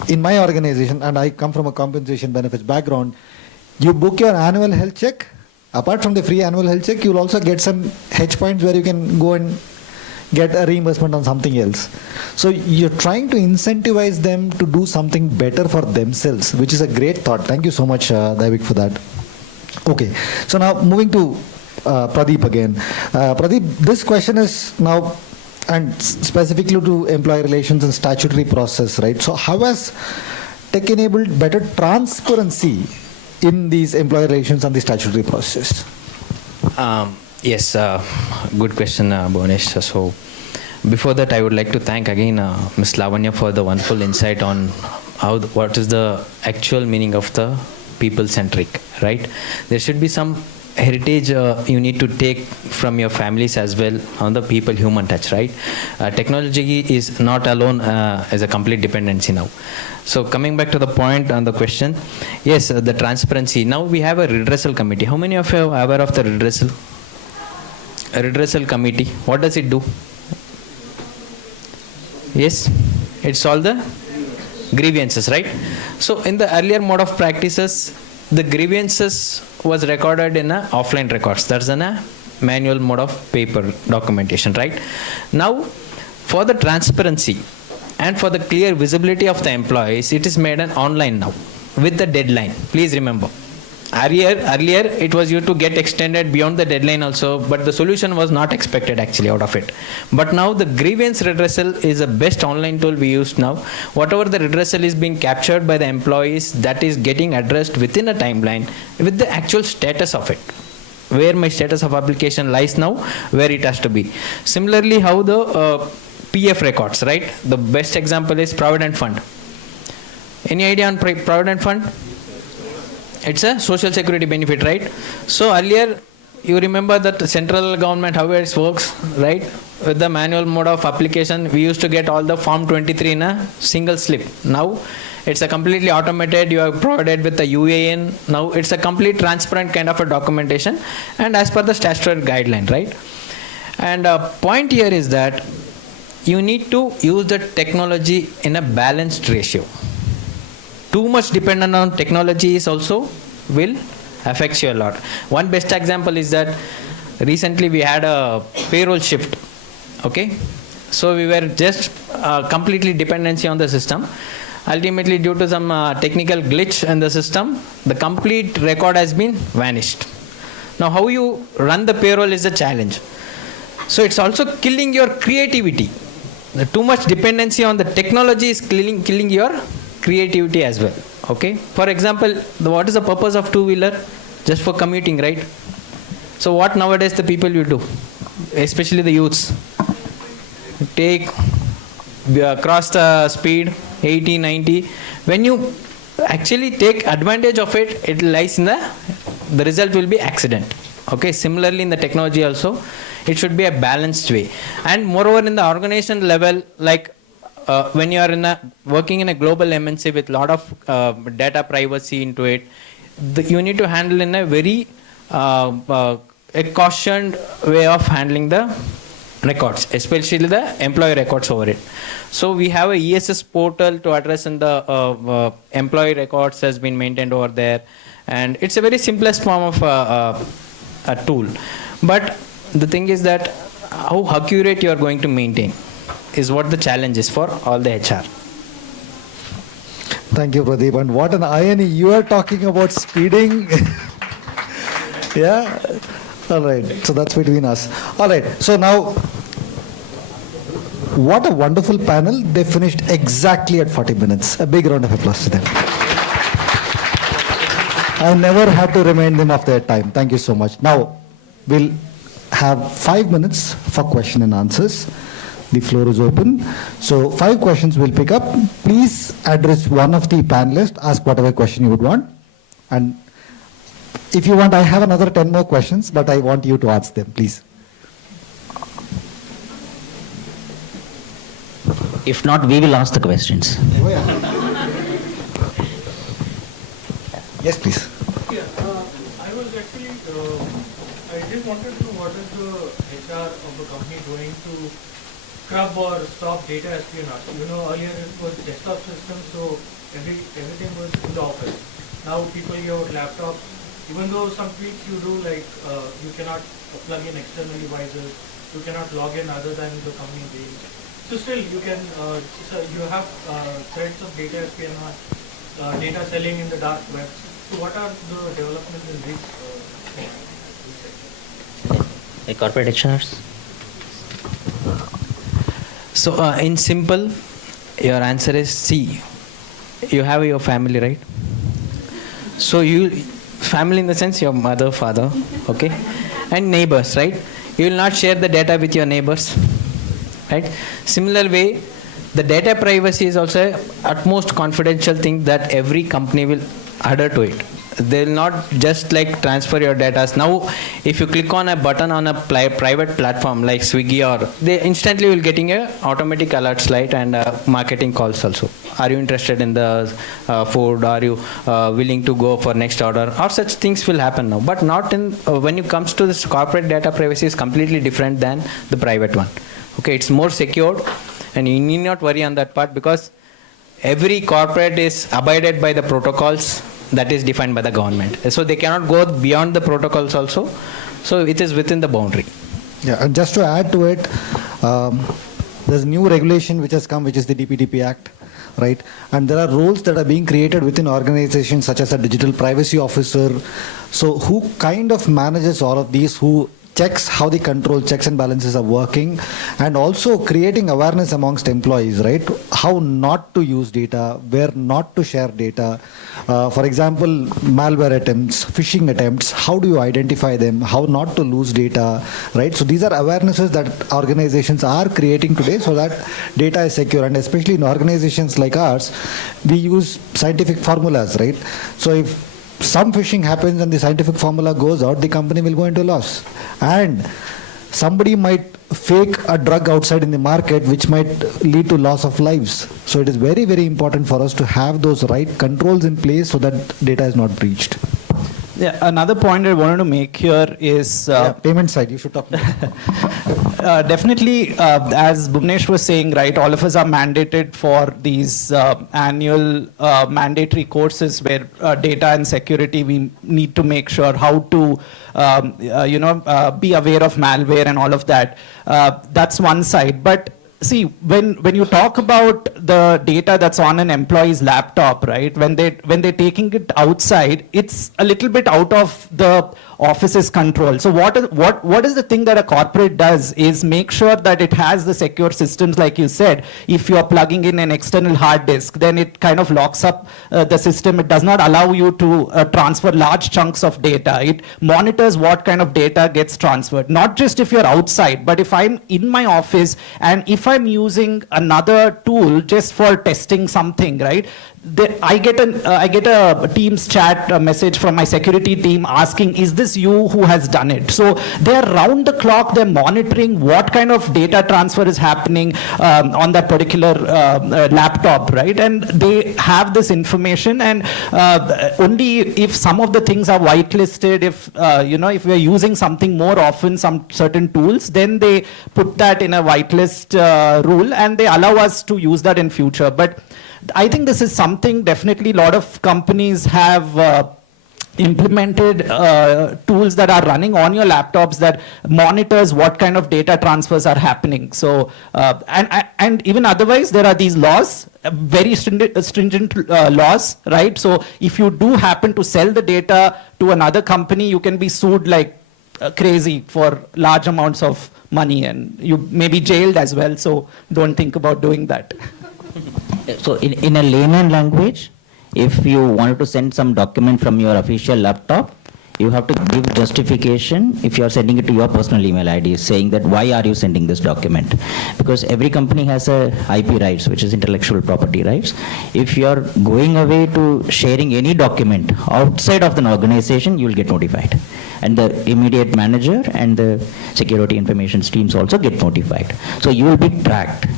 in my organization, and I come from a compensation benefits background, you book your annual health check. Apart from the free annual health check, you'll also get some H points where you can go and get a reimbursement on something else. So you're trying to incentivize them to do something better for themselves, which is a great thought. Thank you so much, Daivik, for that. Okay, so now moving to Pradeep again. Pradeep, this question is now, and specifically to employee relations and statutory process, right? So how has tech enabled better transparency in these employee relations and the statutory process? Yes, good question, Buvanesh. So before that, I would like to thank again Ms. Lavanya for the wonderful insight on what is the actual meaning of the people-centric, right? There should be some heritage you need to take from your families as well on the people human touch, right? Technology is not alone as a complete dependency now. So coming back to the point on the question, yes, the transparency. Now we have a redressal committee. How many of you are aware of the redressal committee? What does it do? Yes, it's all the grievances, right? So in the earlier mode of practices, the grievances was recorded in a offline records. That's in a manual mode of paper documentation, right? Now, for the transparency and for the clear visibility of the employees, it is made an online now with the deadline. Please remember. Earlier, it was used to get extended beyond the deadline also, but the solution was not expected actually out of it. But now the grievance redressal is the best online tool we use now. Whatever the redressal is being captured by the employees, that is getting addressed within a timeline with the actual status of it. Where my status of application lies now, where it has to be. Similarly, how the PF records, right? The best example is Provident Fund. Any idea on Provident Fund? It's a social security benefit, right? So earlier, you remember that the central government, how it works, right? With the manual mode of application, we used to get all the Form 23 in a single slip. Now, it's a completely automated, you are provided with the UAN. Now, it's a complete transparent kind of a documentation and as per the statutory guideline, right? And point here is that you need to use the technology in a balanced ratio. Too much dependent on technology is also will affect you a lot. One best example is that recently we had a payroll shift. Okay, so we were just completely dependency on the system. Ultimately, due to some technical glitch in the system, the complete record has been vanished. Now, how you run the payroll is a challenge. So it's also killing your creativity. The too much dependency on the technology is killing your creativity as well. Okay, for example, what is the purpose of two-wheeler? Just for commuting, right? So what nowadays the people will do, especially the youths, take cross the speed 80, 90. When you actually take advantage of it, it lies in the result will be accident. Okay, similarly in the technology also, it should be a balanced way. And moreover in the organization level, like when you are working in a global MNC with a lot of data privacy into it, you need to handle in a very a cautioned way of handling the records, especially the employee records over it. So we have a ESS portal to address in the employee records has been maintained over there, and it's a very simplest form of a tool. But the thing is that how accurate you are going to maintain is what the challenge is for all the HR. Thank you, Pradeep. And what an irony, you are talking about speeding. Yeah. All right. So that's between us. All right. So now, what a wonderful panel. They finished exactly at 40 minutes. A big round of applause to them. I never had to remind them of their time. Thank you so much. Now, we'll have 5 minutes for question and answers. The floor is open. So 5 questions we'll pick up. Please address one of the panelists, ask whatever question you would want. And if you want, I have another 10 more questions, but I want you to ask them, please. If not, we will ask the questions. Oh, yeah. Yes, please. Yeah, I was actually, I just wanted to know what is the HR of the company doing to scrub or stop data espionage. You know, earlier it was desktop systems, so everything was in the office. Now people use laptops. Even though some tweaks you do, like you cannot plug in external devices, you cannot log in other than the company mail. So still you can, you have threats of data espionage, data selling in the dark web. So what are the developments in this? Corporate HRs? So in simple, your answer is C. You have your family, right? So family in the sense your mother, father, okay, and neighbors, right? You will not share the data with your neighbors, right? Similar way, the data privacy is also a utmost confidential thing that every company will adhere to it. They will not just like transfer your data. Now, if you click on a button on a private platform like Swiggy, or they instantly will getting a automatic alert slide and marketing calls also. Are you interested in the food? Are you willing to go for next order? Or such things will happen now. But not in when it comes to this corporate data privacy is completely different than the private one. Okay, it's more secured, and you need not worry on that part because every corporate is abided by the protocols that is defined by the government. So they cannot go beyond the protocols also. So it is within the boundary. Yeah, and just to add to it, there's new regulation which has come, which is the DPDP Act, right? And there are roles that are being created within organizations such as a digital privacy officer. So who kind of manages all of these, who checks how the control checks and balances are working, and also creating awareness amongst employees, right? How not to use data, where not to share data. For example, malware attempts, phishing attempts, how do you identify them, how not to lose data, right? So these are awarenesses that organizations are creating today so that data is secure, and especially in organizations like ours, we use scientific formulas, right? So if some phishing happens and the scientific formula goes out, the company will go into loss. And somebody might fake a drug outside in the market which might lead to loss of lives. So it is very, very important for us to have those right controls in place so that data is not breached. Yeah, another point I wanted to make here is payment side. You should talk about. Definitely, as Buvanesh was saying, right, all of us are mandated for these annual mandatory courses where data and security, we need to make sure how to, be aware of malware and all of that. That's one side. But see, when you talk about the data that's on an employee's laptop, right, when they're taking it outside, it's a little bit out of the office's control. So what is the thing that a corporate does is make sure that it has the secure systems, like you said. If you're plugging in an external hard disk, then it kind of locks up the system. It does not allow you to transfer large chunks of data. It monitors what kind of data gets transferred, not just if you're outside, but if I'm in my office and if I'm using another tool just for testing something, right? I get a Teams chat message from my security team asking, is this you who has done it? So they're round the clock, they're monitoring what kind of data transfer is happening on that particular laptop, right? And they have this information, and only if some of the things are whitelisted, if if we're using something more often, some certain tools, then they put that in a whitelist rule, and they allow us to use that in future. But I think this is something definitely a lot of companies have implemented tools that are running on your laptops that monitors what kind of data transfers are happening. So, and even otherwise, there are these laws, very stringent laws, right? So if you do happen to sell the data to another company, you can be sued like crazy for large amounts of money, and you may be jailed as well. So don't think about doing that. So in a layman language, if you wanted to send some document from your official laptop, you have to give justification if you are sending it to your personal email ID, saying that why are you sending this document? Because every company has a IP rights, which is intellectual property rights. If you are going away to sharing any document outside of an organization, you will get notified. And the immediate manager and the security information teams also get notified. So you will be tracked.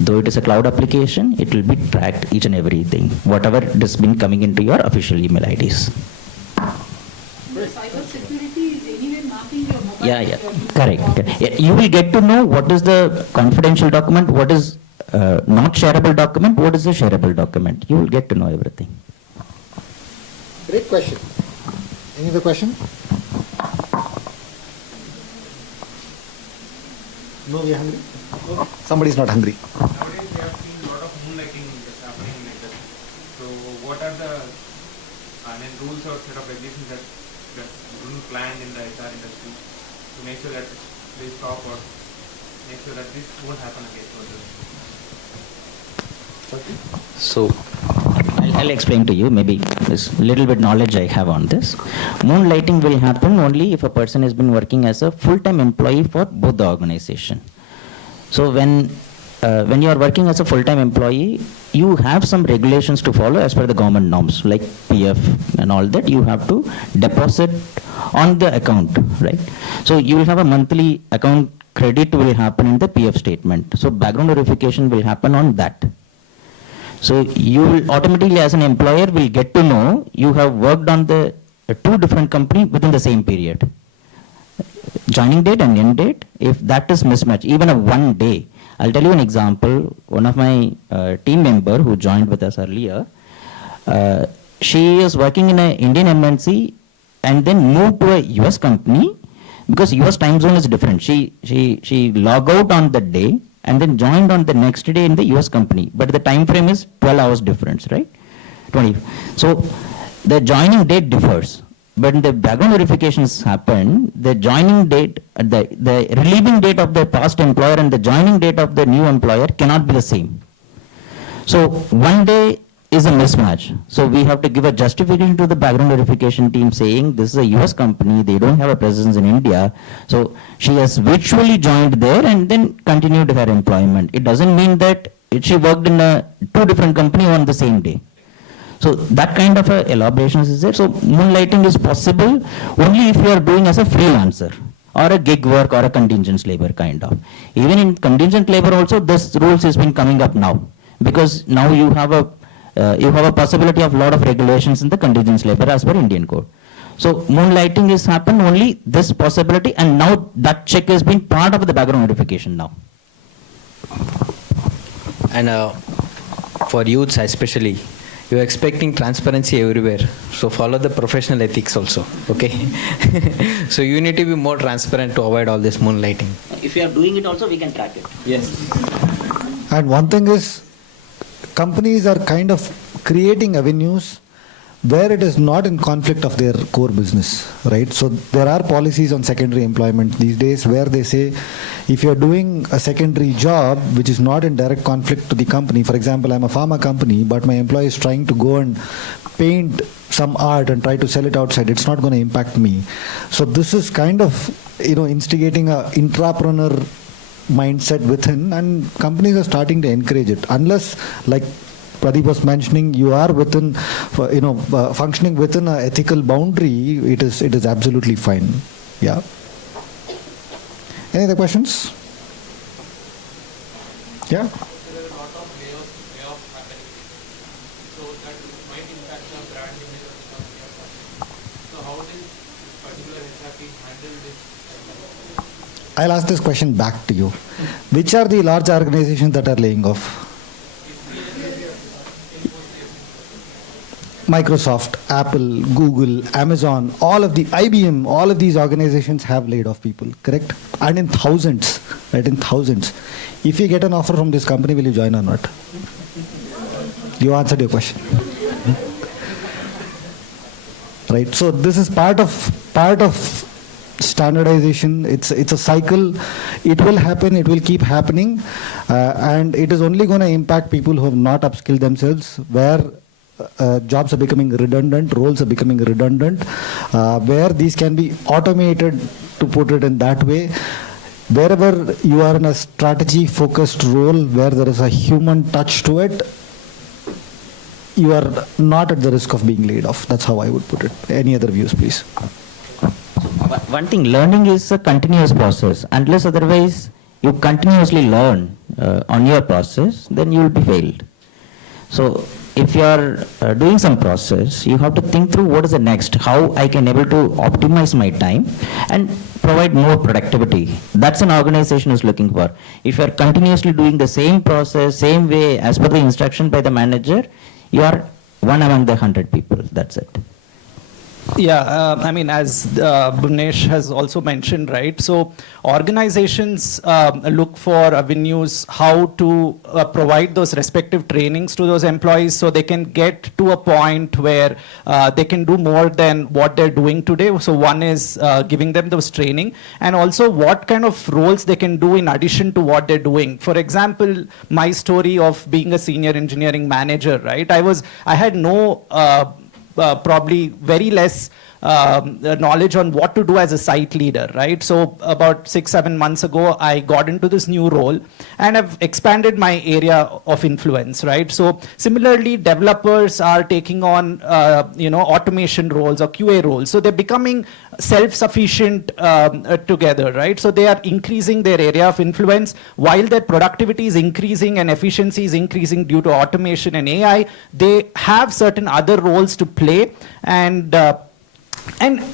Though it is a cloud application, it will be tracked, each and everything, whatever has been coming into your official email IDs. Cyber security is anyway mapping your mobile. Yeah, correct. Yeah, you will get to know what is the confidential document, what is not shareable document, what is the shareable document. You will get to know everything. Great question. Any other question? No, we are hungry. No. Somebody's not hungry. Nowadays we have seen a lot of moonlighting that's happening in the industry. So what are the rules or set of regulations that being planned in the HR industry to make sure that they stop or make sure that this won't happen again further? So I'll explain to you, maybe this little bit knowledge I have on this. Moonlighting will happen only if a person has been working as a full-time employee for both the organization. So when you are working as a full-time employee, you have some regulations to follow as per the government norms, like PF and all that. You have to deposit on the account, right? So you will have a monthly account credit will happen in the PF statement. So background verification will happen on that. So you will automatically, as an employer, will get to know you have worked on the two different companies within the same period. Joining date and end date, if that is mismatch, even a 1 day. I'll tell you an example. One of my team member who joined with us earlier, she is working in an Indian MNC and then moved to a US company because US time zone is different. She logged out on the day and then joined on the next day in the US company. But the time frame is 12 hours difference, right? 20. So the joining date differs. But the background verifications happen, the joining date, the relieving date of the past employer and the joining date of the new employer cannot be the same. So 1 day is a mismatch. So we have to give a justification to the background verification team saying this is a US company, they don't have a presence in India. So she has virtually joined there and then continued her employment. It doesn't mean that she worked in two different companies on the same day. So that kind of elaborations is there. So moonlighting is possible only if you are doing as a freelancer or a gig work or a contingent labor kind of. Even in contingent labor also this rules has been coming up now, because now you have a possibility of lot of regulations in the contingent labor as per Indian code. So moonlighting is happen only this possibility, and now that check has been part of the background verification now. And for youths especially, you're expecting transparency everywhere. So follow the professional ethics also, okay? So you need to be more transparent to avoid all this moonlighting. If you are doing it also, we can track it. Yes. And one thing is, companies are kind of creating avenues where it is not in conflict of their core business, right? So there are policies on secondary employment these days where they say if you're doing a secondary job which is not in direct conflict to the company, for example, I'm a pharma company, but my employee is trying to go and paint some art and try to sell it outside, it's not going to impact me. So this is kind of, instigating a intrapreneur mindset within, and companies are starting to encourage it. Unless, like Pradeep was mentioning, you are within, functioning within an ethical boundary, it is absolutely fine. Yeah. Any other questions? Yeah. I'll ask this question back to you. Which are the large organizations that are laying off? Microsoft, Apple, Google, Amazon, all of the IBM, all of these organizations have laid off people, correct? And in thousands, right? In thousands. If you get an offer from this company, will you join or not? You answered your question. Right. So this is part of standardization. It's a cycle. It will happen. It will keep happening, and it is only going to impact people who have not upskilled themselves, where jobs are becoming redundant, roles are becoming redundant, where these can be automated, to put it in that way. Wherever you are in a strategy-focused role where there is a human touch to it, you are not at the risk of being laid off. That's how I would put it. Any other views, please? One thing, learning is a continuous process. Unless otherwise you continuously learn on your process, then you will be failed. So if you are doing some process, you have to think through what is the next, how I can able to optimize my time and provide more productivity. That's an organization is looking for. If you are continuously doing the same process, same way as per the instruction by the manager, you are one among the 100 people. That's it. Yeah, I mean, as Buvanesh has also mentioned, right? So organizations look for avenues how to provide those respective trainings to those employees so they can get to a point where they can do more than what they're doing today. So one is giving them those training, and also what kind of roles they can do in addition to what they're doing. For example, my story of being a senior engineering manager, right? I had no probably very less knowledge on what to do as a site leader, right? So about 6-7 months ago, I got into this new role and I've expanded my area of influence, right? So similarly, developers are taking on, automation roles or QA roles. So they're becoming self-sufficient together, right? So they are increasing their area of influence while their productivity is increasing and efficiency is increasing due to automation and AI. They have certain other roles to play, and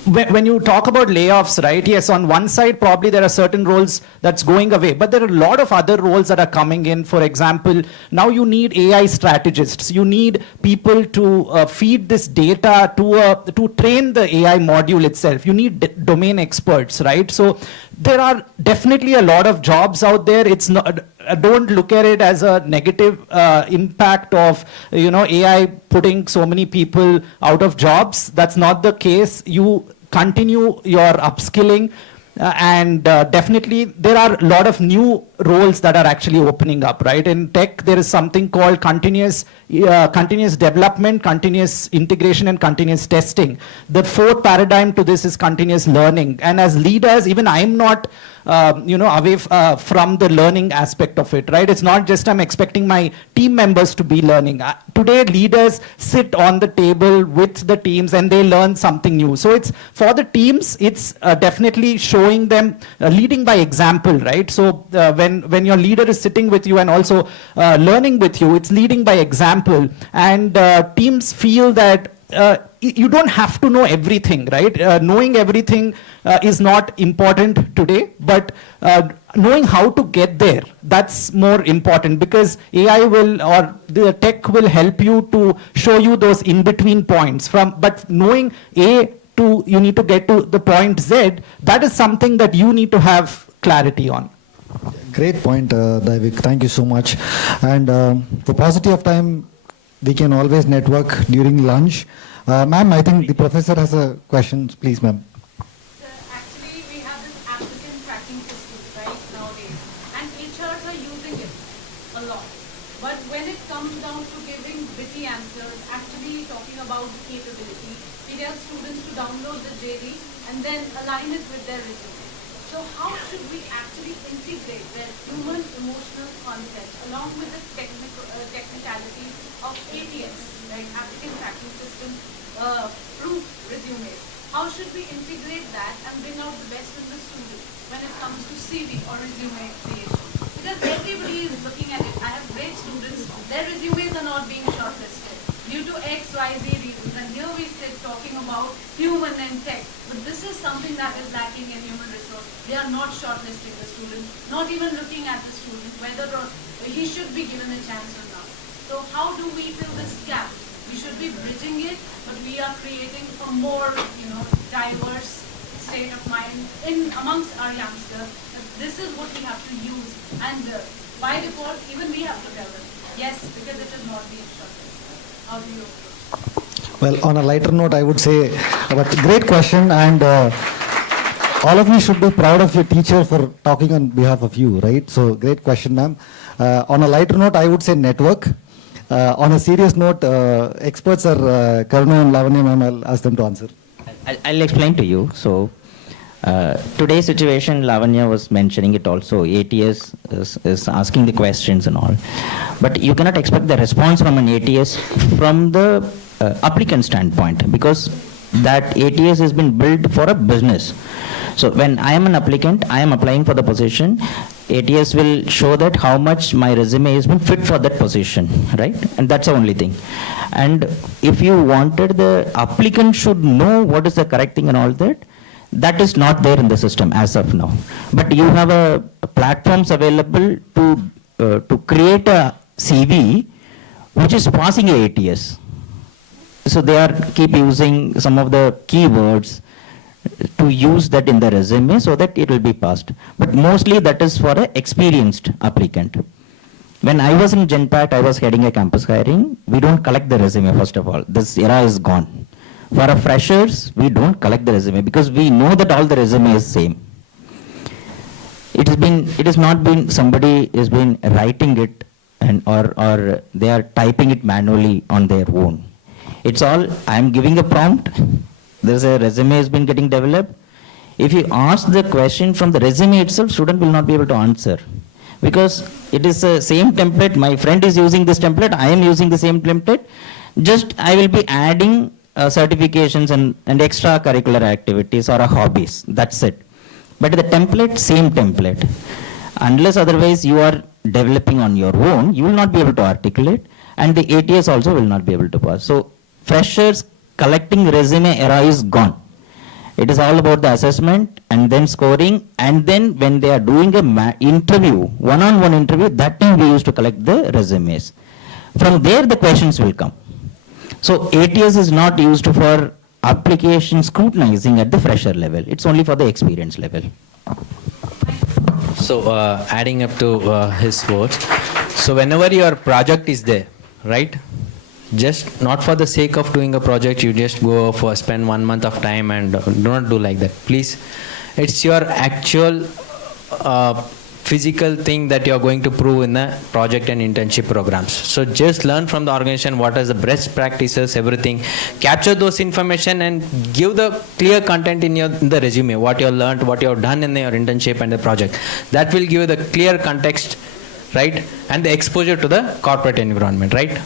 when you talk about layoffs, right, yes, on one side, probably there are certain roles that's going away, but there are a lot of other roles that are coming in. For example, now you need AI strategists. You need people to feed this data to train the AI module itself. You need domain experts, right? So there are definitely a lot of jobs out there. It's not, don't look at it as a negative impact of AI putting so many people out of jobs. That's not the case. You continue your upskilling, and definitely there are a lot of new roles that are actually opening up, right? In tech, there is something called continuous development, continuous integration, and continuous testing. The fourth paradigm to this is continuous learning. And as leaders, even I'm not away from the learning aspect of it, right? It's not just I'm expecting my team members to be learning. Today, leaders sit on the table with the teams and they learn something new. So it's for the teams, it's definitely showing them leading by example, right? So when your leader is sitting with you and also learning with you, it's leading by example, and teams feel that you don't have to know everything, right? Knowing everything is not important today, but knowing how to get there, that's more important, because AI will, or the tech will help you to show you those in-between points but knowing A to, you need to get to the point Z, that is something that you need to have clarity on. Great point, Daivik. Thank you so much. And for paucity of time, we can always network during lunch. Ma'am, I think the professor has a question. Please, ma'am. Actually, we have this applicant tracking system, right, nowadays, and HRs are using it a lot. But when it comes down to giving witty answers, actually talking about the capability, we have students to download the JD and then align it with their resume. So how should we actually integrate the human emotional content along with the technicality of ATS, like applicant tracking system, proof resumes? How should we integrate that and bring out the best in the student when it comes to CV or resume creation? Because everybody is looking at it. I have great students, their resumes are not being shortlisted due to X, Y, Z reasons. And here we sit talking about human and tech. But this is something that is lacking in human resource. They are not shortlisting the student, not even looking at the student, whether or he should be given a chance or not. So how do we fill this gap? We should be bridging it, but we are creating a more, diverse state of mind amongst our youngsters. This is what we have to use, and by default, even we have to tell them, yes, because it is not being shortlisted. How do you approach? Well, on a lighter note, I would say, but great question, and all of you should be proud of your teacher for talking on behalf of you, right? So, great question, ma'am. On a lighter note, I would say network. On a serious note, experts are Karuna and Lavanya, ma'am. I'll ask them to answer. I'll explain to you. So, today's situation, Lavanya was mentioning it also. ATS is asking the questions and all. But you cannot expect the response from an ATS from the applicant standpoint, because that ATS has been built for a business. So when I am an applicant, I am applying for the position, ATS will show that how much my resume has been fit for that position, right? And that's the only thing. And if you wanted the applicant should know what is the correct thing and all that, that is not there in the system as of now. But you have a platforms available to create a CV which is passing a ATS. So they are keep using some of the keywords to use that in the resume so that it will be passed. But mostly that is for an experienced applicant. When I was in GenPact, I was heading a campus hiring. We don't collect the resume, first of all. This era is gone. For our freshers, we don't collect the resume because we know that all the resume is same. It has not been somebody has been writing it or they are typing it manually on their own. It's all, I am giving a prompt, there's a resume has been getting developed. If you ask the question from the resume itself, student will not be able to answer. Because it is the same template, my friend is using this template, I am using the same template, just I will be adding certifications and extracurricular activities or hobbies, that's it. But the template, same template. Unless otherwise you are developing on your own, you will not be able to articulate, and the ATS also will not be able to pass. So freshers collecting resume era is gone. It is all about the assessment and then scoring, and then when they are doing a interview, one-on-one interview, that time we used to collect the resumes. From there the questions will come. So ATS is not used for application scrutinizing at the fresher level. It's only for the experience level. So adding up to his words, so whenever your project is there, right? Just not for the sake of doing a project, you just go for spend 1 month of time and do not do like that. Please, it's your actual physical thing that you are going to prove in the project and internship programs. So just learn from the organization what is the best practices, everything. Capture those information and give the clear content in the resume, what you have learned, what you have done in your internship and the project. That will give you the clear context, right? And the exposure to the corporate environment, right?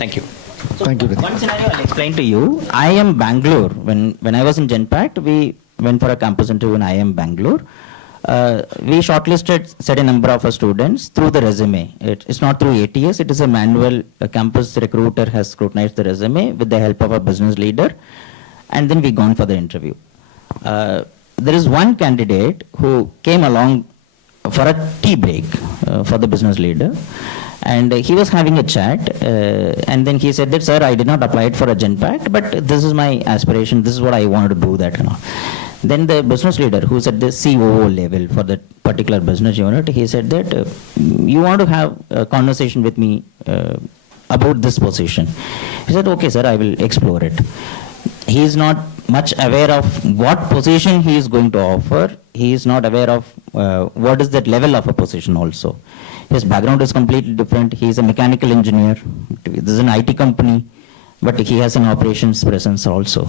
Thank you. Thank you. One scenario I'll explain to you. IIM Bangalore, when I was in GenPact, we went for a campus interview in IIM Bangalore. We shortlisted certain number of students through the resume. It's not through ATS, it is a manual. A campus recruiter has scrutinized the resume with the help of a business leader, and then we gone for the interview. There is one candidate who came along for a tea break for the business leader. And he was having a chat, and then he said that, sir, I did not apply it for a GenPact, but this is my aspiration, this is what I want to do that and all. Then the business leader, who's at the COO level for that particular business unit, he said that, you want to have a conversation with me about this position. He said, okay, sir, I will explore it. He is not much aware of what position he is going to offer. He is not aware of what is that level of a position also. His background is completely different. He is a mechanical engineer. This is an IT company. but he has an operations presence also.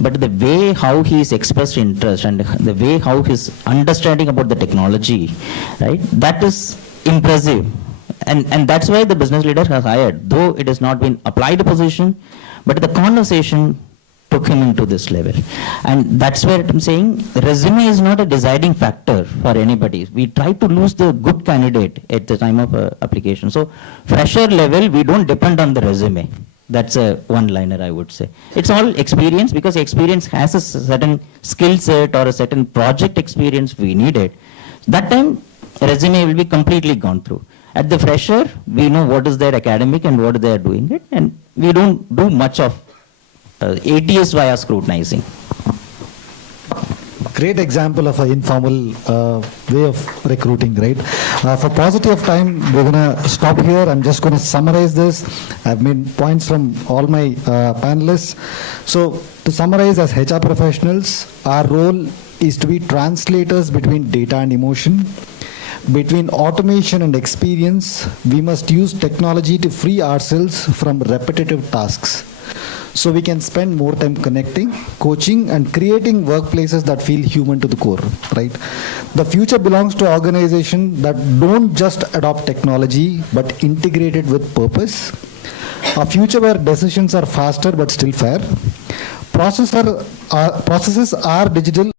But the way how he's expressed interest and the way how his understanding about the technology, right, that is impressive. And that's why the business leader has hired, though it has not been applied position, but the conversation took him into this level. And that's where I'm saying resume is not a deciding factor for anybody. We try to lose the good candidate at the time of application. So fresher level, we don't depend on the resume. That's a one-liner, I would say. It's all experience, because experience has a certain skill set or a certain project experience we needed. That time, resume will be completely gone through. At the fresher, we know what is their academic and what they are doing it, and we don't do much of ATS via scrutinizing. Great example of an informal way of recruiting, right? For paucity of time, we're going to stop here. I'm just going to summarize this. I've made points from all my panelists. So to summarize, as HR professionals, our role is to be translators between data and emotion. Between automation and experience, we must use technology to free ourselves from repetitive tasks, so we can spend more time connecting, coaching, and creating workplaces that feel human to the core, right? The future belongs to organizations that don't just adopt technology, but integrate it with purpose. A future where decisions are faster but still fair. Processes are digital.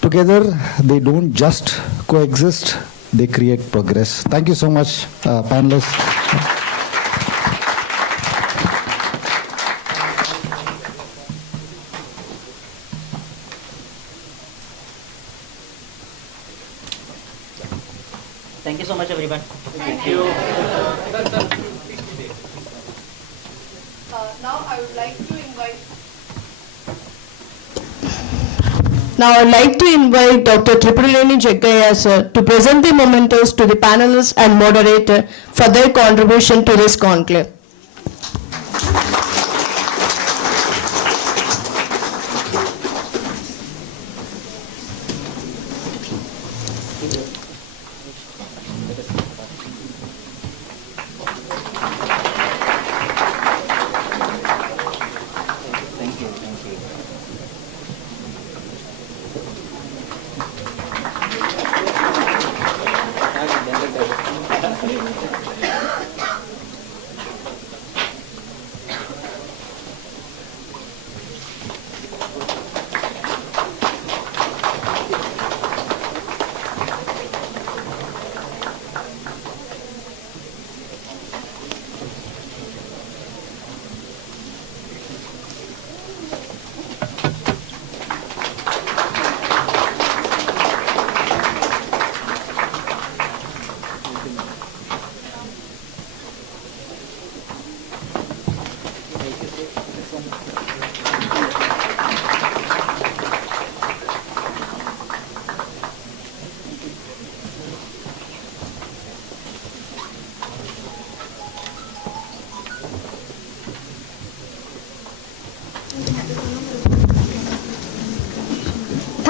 Together, they don't just coexist, they create progress. Thank you so much, panelists. Thank you so much, everyone. Thank you. Now I would like to invite Dr. Tripuraleni Jaggaya sir to present the mementos to the panelists and moderator for their contribution to this conclave.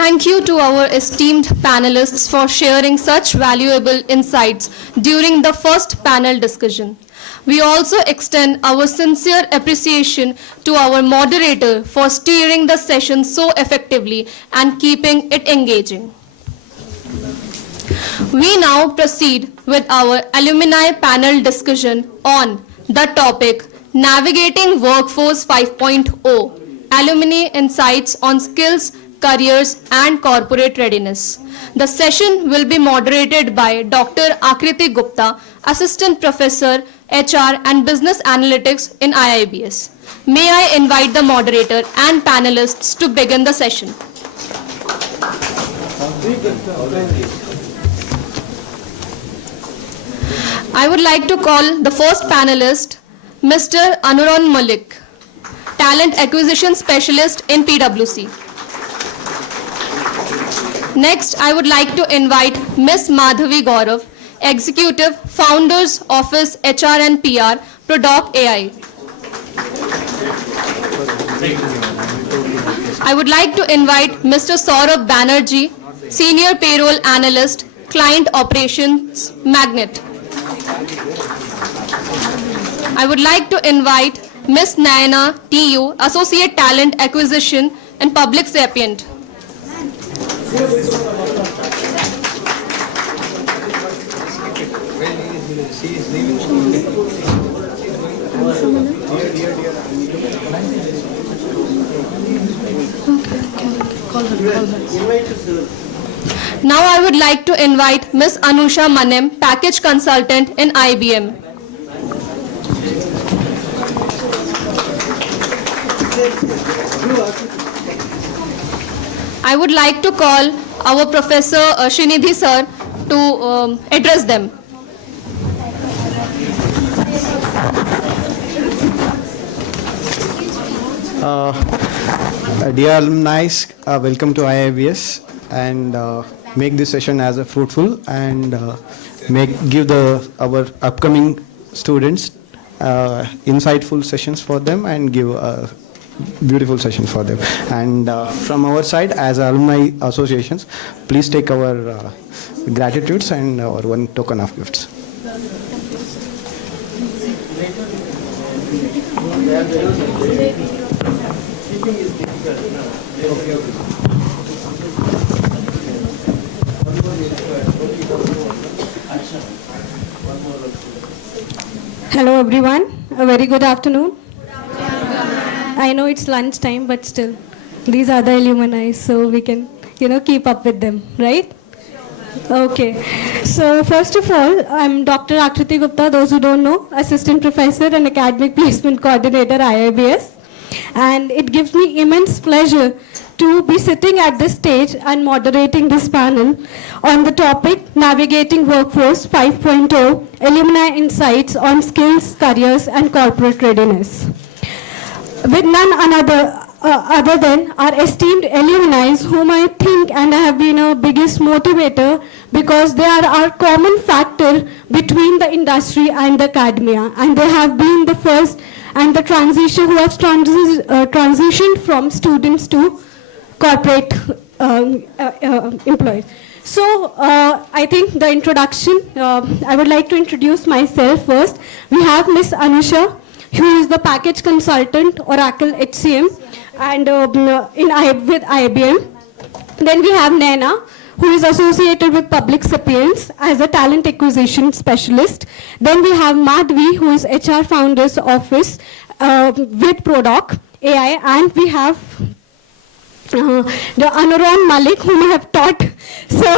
Thank you to our esteemed panelists for sharing such valuable insights during the first panel discussion. We also extend our sincere appreciation to our moderator for steering the session so effectively and keeping it engaging. We now proceed with our alumni panel discussion on the topic Navigating Workforce 5.0, Alumni Insights on Skills, Careers and Corporate Readiness. The session will be moderated by Dr. Akriti Gupta, Assistant Professor, HR and Business Analytics in IIBS. May I invite the moderator and panelists to begin the session. I would like to call the first panelist, Mr. Anuran Malik, Talent Acquisition Specialist in PwC. Next, I would like to invite Ms. Madhavi Gaurav, Executive, Founders Office HR and PR, Product AI. I would like to invite Mr. Saurabh Banerjee, Senior Payroll Analyst, Client Operations Magnet. I would like to invite Ms. Nayana TU, Associate Talent Acquisition and Public Sapient. Now I would like to invite Ms. Anusha Manem, Package Consultant in IBM. I would like to call our Professor Srinidhi sir to address them. Dear alumni, welcome to IIBS, and make this session as a fruitful and give our upcoming students insightful sessions for them and give beautiful sessions for them. And from our side as alumni associations, please take our gratitudes and our one token of gifts. Hello everyone, a very good afternoon. I know it's lunch time, but still, these are the alumni, so we can, keep up with them, right? Okay. So first of all, I'm Dr. Akriti Gupta, those who don't know, Assistant Professor and Academic Placement Coordinator, IIBS. And it gives me immense pleasure to be sitting at this stage and moderating this panel on the topic Navigating Workforce 5.0, Alumni Insights on Skills, Careers and Corporate Readiness. With none other than our esteemed alumni, whom I think and I have been a biggest motivator because they are our common factor between the industry and the academia, and they have been the first and the transition who have transitioned from students to corporate employees. So I think the introduction, I would like to introduce myself first. We have Ms. Anusha, who is the package consultant, Oracle HCM, and with IBM. Then we have Naina, who is associated with Public Sapiens as a talent acquisition specialist. Then we have Madhvi, who is HR Founder's Office with Prodoc AI, and we have the Anuran Malik, whom I have taught. So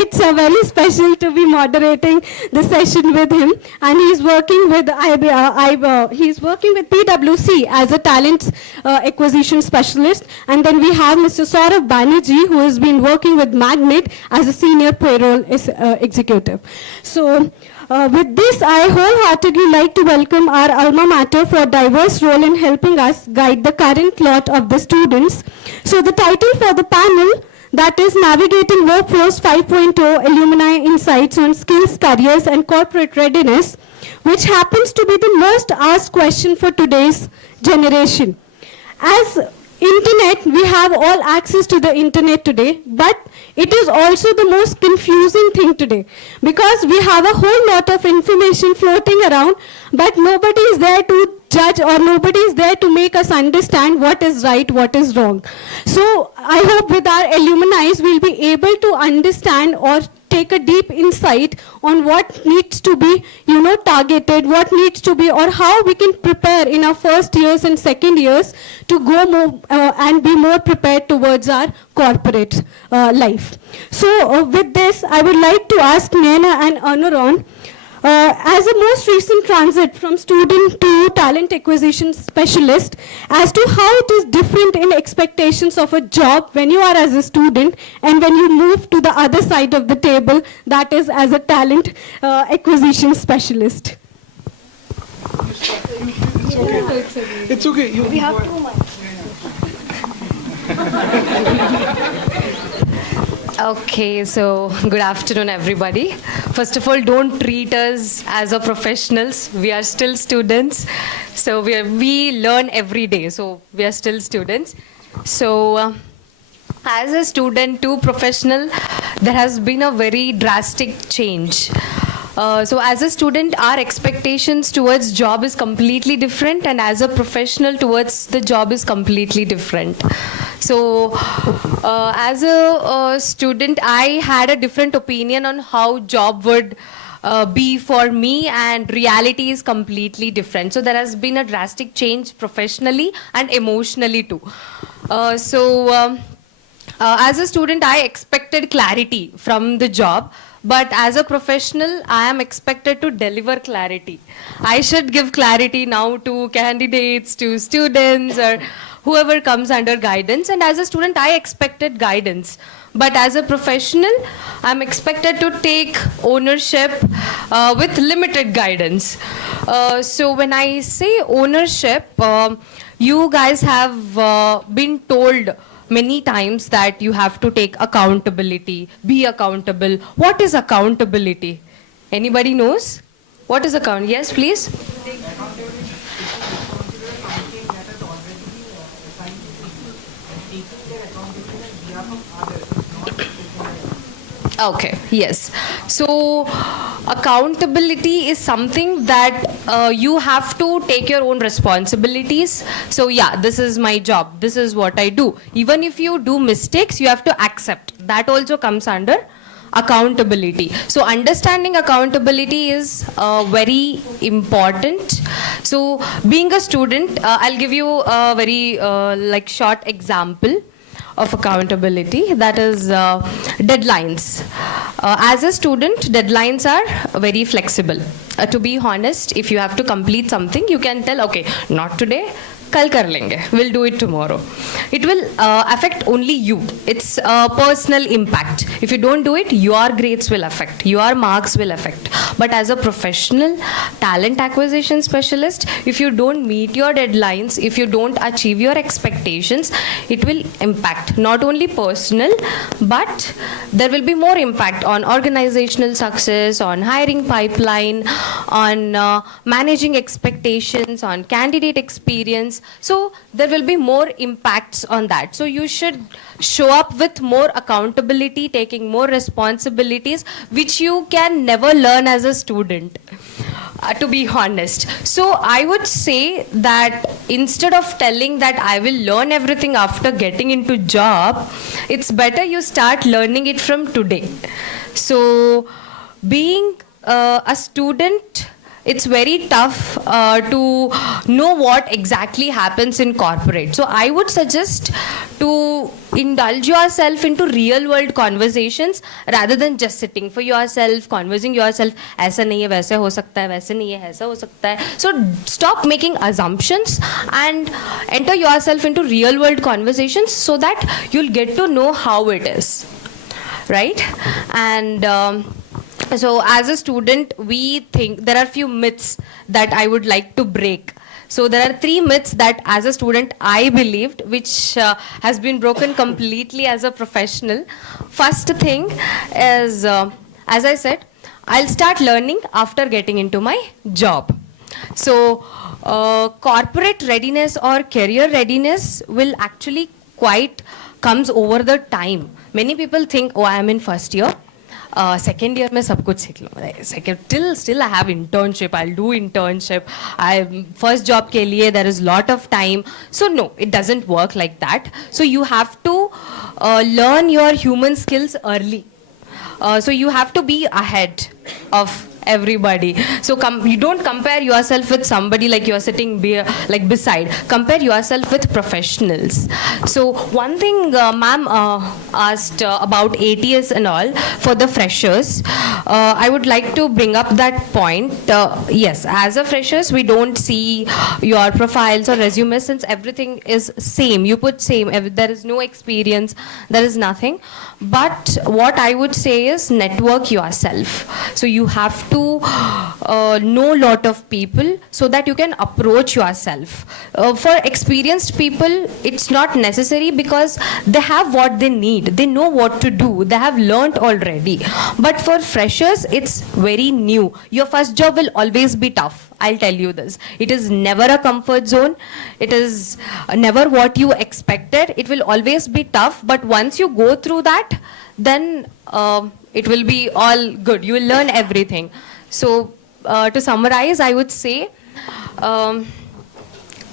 it's a very special to be moderating the session with him, and he's working with he's working with PwC as a talent acquisition specialist. And then we have Mr. Saurabh Banerjee, who has been working with Magnet as a senior payroll executive. So with this, I wholeheartedly like to welcome our alma mater for diverse role in helping us guide the current lot of the students. So the title for the panel, that is Navigating Workforce 5.0, Alumni Insights on Skills, Careers and Corporate Readiness, which happens to be the most asked question for today's generation. As internet, we have all access to the internet today, but it is also the most confusing thing today because we have a whole lot of information floating around, but nobody is there to judge or nobody is there to make us understand what is right, what is wrong. So I hope with our alumni we'll be able to understand or take a deep insight on what needs to be, targeted, what needs to be, or how we can prepare in our first years and second years to go more and be more prepared towards our corporate life. So with this, I would like to ask Naina and Anuran, as a most recent transit from student to talent acquisition specialist, as to how it is different in expectations of a job when you are as a student and when you move to the other side of the table, that is as a talent acquisition specialist. It's okay. It's okay. We have 2 months. Okay, so good afternoon, everybody. First of all, don't treat us as a professionals. We are still students, so we learn every day. So we are still students. So as a student to professional, there has been a very drastic change. So as a student, our expectations towards job is completely different, and as a professional towards the job is completely different. So as a student, I had a different opinion on how job would be for me, and reality is completely different. So there has been a drastic change professionally and emotionally too. As a student, I expected clarity from the job. But as a professional, I am expected to deliver clarity. I should give clarity now to candidates, to students, or whoever comes under guidance. And as a student, I expected guidance. But as a professional, I'm expected to take ownership with limited guidance. So when I say ownership, you guys have been told many times that you have to take accountability, be accountable. What is accountability? Anybody knows? What is account? Yes, please. Okay, yes. So accountability is something that you have to take your own responsibilities. So yeah, this is my job. This is what I do. Even if you do mistakes, you have to accept. That also comes under accountability. So understanding accountability is very important. So being a student, I'll give you a very short example of accountability, that is deadlines. As a student, deadlines are very flexible. To be honest, if you have to complete something, you can tell, okay, not today, kal kar lenge, we'll do it tomorrow. It will affect only you. It's a personal impact. If you don't do it, your grades will affect, your marks will affect. But as a professional talent acquisition specialist, if you don't meet your deadlines, if you don't achieve your expectations, it will impact not only personal, but there will be more impact on organizational success, on hiring pipeline, on managing expectations, on candidate experience. So there will be more impacts on that. So you should show up with more accountability, taking more responsibilities, which you can never learn as a student, to be honest. So I would say that instead of telling that I will learn everything after getting into job, it's better you start learning it from today. So being a student, it's very tough to know what exactly happens in corporate. So I would suggest to indulge yourself into real world conversations rather than just sitting for yourself, conversing yourself, ऐसा नहीं है वैसे हो सकता है, वैसे नहीं है ऐसा हो सकता है. So stop making assumptions and enter yourself into real world conversations so that you'll get to know how it is, right? And so as a student, we think there are few myths that I would like to break. So there are 3 myths that as a student I believed, which has been broken completely as a professional. First thing is, as I said, I'll start learning after getting into my job. So corporate readiness or career readiness will actually quite comes over the time. Many people think, oh, I am in first year. Second year में सब कुछ सीख लूँ. Still I have internship. I'll do internship. First job के लिए there is lot of time. So no, it doesn't work like that. So you have to learn your human skills early. So you have to be ahead of everybody. So you don't compare yourself with somebody like you're sitting beside. Compare yourself with professionals. So one thing ma'am asked about ATS and all for the freshers. I would like to bring up that point. Yes, as a freshers, we don't see your profiles or resumes since everything is same. You put same. There is no experience. There is nothing. But what I would say is network yourself. So you have to know a lot of people so that you can approach yourself. For experienced people, it's not necessary because they have what they need. They know what to do. They have learned already. But for freshers, it's very new. Your first job will always be tough. I'll tell you this. It is never a comfort zone. It is never what you expected. It will always be tough. But once you go through that, then it will be all good. You will learn everything. So to summarize, I would say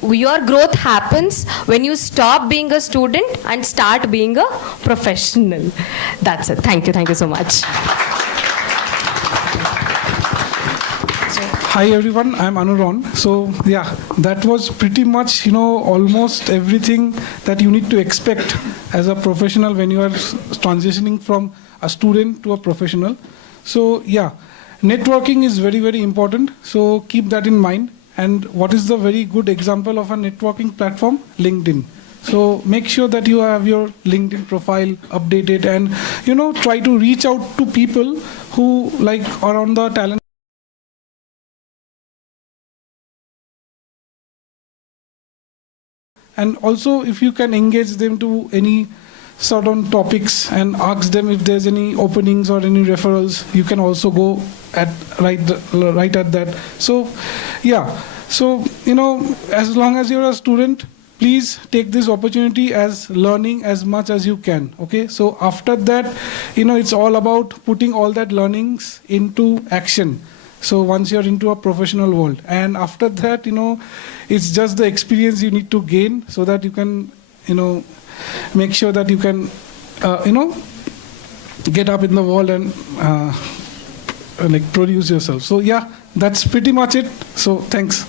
your growth happens when you stop being a student and start being a professional. That's it. Thank you. Thank you so much. Hi everyone, I'm Anuron. So yeah, that was pretty much, almost everything that you need to expect as a professional when you are transitioning from a student to a professional. So yeah, networking is very, very important. So keep that in mind. And what is the very good example of a networking platform? LinkedIn. So make sure that you have your LinkedIn profile updated and, try to reach out to people who are on the talent. And also, if you can engage them to any certain topics and ask them if there's any openings or any referrals, you can also go right at that. So, yeah. So, as long as you're a student, please take this opportunity as learning as much as you can. Okay. So after that, it's all about putting all that learnings into action. So once you're into a professional world, and after that, it's just the experience you need to gain so that you can, make sure that you can, get up in the world and produce yourself. So yeah, that's pretty much it. So thanks.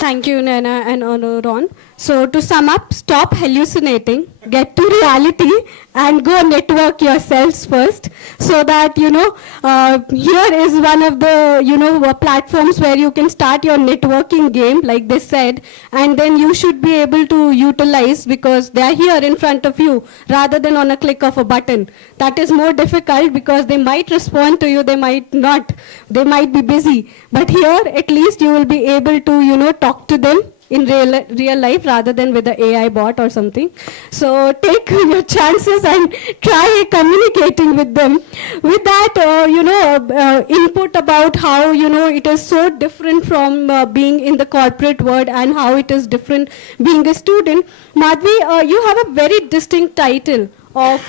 Thank you, Naina and Ron. So to sum up, stop hallucinating, get to reality, and go network yourselves first, so that, here is one of the, platforms where you can start your networking game, like they said, and then you should be able to utilize, because they are here in front of you, rather than on a click of a button. That is more difficult because they might respond to you, they might not, they might be busy. But here, at least you will be able to, talk to them in real life rather than with the AI bot or something. So take your chances and try communicating with them. With that, input about how, it is so different from being in the corporate world and how it is different being a student. Madhvi, you have a very distinct title of,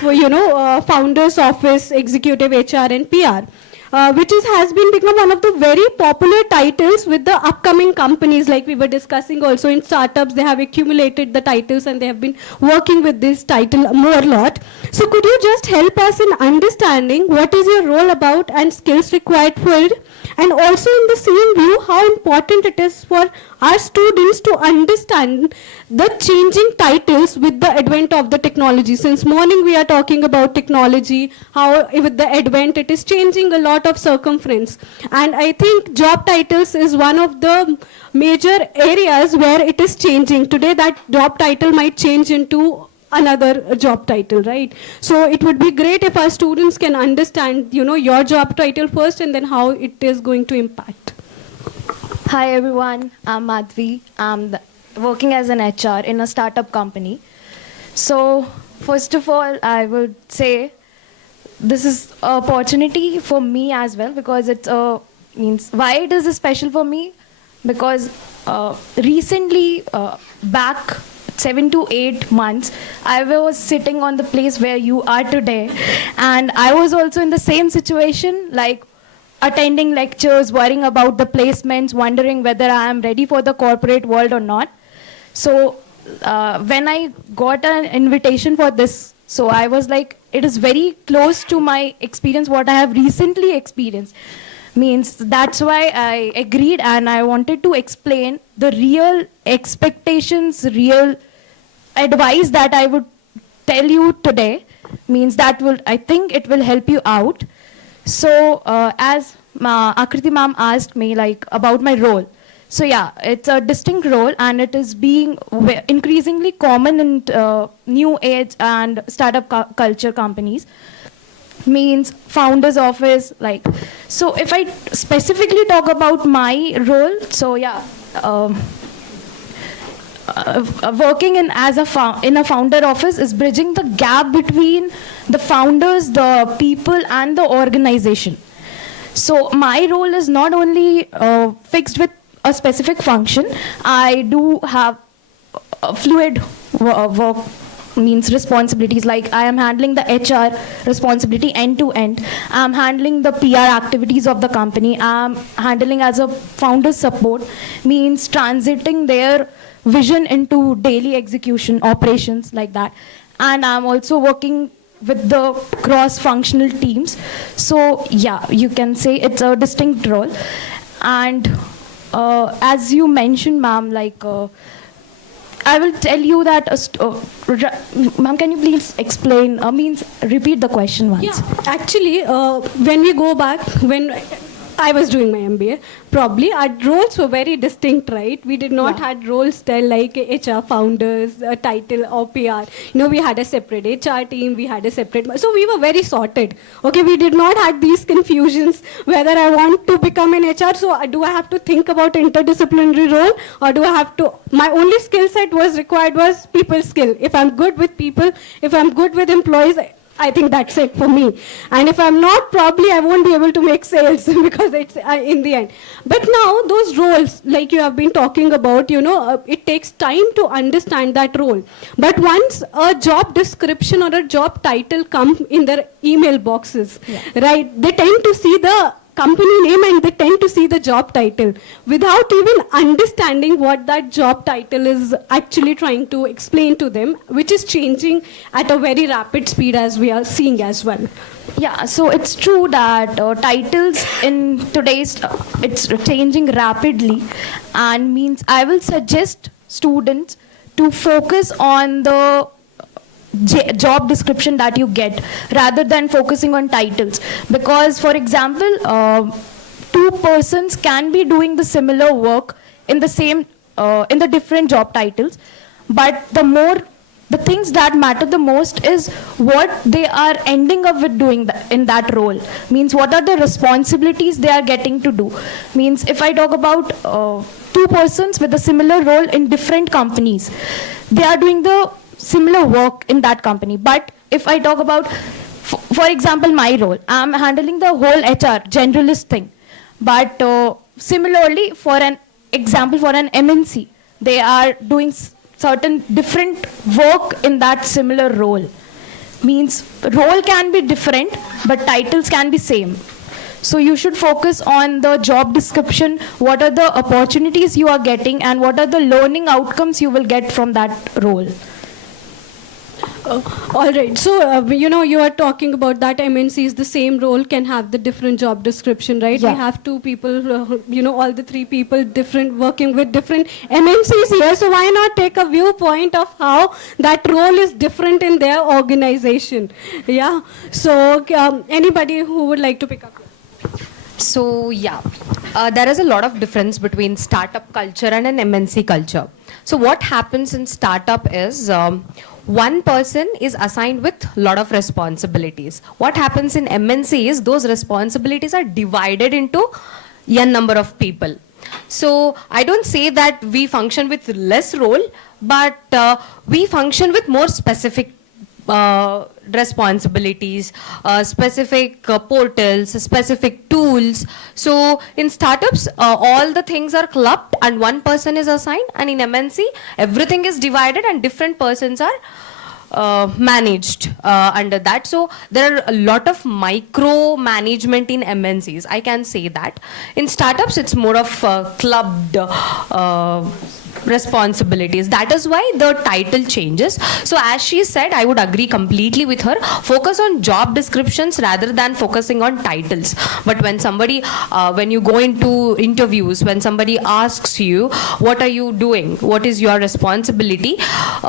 Founder's Office, Executive HR and PR. Which has become one of the very popular titles with the upcoming companies, like we were discussing also in startups. They have accumulated the titles and they have been working with this title more lot. So could you just help us in understanding what is your role about and skills required for it? And also in the same view, how important it is for our students to understand the changing titles with the advent of the technology. Since morning we are talking about technology, how with the advent it is changing a lot of circumference. And I think job titles is one of the major areas where it is changing. Today that job title might change into another job title, right? So it would be great if our students can understand, your job title first and then how it is going to impact. Hi everyone, I'm Madhvi. I'm working as an HR in a startup company. So first of all, I would say this is an opportunity for me as well, because it's why it is special for me, because recently back 7 to 8 months, I was sitting on the place where you are today, and I was also in the same situation, like attending lectures, worrying about the placements, wondering whether I am ready for the corporate world or not. So when I got an invitation for this, so I was like, it is very close to my experience, what I have recently experienced. Means that's why I agreed, and I wanted to explain the real expectations, real advice that I would tell you today. Means that will, I think it will help you out. So as Akriti ma'am asked me like about my role. So yeah, it's a distinct role, and it is being increasingly common in new age and startup culture companies. means founder's office, like. So if I specifically talk about my role, so yeah, working in in a founder office is bridging the gap between the founders, the people, and the organization. So my role is not only fixed with a specific function. I do have fluid work, means responsibilities, like I am handling the HR responsibility end to end. I'm handling the PR activities of the company. I'm handling as a founder support, means transiting their vision into daily execution operations, like that. And I'm also working with the cross-functional teams. So yeah, you can say it's a distinct role. And as you mentioned, ma'am, like I will tell you that, ma'am, can you please explain, means repeat the question once. Yeah, actually, when we go back, when I was doing my MBA, probably our roles were very distinct, right? We did not had roles tell like HR founders, title or PR. You know, we had a separate HR team, we had a separate, so we were very sorted. Okay, we did not have these confusions whether I want to become an HR, so do I have to think about interdisciplinary role, or do I have to, my only skill set was required was people skill. If I'm good with people, if I'm good with employees, I think that's it for me. And if I'm not, probably I won't be able to make sales because it's in the end. But now those roles, like you have been talking about, you know, it takes time to understand that role. But once a job description or a job title come in their email boxes, right, they tend to see the company name and they tend to see the job title without even understanding what that job title is actually trying to explain to them, which is changing at a very rapid speed, as we are seeing as well. Yeah, so it's true that titles in today's, it's changing rapidly, and means I will suggest students to focus on the job description that you get rather than focusing on titles, because for example, two persons can be doing the similar work in the same in the different job titles, but the things that matter the most is what they are ending up with doing in that role, means what are the responsibilities they are getting to do. Means if I talk about two persons with a similar role in different companies, they are doing the similar work in that company. But if I talk about, for example, my role, I'm handling the whole HR generalist thing. But similarly, for an example, for an MNC, they are doing certain different work in that similar role. Means role can be different, but titles can be same. So you should focus on the job description, what are the opportunities you are getting, and what are the learning outcomes you will get from that role. All right, so you know, you are talking about that MNCs, the same role can have the different job description, right? Yeah. We have two people, you know, all the three people different, working with different MNCs here, so why not take a viewpoint of how that role is different in their organization? Yeah, so anybody who would like to pick up? So yeah, there is a lot of difference between startup culture and an MNC culture. So what happens in startup is, one person is assigned with a lot of responsibilities. What happens in MNC is those responsibilities are divided into n number of people. So I don't say that we function with less role, but we function with more specific responsibilities, specific portals, specific tools. So in startups, all the things are clubbed and one person is assigned, and in MNC, everything is divided and different persons are managed under that. So there are a lot of micro management in MNCs, I can say that. In startups, it's more of clubbed responsibilities. That is why the title changes. So as she said, I would agree completely with her. Focus on job descriptions rather than focusing on titles. But when somebody, when you go into interviews, when somebody asks you, what are you doing? What is your responsibility?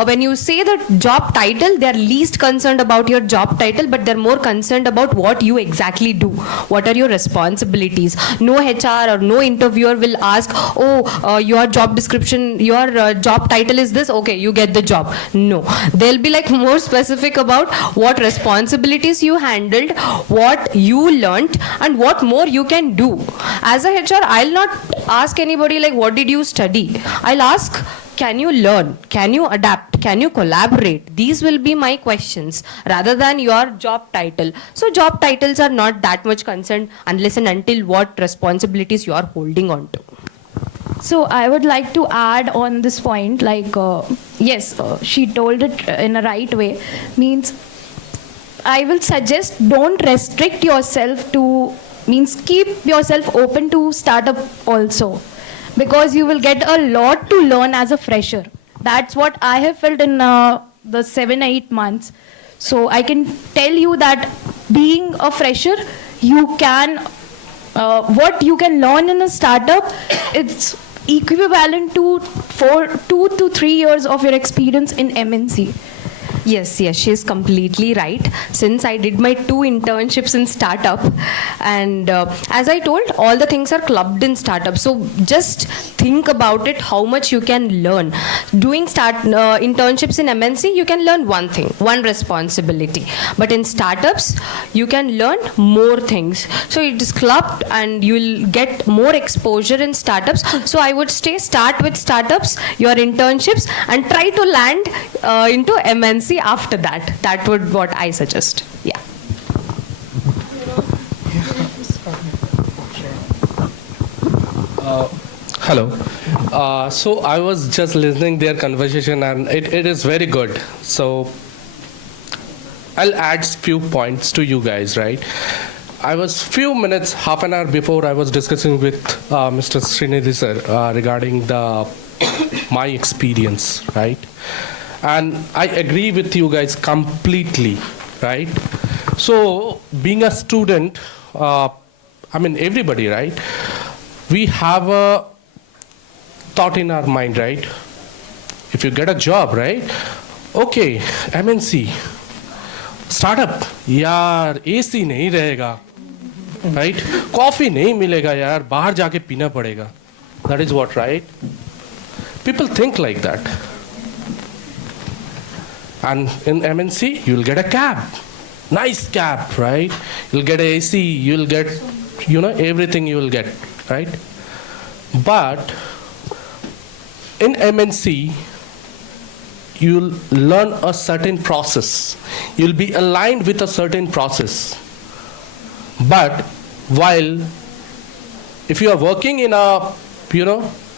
When you say the job title, they are least concerned about your job title, but they're more concerned about what you exactly do. What are your responsibilities? No HR or no interviewer will ask, oh, your job description then your job title is this, okay, you get the job. No, they'll be like more specific about what responsibilities you handled, what you learnt, and what more you can do. As a HR, I'll not ask anybody like, what did you study? I'll ask, can you learn? Can you adapt? Can you collaborate? These will be my questions rather than your job title. So job titles are not that much concerned unless and until what responsibilities you are holding on to. So I would like to add on this point, like, yes, she told it in a right way. Means, I will suggest don't restrict yourself to, means keep yourself open to startup also. Because you will get a lot to learn as a fresher. That's what I have felt in the 7-8 months. So I can tell you that being a fresher, you can, what you can learn in a startup, it's equivalent to 2 to 3 years of your experience in MNC. Yes, she's completely right. Since I did my 2 internships in startup, and as I told, all the things are clubbed in startup. So just think about it, how much you can learn. Doing internships in MNC, you can learn one thing, one responsibility. But in startups, you can learn more things. So it is clubbed and you'll get more exposure in startups. So I would start with startups, your internships, and try to land into MNC after that. That would what I suggest. Yeah. Hello. So I was just listening their conversation and it is very good. So I'll add few points to you guys, right? I was few minutes, half an hour before I was discussing with Mr. Srinidhi sir regarding my experience, right? And I agree with you guys completely, right? So being a student, I mean everybody, right? We have a thought in our mind, right? If you get a job, right? Okay, MNC, startup, यार AC नहीं रहेगा, right? Coffee नहीं मिलेगा यार, बाहर जाके पीना पड़ेगा. That is what, right? People think like that. And in MNC, you'll get a cab, nice cab, right? You'll get AC, you'll get, everything you will get, right? But in MNC, you'll learn a certain process. You'll be aligned with a certain process. But while if you are working in a,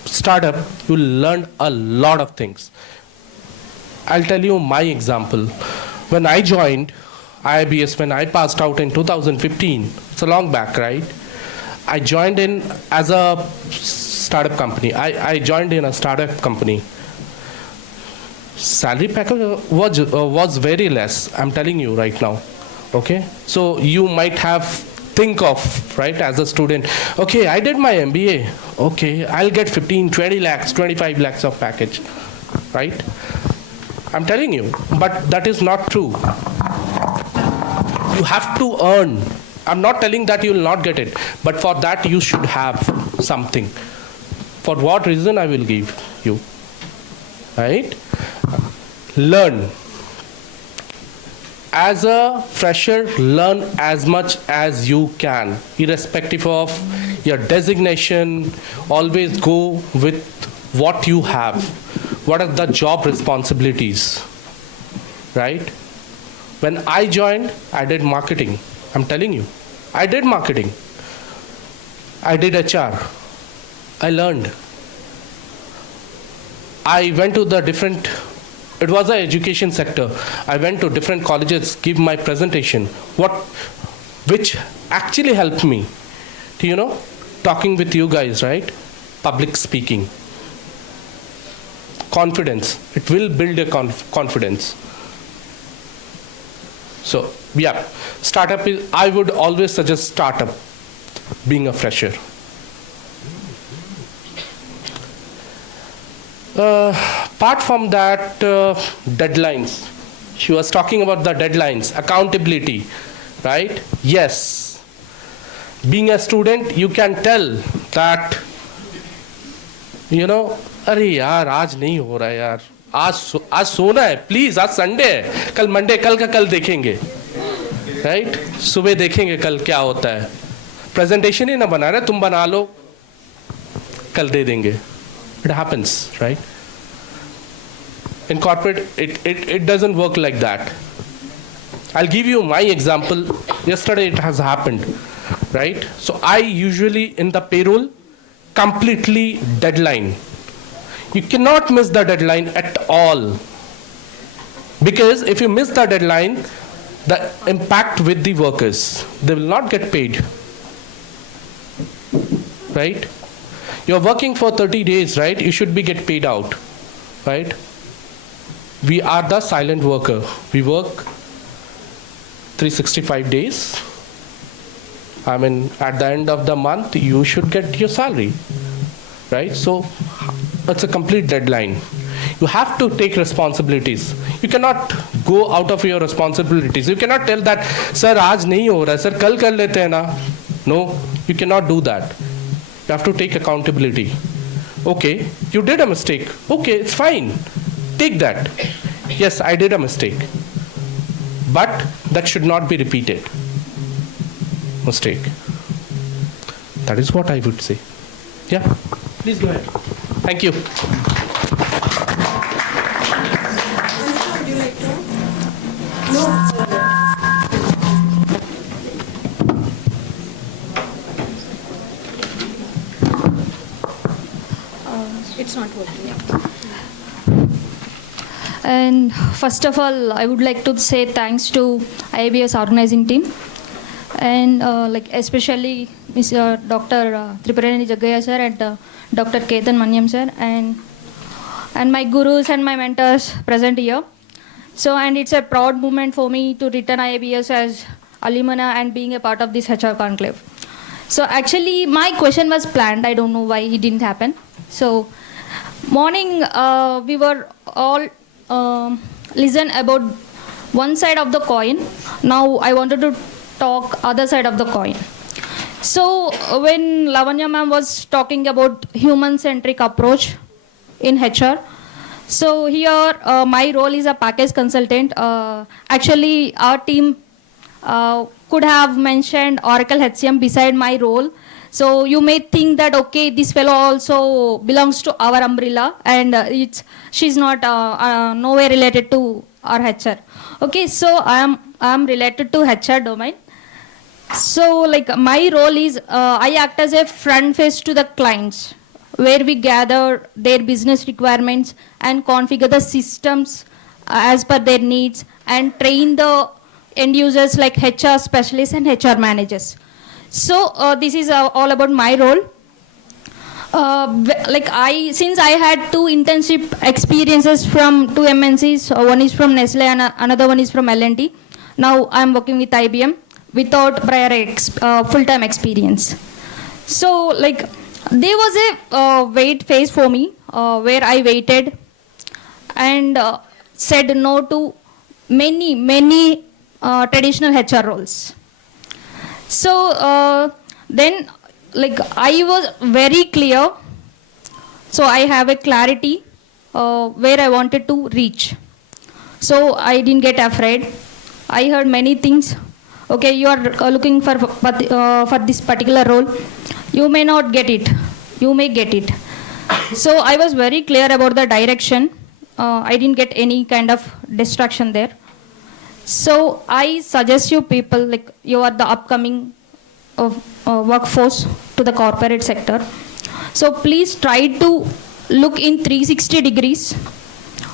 startup, you'll learn a lot of things. I'll tell you my example. When I joined IIBS, when I passed out in 2015, it's a long back, right? I joined in as a startup company. I joined in a startup company. Salary package was very less, I'm telling you right now. Okay? So you might have think of, right, as a student, okay, I did my MBA. Okay, I'll get 15, 20 lakhs, 25 lakhs of package, right? I'm telling you, but that is not true. You have to earn. I'm not telling that you will not get it, but for that you should have something. For what reason I will give you, right? Learn. As a fresher, learn as much as you can, irrespective of your designation. Always go with what you have. What are the job responsibilities, right? When I joined, I did marketing. I'm telling you, I did marketing. I did HR. I learned. I went to the different, it was an education sector. I went to different colleges, give my presentation, which actually helped me to, talking with you guys, right? Public speaking. Confidence. It will build a confidence. So, yeah, startup is, I would always suggest startup, being a fresher. Apart from that, deadlines. She was talking about the deadlines, accountability, right? Yes. Being a student, you can tell that, अरे यार आज नहीं हो रहा है यार, आज सोना है प्लीज, आज संडे है, कल मंडे, कल का कल देखेंगे, राइट? सुबह देखेंगे कल क्या होता है, प्रेजेंटेशन ही ना बना रहे, तुम बना लो, कल दे देंगे. It happens, right? In corporate, it doesn't work like that. I'll give you my example. Yesterday it has happened, right? So I usually in the payroll, completely deadline. You cannot miss the deadline at all. Because if you miss the deadline, the impact with the workers, they will not get paid. Right? You're working for 30 days, right? You should be get paid out, right? We are the silent worker. We work 365 days. I mean, at the end of the month, you should get your salary, right? So it's a complete deadline. You have to take responsibilities. You cannot go out of your responsibilities. You cannot tell that, sir, aaj nahi ho raha, sir, kal kar lete hain na. No, you cannot do that. You have to take accountability. Okay, you did a mistake. Okay, it's fine. Take that. Yes, I did a mistake. But that should not be repeated. Mistake. That is what I would say. Yeah, please go ahead. Thank you. It's not working. And first of all, I would like to say thanks to IIBS organizing team, and especially Mr. Dr. Triparani Jaggaya sir and Dr. Ketan Manyam sir, and my gurus and my mentors present here. So, and it's a proud moment for me to return IIBS as alumna and being a part of this HR Conclave. So actually, my question was planned. I don't know why it didn't happen. So, morning we were all listen about one side of the coin. Now I wanted to talk other side of the coin. So when Lavanya ma'am was talking about human-centric approach in HR, so here my role is a package consultant. Actually, our team could have mentioned Oracle HCM beside my role. So you may think that, okay, this fellow also belongs to our umbrella, and she's not nowhere related to our HR. Okay, so I am related to HR domain. So like my role is I act as a front face to the clients, where we gather their business requirements and configure the systems as per their needs, and train the end users like HR specialists and HR managers. So this is all about my role. Since I had two internship experiences from two MNCs, one is from Nestle and another one is from L&T. Now I'm working with IBM without prior full-time experience. So like there was a wait phase for me where I waited and said no to many traditional HR roles. So then like I was very clear, so I have a clarity where I wanted to reach. So I didn't get afraid. I heard many things. Okay, you are looking for this particular role. You may not get it. You may get it. So I was very clear about the direction. I didn't get any kind of distraction there. So I suggest you people, like you are the upcoming workforce to the corporate sector. So please try to look in 360 degrees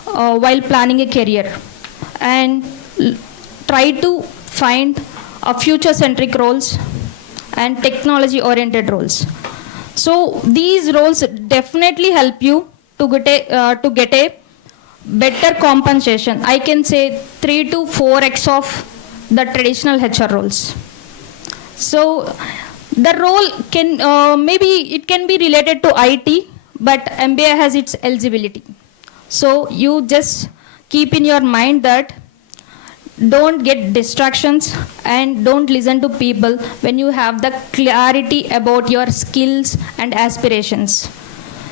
while planning a career, and try to find future-centric roles and technology-oriented roles. So these roles definitely help you to get a better compensation. I can say 3 to 4x of the traditional HR roles. So the role can maybe it can be related to IT, but MBA has its eligibility. So you just keep in your mind that don't get distractions and don't listen to people when you have the clarity about your skills and aspirations.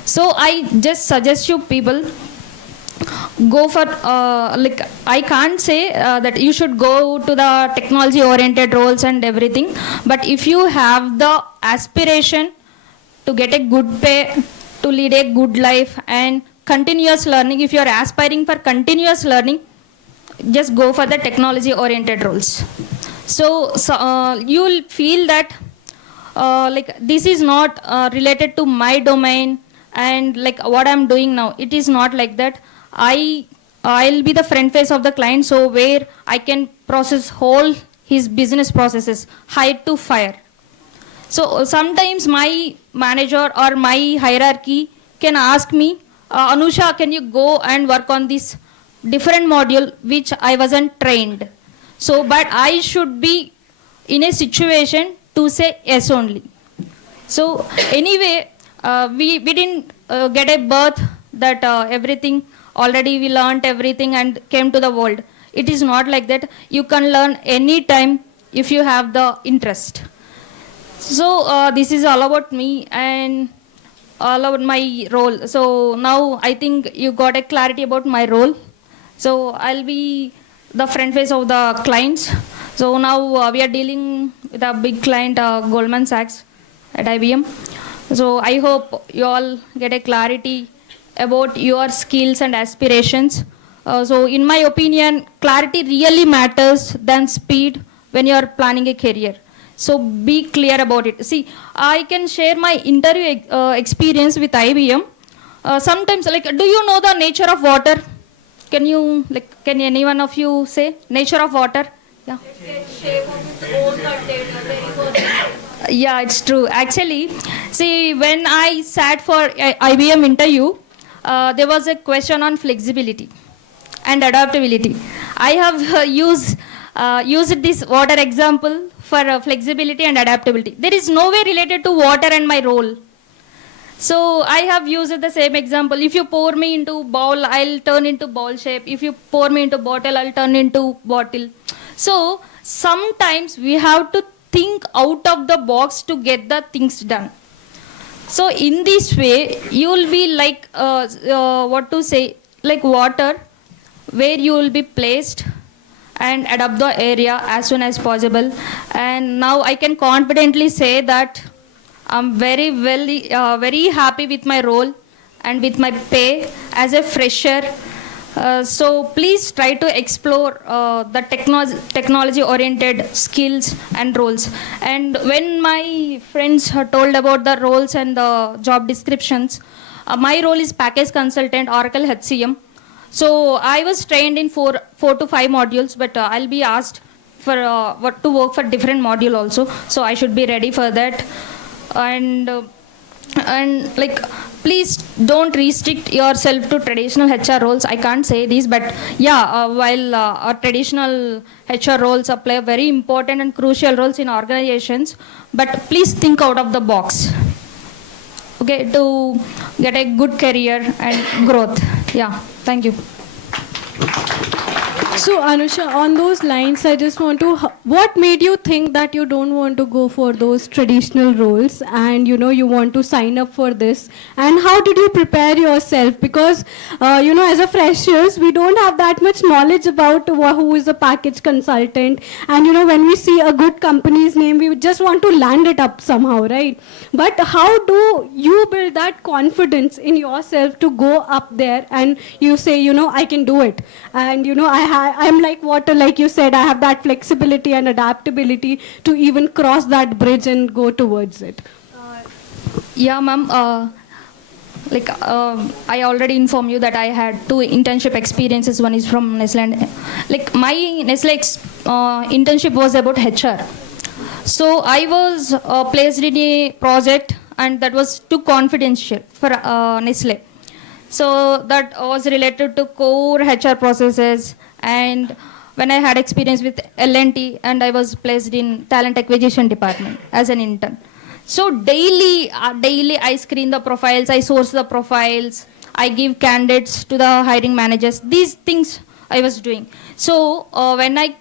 So I just suggest you people go for I can't say that you should go to the technology oriented roles and everything, but if you have the aspiration to get a good pay, to lead a good life and continuous learning, if you are aspiring for continuous learning, just go for the technology oriented roles. So you will feel that this is not related to my domain and like what I'm doing now. It is not like that. I'll be the front face of the client, so where I can process whole his business processes, hire to fire. So sometimes my manager or my hierarchy can ask me, Anusha, can you go and work on this different module which I wasn't trained. So, but I should be in a situation to say yes only. So anyway, we didn't get a birth that everything already we learned everything and came to the world. It is not like that. You can learn any time if you have the interest. So this is all about me and all about my role. So now I think you got a clarity about my role. So I'll be the front face of the clients. So now we are dealing with a big client, Goldman Sachs at IBM. So I hope you all get a clarity about your skills and aspirations. So in my opinion, clarity really matters than speed when you are planning a career. So be clear about it. See, I can share my interview experience with IBM. Sometimes, like, do you know the nature of water? Can you, like, can any one of you say nature of water? Yeah. Yeah, it's true. Actually, see, when I sat for IBM interview, there was a question on flexibility and adaptability. I have used this water example for flexibility and adaptability. There is no way related to water and my role. So I have used the same example. If you pour me into bowl, I'll turn into bowl shape. If you pour me into bottle, I'll turn into bottle. So sometimes we have to think out of the box to get the things done. So in this way, you will be like, what to say, like water, where you will be placed and adapt the area as soon as possible. And now I can confidently say that I'm very happy with my role and with my pay as a fresher. So please try to explore the technology-oriented skills and roles. And when my friends told about the roles and the job descriptions, my role is package consultant, Oracle HCM. So I was trained in four to five modules, but I'll be asked for what to work for different module also. So I should be ready for that. And like, please don't restrict yourself to traditional HR roles. I can't say this, but yeah, while our traditional HR roles play very important and crucial roles in organizations, but please think out of the box, okay, to get a good career and growth. Yeah, thank you. So Anusha, on those lines, I just want to, what made you think that you don't want to go for those traditional roles and you want to sign up for this? And how did you prepare yourself? Because, as a freshers, we don't have that much knowledge about who is a package consultant. And, when we see a good company's name, we just want to land it up somehow, right? But how do you build that confidence in yourself to go up there and you say, I can do it? And, I'm like water, like you said, I have that flexibility and adaptability to even cross that bridge and go towards it. Yeah, ma'am. I already informed you that I had 2 internship experiences. One is from Nestle. Like my Nestle internship was about HR. So I was placed in a project and that was too confidential for Nestle. So that was related to core HR processes. And when I had experience with L&T and I was placed in talent acquisition department as an intern. So daily I screen the profiles, I source the profiles, I give candidates to the hiring managers. These things I was doing. So when I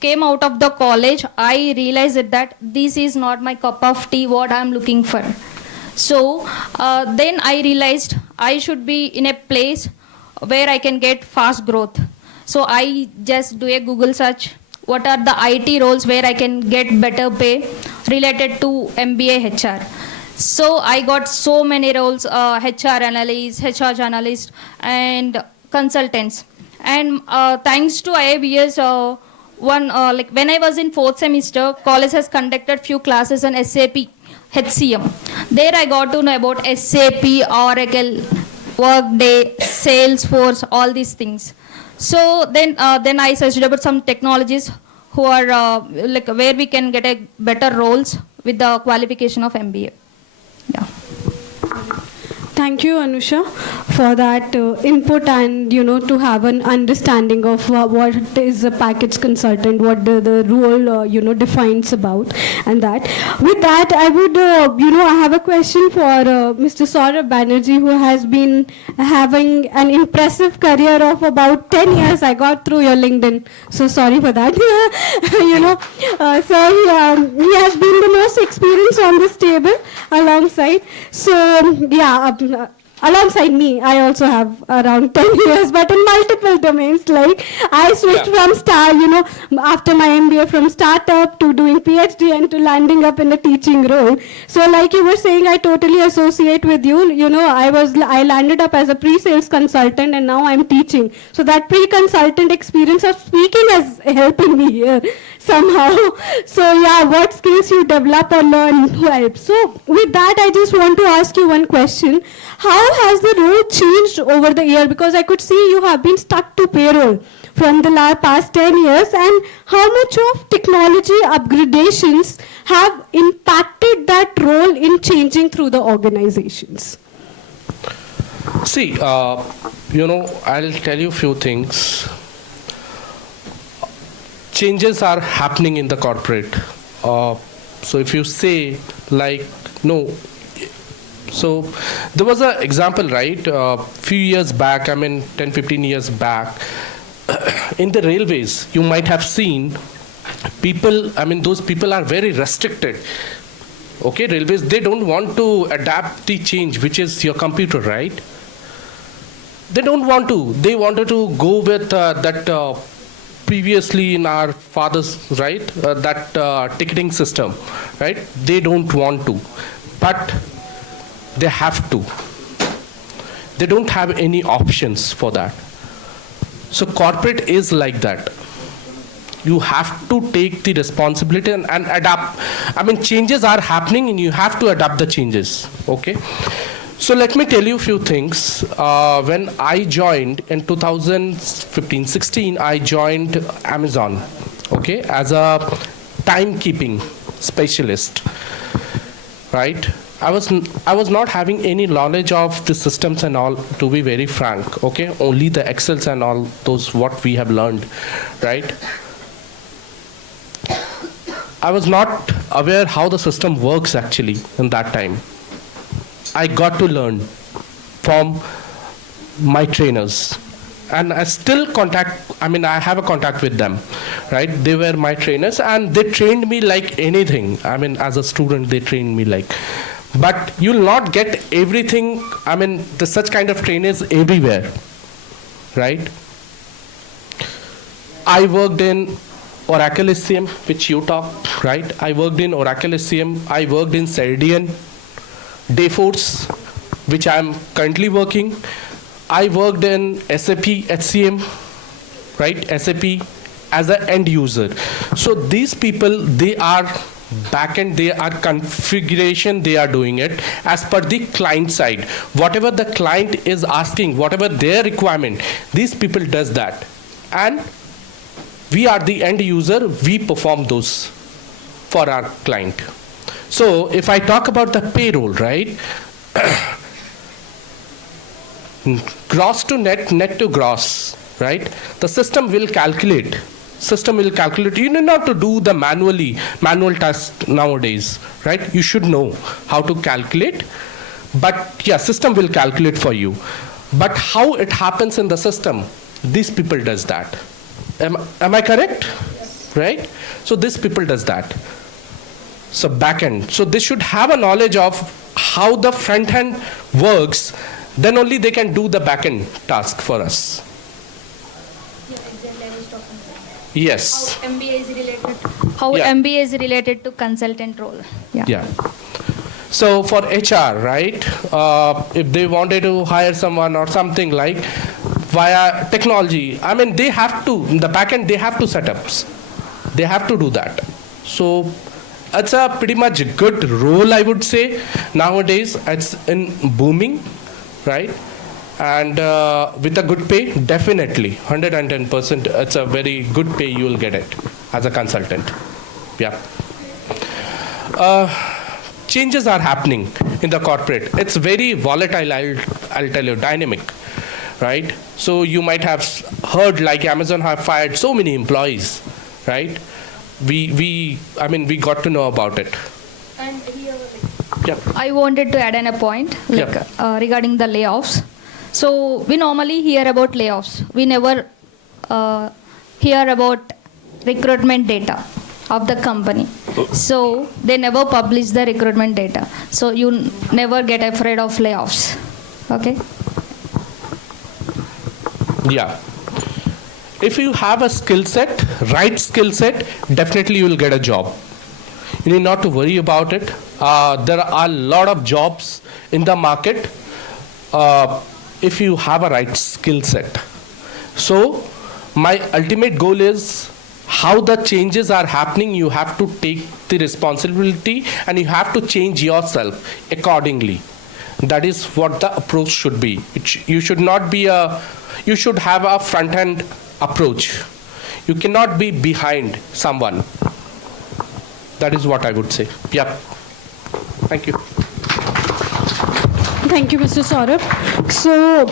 came out of the college, I realized that this is not my cup of tea, what I'm looking for. So then I realized I should be in a place where I can get fast growth. So I just do a Google search. What are the IT roles where I can get better pay related to MBA HR? So I got so many roles, HR analyst, HR journalist, and consultants. And thanks to IIBS, like when I was in 4th semester, college has conducted few classes on SAP, HCM. There I got to know about SAP, Oracle, Workday, Salesforce, all these things. So then I searched about some technologies who are like where we can get a better roles with the qualification of MBA. Thank you, Anusha, for that input and, to have an understanding of what is a package consultant, what the role, defines about and that. With that, I would, I have a question for Mr. Saurabh Banerjee, who has been having an impressive career of about 10 years. I got through your LinkedIn, so sorry for that. So he has been the most experienced on this table alongside. So, alongside me, I also have around 10 years, but in multiple domains. Like I switched from after my MBA from startup to doing PhD and to landing up in a teaching role. So like you were saying, I totally associate with you. I landed up as a pre-sales consultant and now I'm teaching. So that pre-consultant experience of speaking is helping me here somehow. So yeah, what skills you develop or learn helps. So with that, I just want to ask you one question. How has the role changed over the year? Because I could see you have been stuck to payroll from the past 10 years. And how much of technology upgradations have impacted that role in changing through the organizations? See, I'll tell you a few things. Changes are happening in the corporate. So if you say no, so there was an example, right? Few years back, 10-15 years back, in the railways, you might have seen people, those people are very restricted. Okay, railways, they don't want to adapt the change, which is your computer, right? They don't want to. They wanted to go with that previously in our fathers, right? That ticketing system, right? They don't want to, but they have to. They don't have any options for that. So corporate is like that. You have to take the responsibility and adapt. Changes are happening and you have to adapt the changes. Okay. So let me tell you a few things. When I joined in 2015-16, I joined Amazon, okay, as a timekeeping specialist, right? I was not having any knowledge of the systems and all, to be very frank, okay? Only the Excels and all those what we have learned, right? I was not aware how the system works actually in that time. I got to learn from my trainers. And I still I have a contact with them, right? They were my trainers and they trained me like anything. As a student, they trained me like. But you'll not get everything, such kind of trainers everywhere, right? I worked in Oracle SCM, which you talked, right? I worked in Oracle SCM. I worked in Ceridian, Dayforce, which I'm currently working. I worked in SAP HCM, right? SAP as an end user. So these people, they are backend, they are configuration, they are doing it as per the client side. Whatever the client is asking, whatever their requirement, these people does that. And we are the end user, we perform those for our client. So if I talk about the payroll, right? Gross to net, net to gross, right? The system will calculate. You need not to do the manual task nowadays, right? You should know how to calculate, but yeah, system will calculate for you. But how it happens in the system, these people does that. Am I correct? Yes. Right? So these people does that. So backend. So they should have a knowledge of how the front end works, then only they can do the back end task for us. Yes. How MBA is related. How Yeah. MBA is related to consultant role. Yeah. So for HR, right, if they wanted to hire someone or something like via technology, I mean, they have to, in the backend, they have to set ups. They have to do that. So it's a pretty much good role, I would say. Nowadays, it's in booming, right? And with a good pay, definitely, 110%, it's a very good pay you will get it as a consultant. Yeah. Changes are happening in the corporate. It's very volatile, I'll tell you, dynamic, right? So you might have heard like Amazon have fired so many employees, right? We got to know about it. And here, Yeah. I wanted to add in a point regarding the layoffs. So we normally hear about layoffs. We never hear about recruitment data of the company. So they never publish the recruitment data. So you never get afraid of layoffs. Okay? Yeah. If you have a skill set, right skill set, definitely you will get a job. You need not to worry about it. There are a lot of jobs in the market if you have a right skill set. So my ultimate goal is how the changes are happening, you have to take the responsibility and you have to change yourself accordingly. That is what the approach should be. You should have a front-end approach. You cannot be behind someone. That is what I would say. Yep. Thank you. Thank you, Mr. Saurabh. So,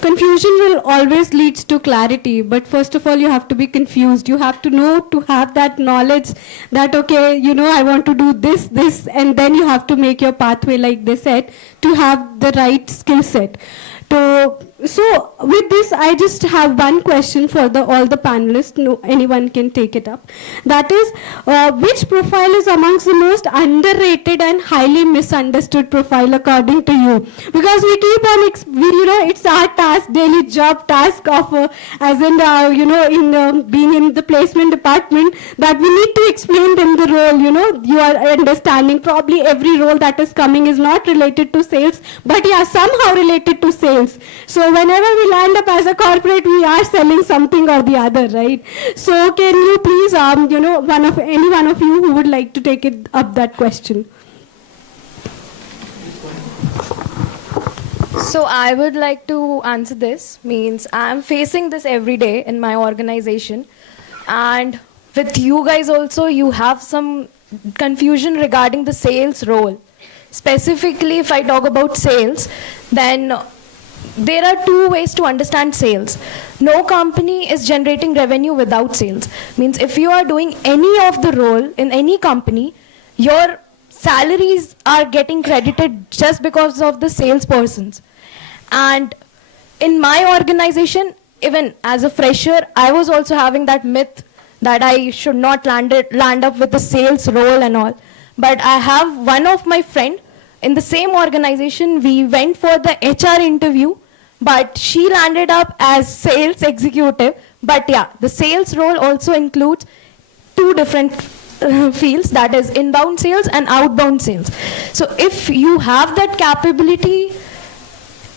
confusion will always lead to clarity, but first of all, you have to be confused. You have to know, to have that knowledge that, okay, I want to do this, and then you have to make your pathway, like they said, to have the right skill set. So with this, I just have one question for all the panelists. No, anyone can take it up. That is, which profile is amongst the most underrated and highly misunderstood profile according to you? Because we keep on, it's our task, daily job task of, being in the placement department, that we need to explain them the role. You are understanding probably every role that is coming is not related to sales, but yeah, somehow related to sales. So whenever we land up as a corporate, we are selling something or the other, right? So can you please, any one of you who would like to take it up that question? So I would like to answer this. Means I'm facing this every day in my organization, and with you guys also, you have some confusion regarding the sales role. Specifically, if I talk about sales, then there are two ways to understand sales. No company is generating revenue without sales. Means if you are doing any of the role in any company, your salaries are getting credited just because of the salespersons. And in my organization, even as a fresher, I was also having that myth that I should not land up with the sales role and all. But I have one of my friend in the same organization, we went for the HR interview, but she landed up as sales executive. But yeah, the sales role also includes two different fields, that is inbound sales and outbound sales. So if you have that capability,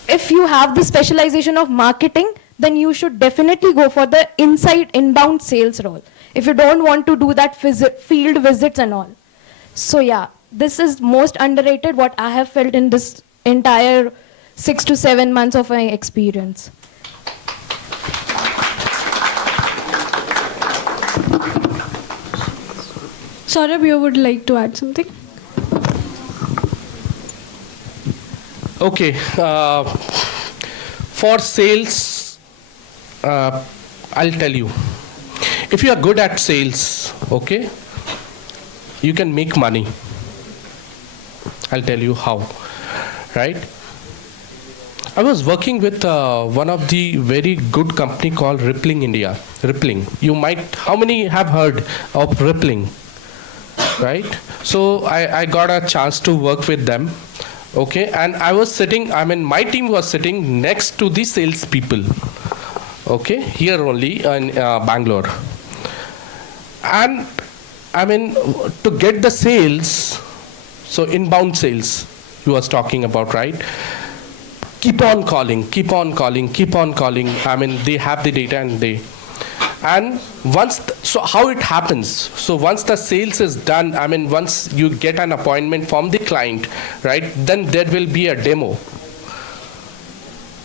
if you have the specialization of marketing, then you should definitely go for the inbound sales role, if you don't want to do that field visits and all. So yeah, this is most underrated what I have felt in this entire 6 to 7 months of my experience. Saurabh, you would like to add something? Okay. For sales, I'll tell you. If you are good at sales, okay, you can make money. I'll tell you how, right? I was working with one of the very good company called Rippling India. Rippling. How many have heard of Rippling? right? So I got a chance to work with them, okay? And I was sitting, my team was sitting next to the sales people, okay? Here only in Bangalore. And to get the sales, so inbound sales you was talking about, right? Keep on calling. They have the data and once, so how it happens? So once the sales is done, once you get an appointment from the client, right, then there will be a demo.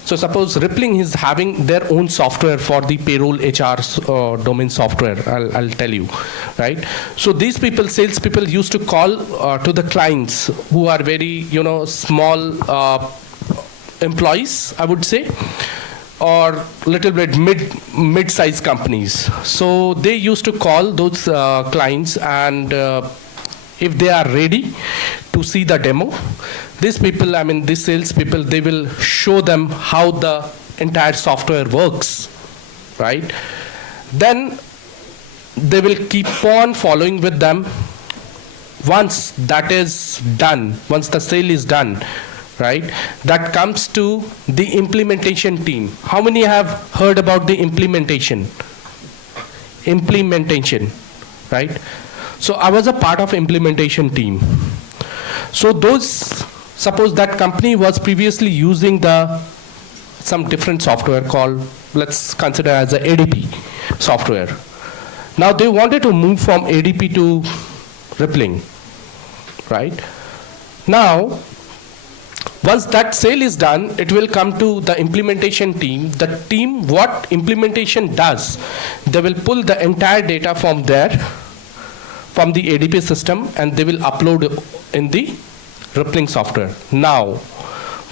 So suppose Rippling is having their own software for the payroll HR domain software, I'll tell you, right? So these people, sales people used to call to the clients who are very, small employees, I would say, or little bit mid-sized companies. So they used to call those clients, and if they are ready to see the demo, these people, these sales people, they will show them how the entire software works, right? Then they will keep on following with them. Once that is done, once the sale is done, right, that comes to the implementation team. How many have heard about the implementation? Implementation, right? So I was a part of implementation team. So those, suppose that company was previously using some different software called, let's consider as a ADP software. Now they wanted to move from ADP to Rippling, right? Now, once that sale is done, it will come to the implementation team. The team, what implementation does, they will pull the entire data from there, from the ADP system, and they will upload in the Rippling software. Now,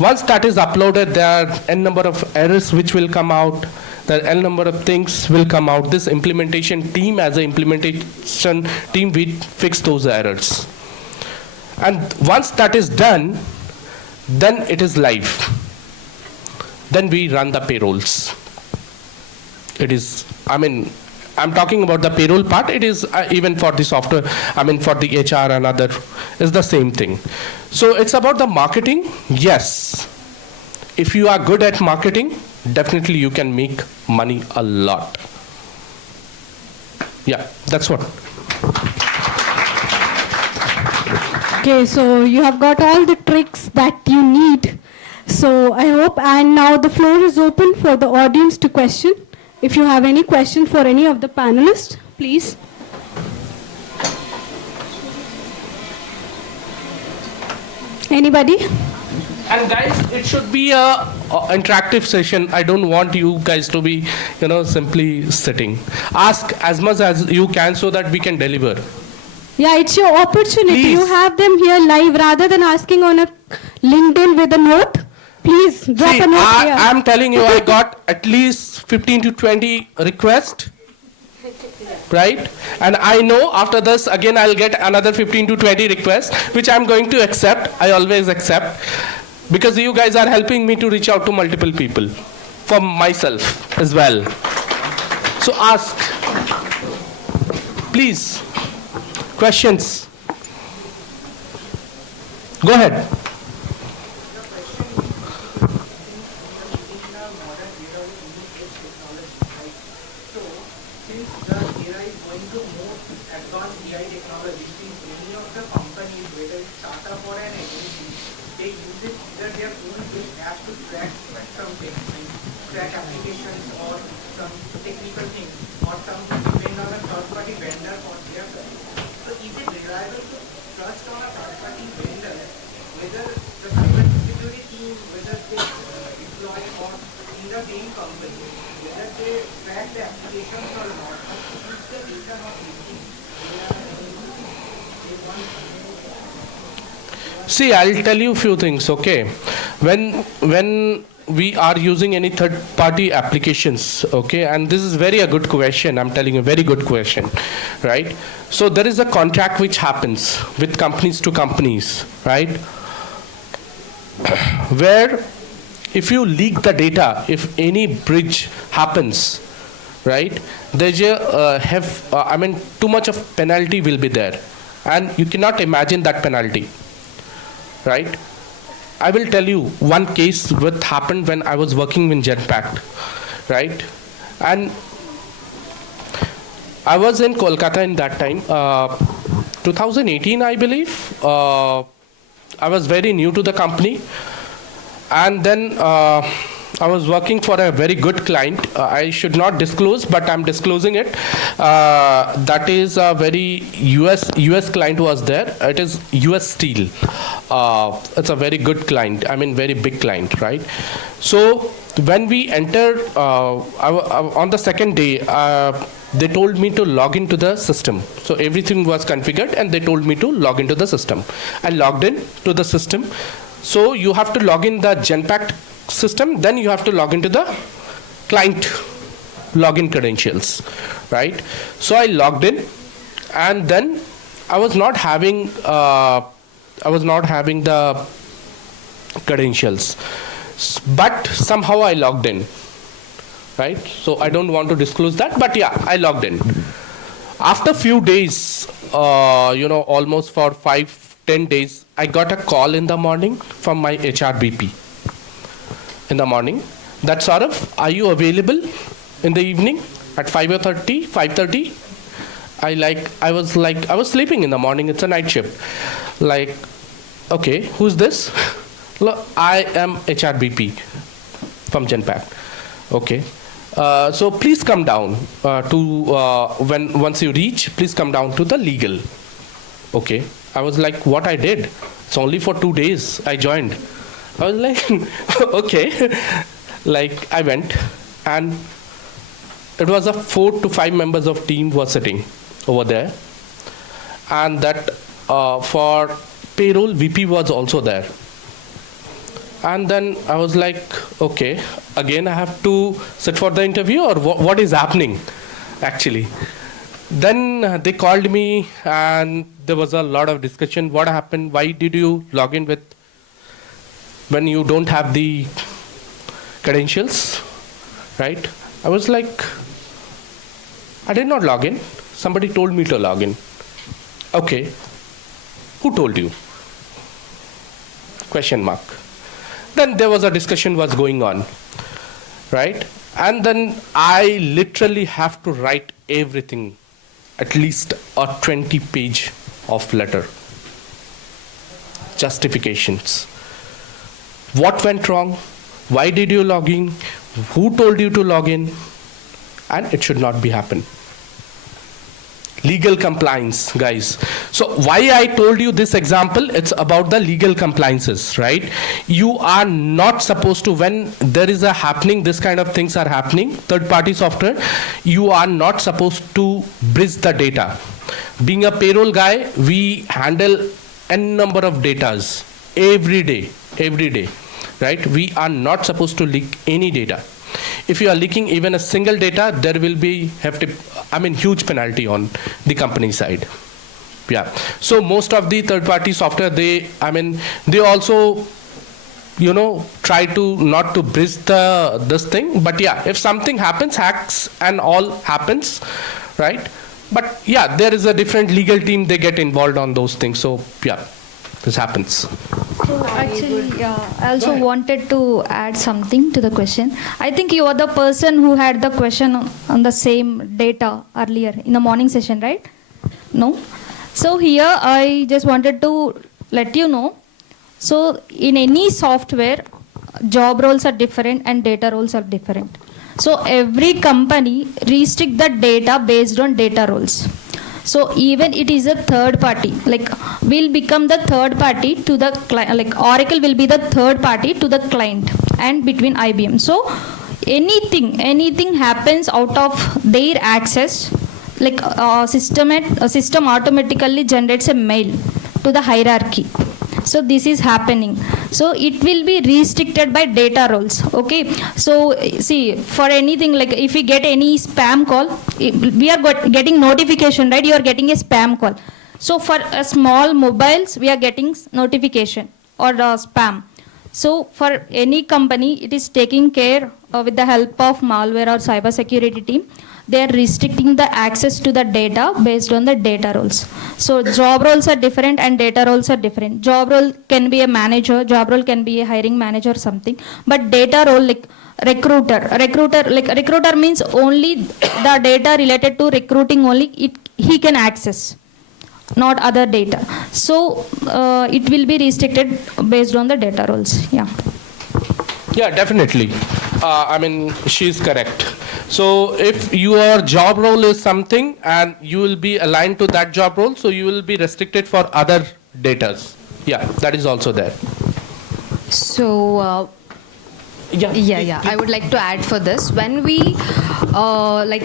once that is uploaded, there are n number of errors which will come out. There are n number of things will come out. This implementation team, as an implementation team, we fix those errors. And once that is done, then it is live. Then we run the payrolls. It is, I'm talking about the payroll part. It is even for the software, for the HR and other, is the same thing. So it's about the marketing. Yes. If you are good at marketing, definitely you can make money a lot. Yeah, that's what. Okay, so you have got all the tricks that you need. So I hope, and now the floor is open for the audience to question. If you have any question for any of the panelists, please. Anybody? And guys, it should be a interactive session. I don't want you guys to be, simply sitting. Ask as much as you can so that we can deliver. Yeah, it's your opportunity. Please. You have them here live rather than asking on a LinkedIn with a note. Please drop a note here. I'm telling you, I got at least 15 to 20 requests, right? And I know after this, again, I'll get another 15 to 20 requests, which I'm going to accept. I always accept, because you guys are helping me to reach out to multiple people, for myself as well. So ask, please. Questions? Go ahead. See, I'll tell you a few things, okay? When we are using any third-party applications, okay, and this is very a good question, I'm telling you, very good question, right? So there is a contract which happens with companies to companies, right? Where if you leak the data, if any breach happens, right, there's too much of penalty will be there. and you cannot imagine that penalty, right? I will tell you one case what happened when I was working in Genpact, right? And I was in Kolkata in that time, 2018, I believe. I was very new to the company, and then I was working for a very good client. I should not disclose, but I'm disclosing it. That is a very US client was there. It is US Steel. It's a very good client. I mean, very big client, right? So when we entered on the second day, they told me to log into the system. So everything was configured, and they told me to log into the system. I logged in to the system. So you have to log in the Genpact system, then you have to log into the client login credentials, right? So I logged in, and then I was not having the credentials, but somehow I logged in, right? So I don't want to disclose that, but yeah, I logged in. After few days, almost for 5-10 days, I got a call in the morning from my HR BP. In the morning, that sort of, are you available in the evening at 5:30? I was sleeping in the morning. It's a night shift. Like, okay, who's this? I am HR BP from Genpact. Okay. So please come down once you reach, please come down to the legal. Okay. I was like, what I did? It's only for 2 days I joined. I was like, okay. Like, I went, and it was a 4 to 5 members of team were sitting over there. And that for payroll, VP was also there. And then I was like, okay, again I have to sit for the interview, or what is happening actually? Then they called me, and there was a lot of discussion. What happened? Why did you log in when you don't have the credentials, right? I was like, I did not log in. Somebody told me to log in. Okay. Who told you? Question mark. Then there was a discussion was going on, right? And then I literally have to write everything, at least a 20-page of letter. Justifications. What went wrong? Why did you log in? Who told you to log in? And it should not be happen. Legal compliance, guys. So why I told you this example, it's about the legal compliances, right? You are not supposed to, when there is a happening, this kind of things are happening, third-party software, you are not supposed to bridge the data. Being a payroll guy, we handle n number of datas every day, right? We are not supposed to leak any data. If you are leaking even a single data, there will be huge penalty on the company side. Yeah. So most of the third-party software, they also, try to not to bridge this thing. But yeah, if something happens, hacks and all happens, right? But yeah, there is a different legal team. They get involved on those things. So yeah, this happens. So actually, I also wanted to add something to the question. I think you are the person who had the question on the same data earlier in the morning session, right? No? So here I just wanted to let you know. So in any software, job roles are different and data roles are different. So every company restrict the data based on data roles. So even it is a third party, like will become the third party to the client, like Oracle will be the third party to the client and between IBM. So anything happens out of their access, like a system automatically generates a mail to the hierarchy. So this is happening. So it will be restricted by data roles. Okay. So see, for anything, like if we get any spam call, we are getting notification, right? You are getting a spam call. So for a small mobiles, we are getting notification or spam. So for any company, it is taking care with the help of malware or cyber security team. they are restricting the access to the data based on the data roles. So job roles are different and data roles are different. Job role can be a manager, job role can be a hiring manager or something, but data role like recruiter means only the data related to recruiting only he can access, not other data. So it will be restricted based on the data roles. Yeah. Yeah, definitely. I mean, she's correct. So if your job role is something and you will be aligned to that job role, so you will be restricted for other datas. Yeah, that is also there. So, I would like to add for this. When we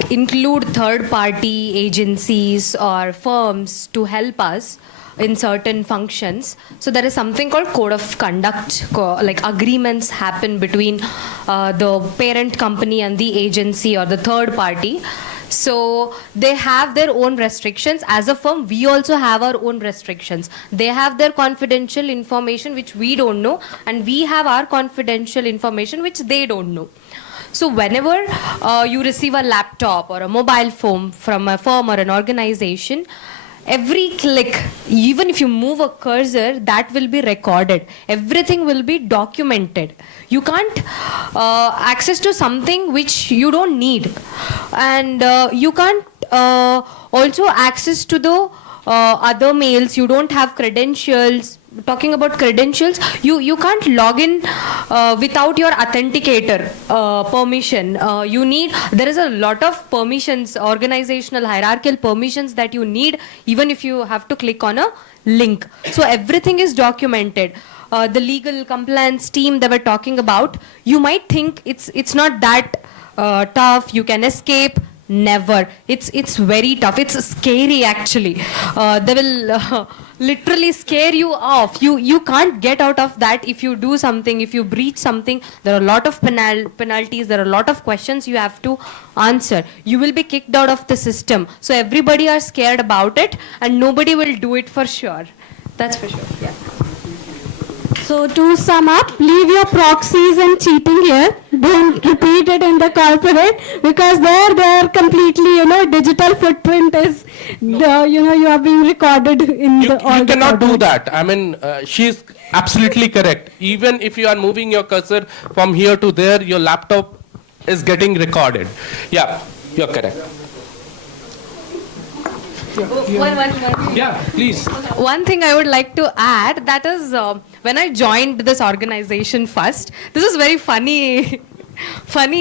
include third-party agencies or firms to help us in certain functions, so there is something called code of conduct, like agreements happen between the parent company and the agency or the third party. So they have their own restrictions. As a firm, we also have our own restrictions. They have their confidential information which we don't know, and we have our confidential information which they don't know. So whenever you receive a laptop or a mobile phone from a firm or an organization, every click, even if you move a cursor, that will be recorded. Everything will be documented. You can't access to something which you don't need. And you can't also access to the other mails. You don't have credentials. Talking about credentials, you can't log in without your authenticator permission. There is a lot of permissions, organizational hierarchical permissions that you need, even if you have to click on a link. So everything is documented. The legal compliance team they were talking about, you might think it's not that tough, you can escape. Never. It's very tough. It's scary actually. They will literally scare you off. You can't get out of that if you do something, if you breach something. There are a lot of penalties. There are a lot of questions you have to answer. You will be kicked out of the system. So everybody are scared about it and nobody will do it for sure. That's for sure. Yeah. So to sum up, leave your proxies and cheating here. Don't repeat it in the corporate because they're completely, digital footprint is, you are being recorded in You all cannot the do that. I mean, she's absolutely correct. Even if you are moving your cursor from here to there, your laptop is getting recorded. Yeah, you're correct. Yeah, please. One thing I would like to add, that is when I joined this organization first, this is very funny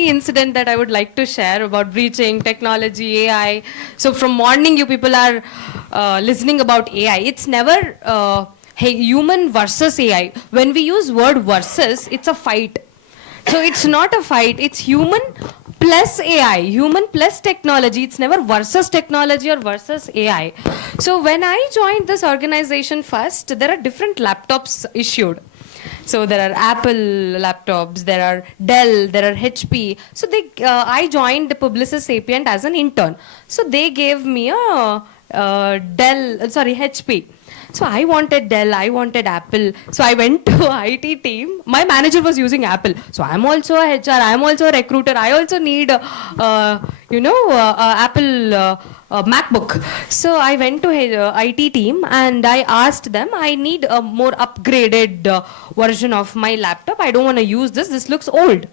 incident that I would like to share about breaching, technology, AI. So from morning you people are listening about AI. It's never human versus AI. When we use word versus, it's a fight. So it's not a fight, it's human plus AI, human plus technology. It's never versus technology or versus AI. So when I joined this organization first, there are different laptops issued. So there are Apple laptops, there are Dell, there are HP. So I joined Publicis Sapient as an intern. So they gave me a HP. So I wanted Dell, I wanted Apple. So I went to IT team. My manager was using Apple. So I'm also a HR, I'm also a recruiter. I also need, Apple MacBook. So I went to IT team and I asked them, I need a more upgraded version of my laptop. I don't want to use this. This looks old.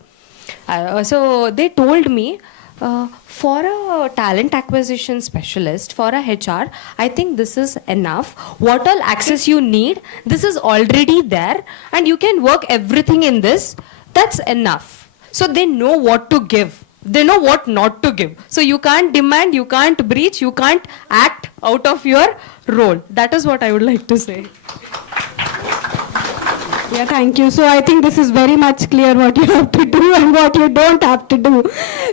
So they told me, for a talent acquisition specialist, for a HR, I think this is enough. What all access you need, this is already there and you can work everything in this. That's enough. So they know what to give. They know what not to give. So you can't demand, you can't breach, you can't act out of your role. That is what I would like to say. Yeah, thank you. So I think this is very much clear what you have to do and what you don't have to do.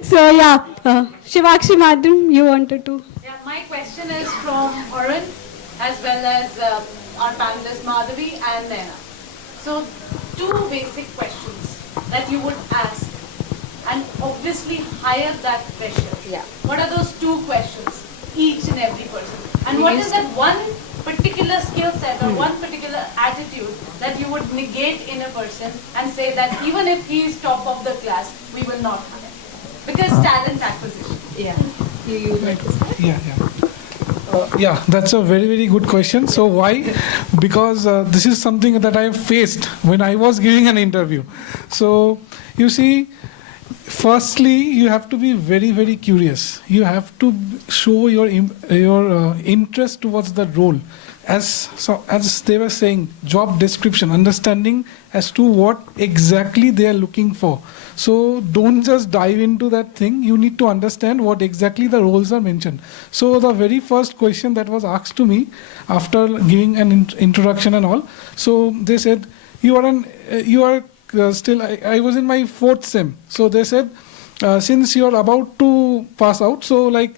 So yeah, Shivakshi Madam, you wanted to. Yeah, my question is from Arun as well as our panelist Madhavi and Naina. So two basic questions that you would ask and obviously higher that pressure. Yeah. What are those two questions, each and every person? And what is that one particular skill set or one particular attitude that you would negate in a person and say that even if he is top of the class, we will not have it? Because talent acquisition. Yeah. you would like to say? Yeah, that's a very, very good question. So why? Because this is something that I faced when I was giving an interview. So you see, firstly, you have to be very, very curious. You have to show your interest towards the role. As they were saying, job description, understanding as to what exactly they are looking for. So don't just dive into that thing. You need to understand what exactly the roles are mentioned. So the very first question that was asked to me after giving an introduction and all, so they said, still, I was in my 4th sem. So they said, since you are about to pass out, so like,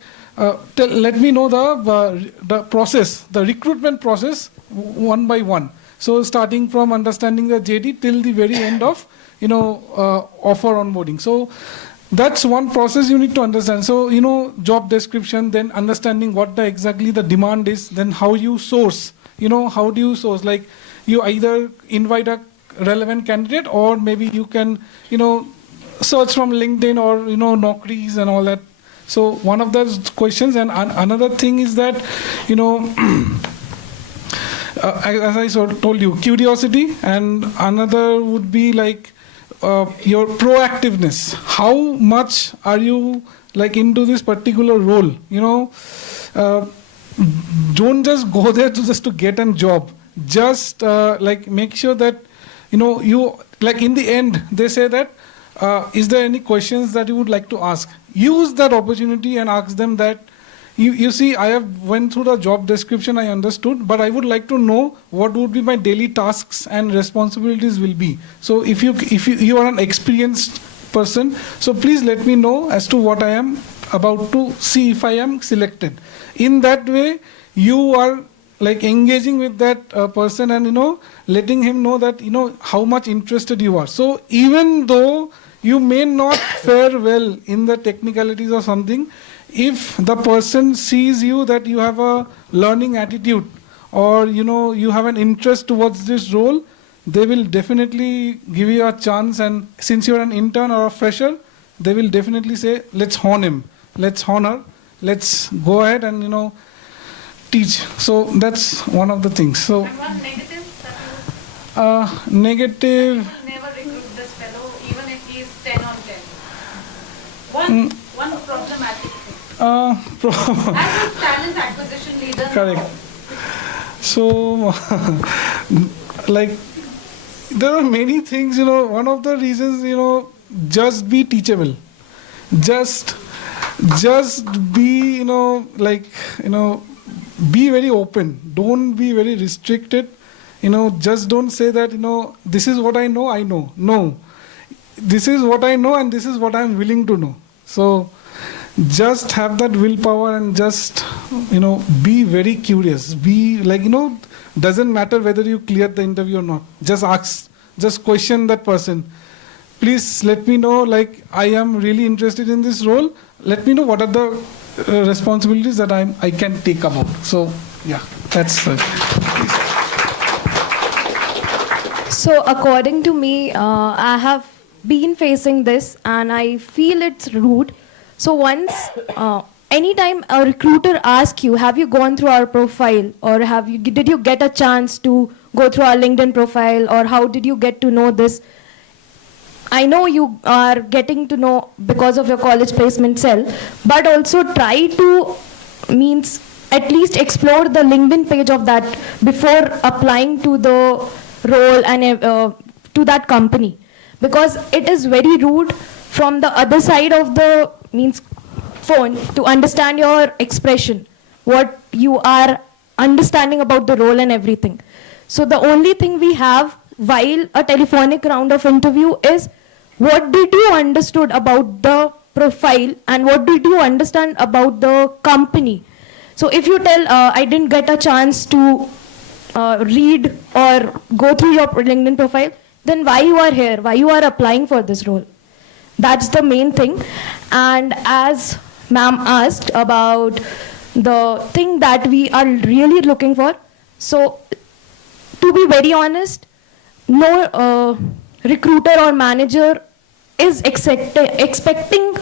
let me know the process, the recruitment process one by one. So starting from understanding the JD till the very end of, offer onboarding. So that's one process you need to understand. So, job description, then understanding what exactly the demand is, then how you source, how do you source? Like you either invite a relevant candidate or maybe you can, search from LinkedIn or, Naukris and all that. So one of those questions, and another thing is that, as I told you, curiosity, and another would be like your proactiveness. How much are you like into this particular role? Don't just go there to get a job. Just like make sure that you like in the end they say that is there any questions that you would like to ask? Use that opportunity and ask them that. You see, I have went through the job description, I understood, but I would like to know what would be my daily tasks and responsibilities will be. So if you are an experienced person, so please let me know as to what I am about to see if I am selected. In that way, you are like engaging with that person and letting him know that how much interested you are. So even though you may not fare well in the technicalities or something, if the person sees you that you have a learning attitude or you have an interest towards this role, they will definitely give you a chance. And since you're an intern or a fresher, they will definitely say, let's hone him, let's hone her, let's go ahead and teach. So that's one of the things. So and one negative that negative. will never recruit this fellow even if he is 10 on 10. One problematic thing. As a talent acquisition leader. Correct. So, like, there are many things, one of the reasons, just be teachable. Just be, be very open. Don't be very restricted. Just don't say that, this is what I know. No. This is what I know and this is what I'm willing to know. So, just have that willpower and just, be very curious. Be like, doesn't matter whether you cleared the interview or not. Just ask, just question that person. Please let me know, like, I am really interested in this role. Let me know what are the responsibilities that I can take about. So, yeah, that's So according to me, I have been facing this and I feel it's rude. So once, anytime a recruiter asks you, have you gone through our profile or did you get a chance to go through our LinkedIn profile or how did you get to know this? I know you are getting to know because of your college placement cell, but also try to at least explore the LinkedIn page of that before applying to the role and to that company, because it is very rude from the other side of the phone to understand your expression, what you are understanding about the role and everything. So the only thing we have while a telephonic round of interview is what did you understood about the profile and what did you understand about the company. So if you tell I didn't get a chance to read or go through your LinkedIn profile, then why you are here, why you are applying for this role? That's the main thing. And as ma'am asked about the thing that we are really looking for, so to be very honest, no recruiter or manager is expecting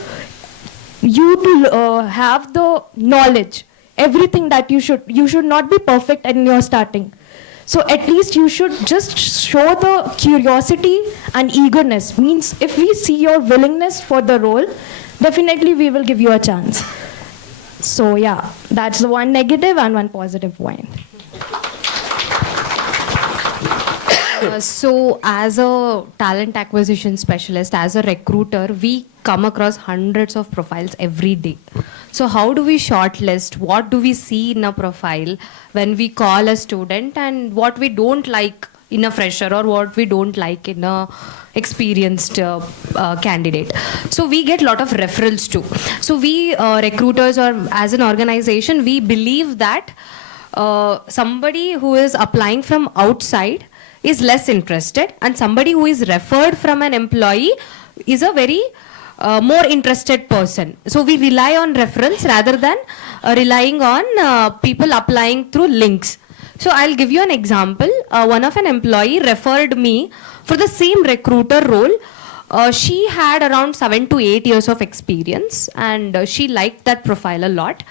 you to have the knowledge, everything that you should not be perfect in your starting. So at least you should just show the curiosity and eagerness. Means if we see your willingness for the role, definitely we will give you a chance. So yeah, that's the one negative and one positive point. So as a talent acquisition specialist, as a recruiter, we come across hundreds of profiles every day. So how do we shortlist? What do we see in a profile when we call a student, and what we don't like in a fresher or what we don't like in a experienced candidate? So we get a lot of referrals too. So we recruiters, or as an organization, we believe that somebody who is applying from outside is less interested, and somebody who is referred from an employee is a very more interested person. So we rely on referrals rather than relying on people applying through links. So I'll give you an example. One of an employee referred me for the same recruiter role. She had around 7 to 8 years of experience, and she liked that profile a lot.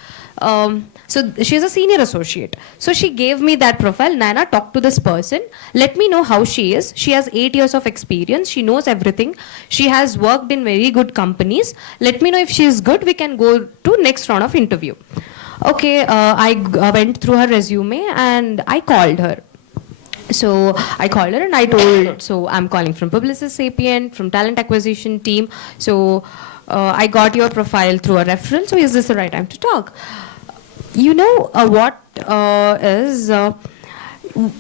So she's a senior associate. So she gave me that profile. Naina, talk to this person. Let me know how she is. She has 8 years of experience. She knows everything. She has worked in very good companies. Let me know if she is good. We can go to next round of interview. Okay, I went through her resume and I called her. So I called her and I told, so I'm calling from Publicis Sapient, from talent acquisition team. So I got your profile through a referral. So is this the right time to talk? You know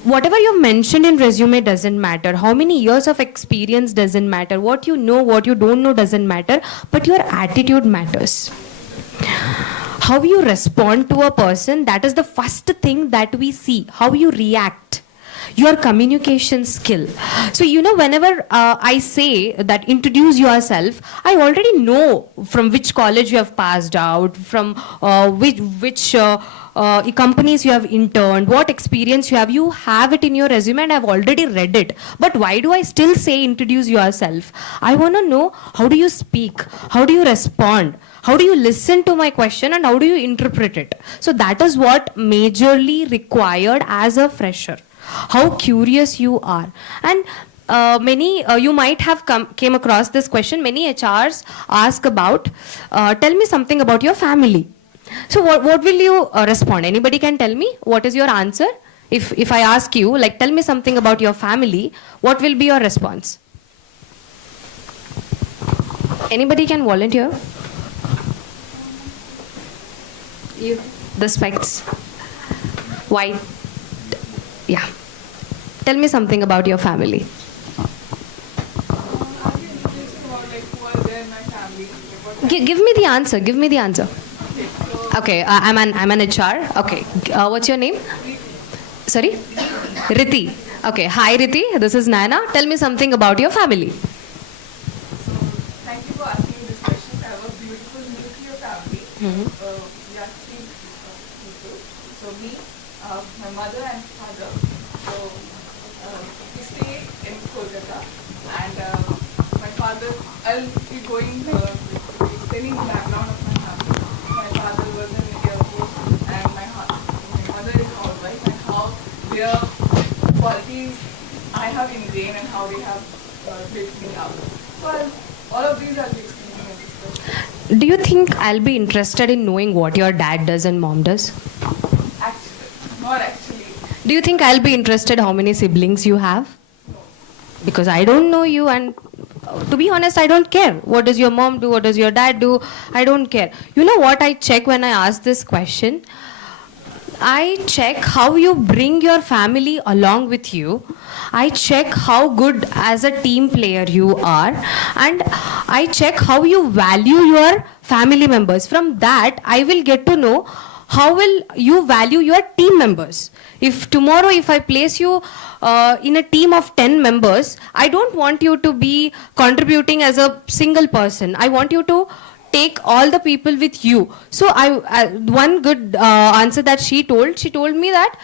whatever you mentioned in resume doesn't matter. How many years of experience doesn't matter. What you know, what you don't know doesn't matter. But your attitude matters. How you respond to a person, that is the first thing that we see. How you react. Your communication skill. So, you know, whenever I say that introduce yourself, I already know from which college you have passed out, from which companies you have interned, what experience you have. You have it in your resume and I've already read it. But why do I still say introduce yourself? I want to know, how do you speak? How do you respond? How do you listen to my question and how do you interpret it? So that is what majorly required as a fresher. How curious you are. And many, you might have came across this question. Many HRs ask about, tell me something about your family. So what will you respond? Anybody can tell me? What is your answer? If I ask you, like, tell me something about your family, what will be your response? Anybody can volunteer? You, the specs. White. Yeah. Tell me something about your family. Give me the answer. Give me the answer. Okay, I'm an HR. Okay, what's your name? Sorry? Riti. Okay, hi Riti. This is Naina. Tell me something about your family. Thank you for asking this question. I have a beautiful nuclear family. We are 3 people. So me, my mother and father. So we stay in Kolkata, and my father, I'll be going explaining the background of my family. My father was in the Air Force, and my mother is a housewife, and how their qualities I have ingrained and how they have built me up. So all of these I'll be explaining in this question. Do you think I'll be interested in knowing what your dad does and mom does? Actually, not actually. Do you think I'll be interested how many siblings you have? No. Because I don't know you, and to be honest, I don't care. What does your mom do? What does your dad do? I don't care. You know what I check when I ask this question? I check how you bring your family along with you. I check how good as a team player you are. And I check how you value your family members. From that, I will get to know how will you value your team members. If tomorrow, if I place you in a team of 10 members, I don't want you to be contributing as a single person. I want you to take all the people with you. So one good answer that she told me that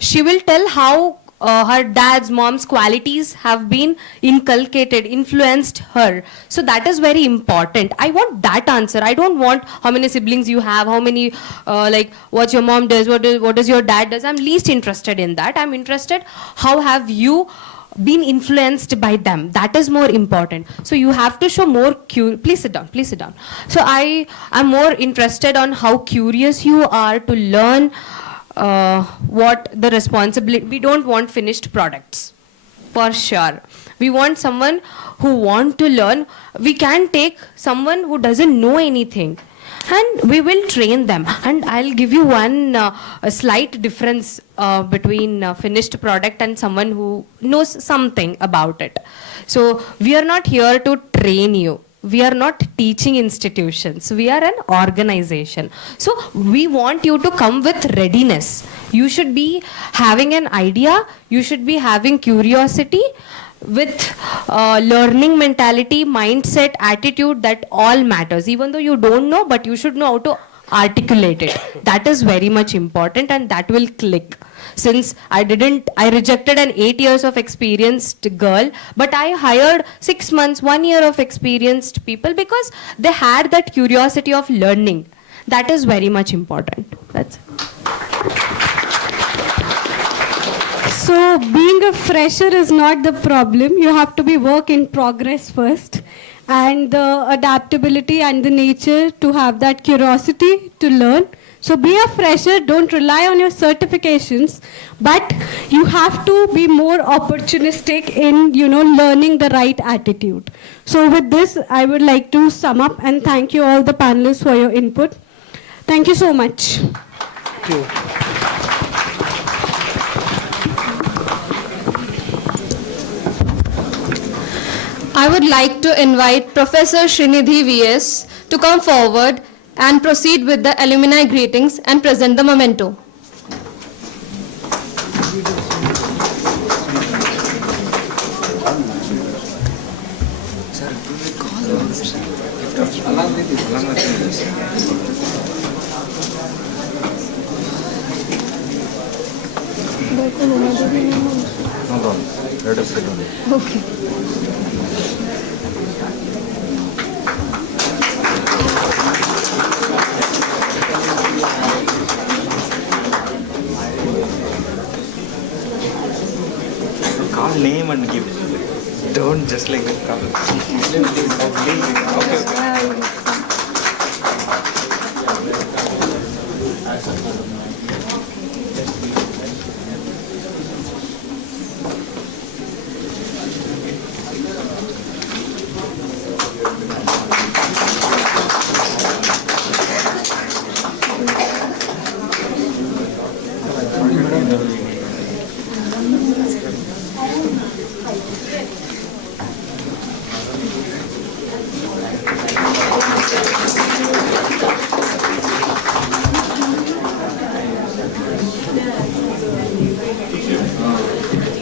she will tell how her dad's, mom's qualities have been inculcated, influenced her. So that is very important. I want that answer. I don't want how many siblings you have, how many, like what your mom does, what does your dad does. I'm least interested in that. I'm interested how have you been influenced by them. That is more important. So you have to show more please sit down, please sit down. So I am more interested on how curious you are to learn what the responsibility. We don't want finished products, for sure. We want someone who want to learn. We can take someone who doesn't know anything and we will train them. And I'll give you one a slight difference between finished product and someone who knows something about it. So we are not here to train you. We are not teaching institutions. We are an organization. So we want you to come with readiness. You should be having an idea. You should be having curiosity with learning mentality, mindset, attitude, that all matters. Even though you don't know, but you should know how to articulate it. That is very much important and that will click. Since I rejected an 8 years of experienced girl, but I hired 6 months, 1 year of experienced people because they had that curiosity of learning. That is very much important. That's it. So being a fresher is not the problem. You have to be work in progress first. And the adaptability and the nature to have that curiosity to learn. So be a fresher, don't rely on your certifications, but you have to be more opportunistic in, learning the right attitude. So with this, I would like to sum up and thank you all the panelists for your input. Thank you so much. Thank you. I would like to invite Professor Srinidhi VS to come forward and proceed with the alumni greetings and present the memento. Let us sit on it. Okay. Call name and give. Don't just like that. Call. Okay.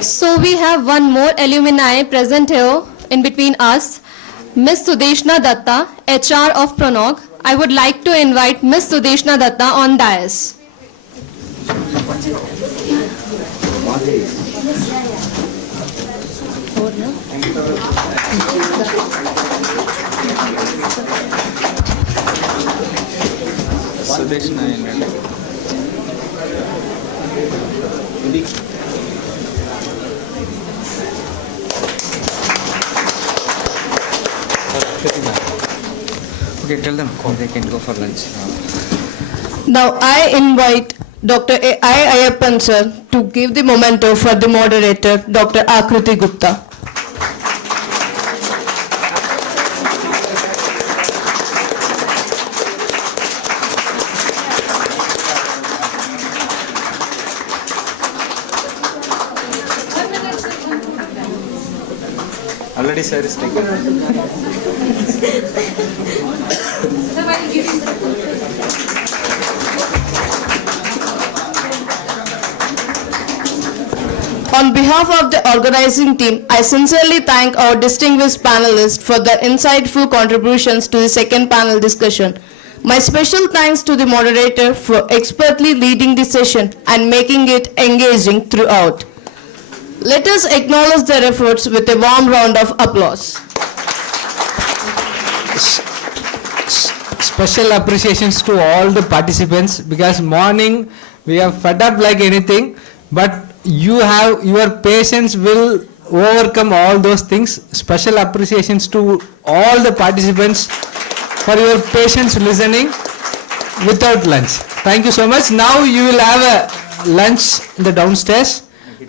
So we have one more alumni present here in between us, Ms. Sudeshna Datta, HR of Pronog. I would like to invite Ms. Sudeshna Datta on dais. Sudeshna and okay, tell them they can go for lunch. Now I invite Dr. I. Ayappan sir to give the memento for the moderator, Dr. Akriti Gupta. Already sir is taken. On behalf of the organizing team, I sincerely thank our distinguished panelists for their insightful contributions to the second panel discussion. My special thanks to the moderator for expertly leading the session and making it engaging throughout. Let us acknowledge their efforts with a warm round of applause. Special appreciations to all the participants, because morning we are fed up like anything, but your patience will overcome all those things. Special appreciations to all the participants for your patience listening without lunch. Thank you so much. Now you will have a lunch in the downstairs.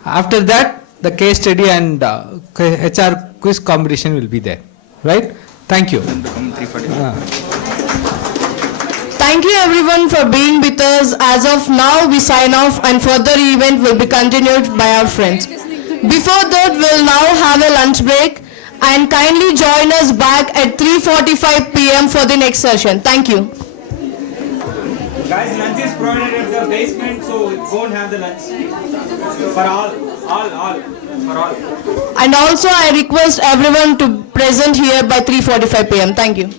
After that, the case study and HR quiz competition will be there. Right? Thank you. Thank you everyone for being with us. As of now, we sign off and further event will be continued by our friends. Before that, we'll now have a lunch break and kindly join us back at 3:45 p.m. for the next session. Thank you. Guys, lunch is provided at the basement, so go and have the lunch. For all. For all. And also I request everyone to present here by 3:45 p.m. Thank you.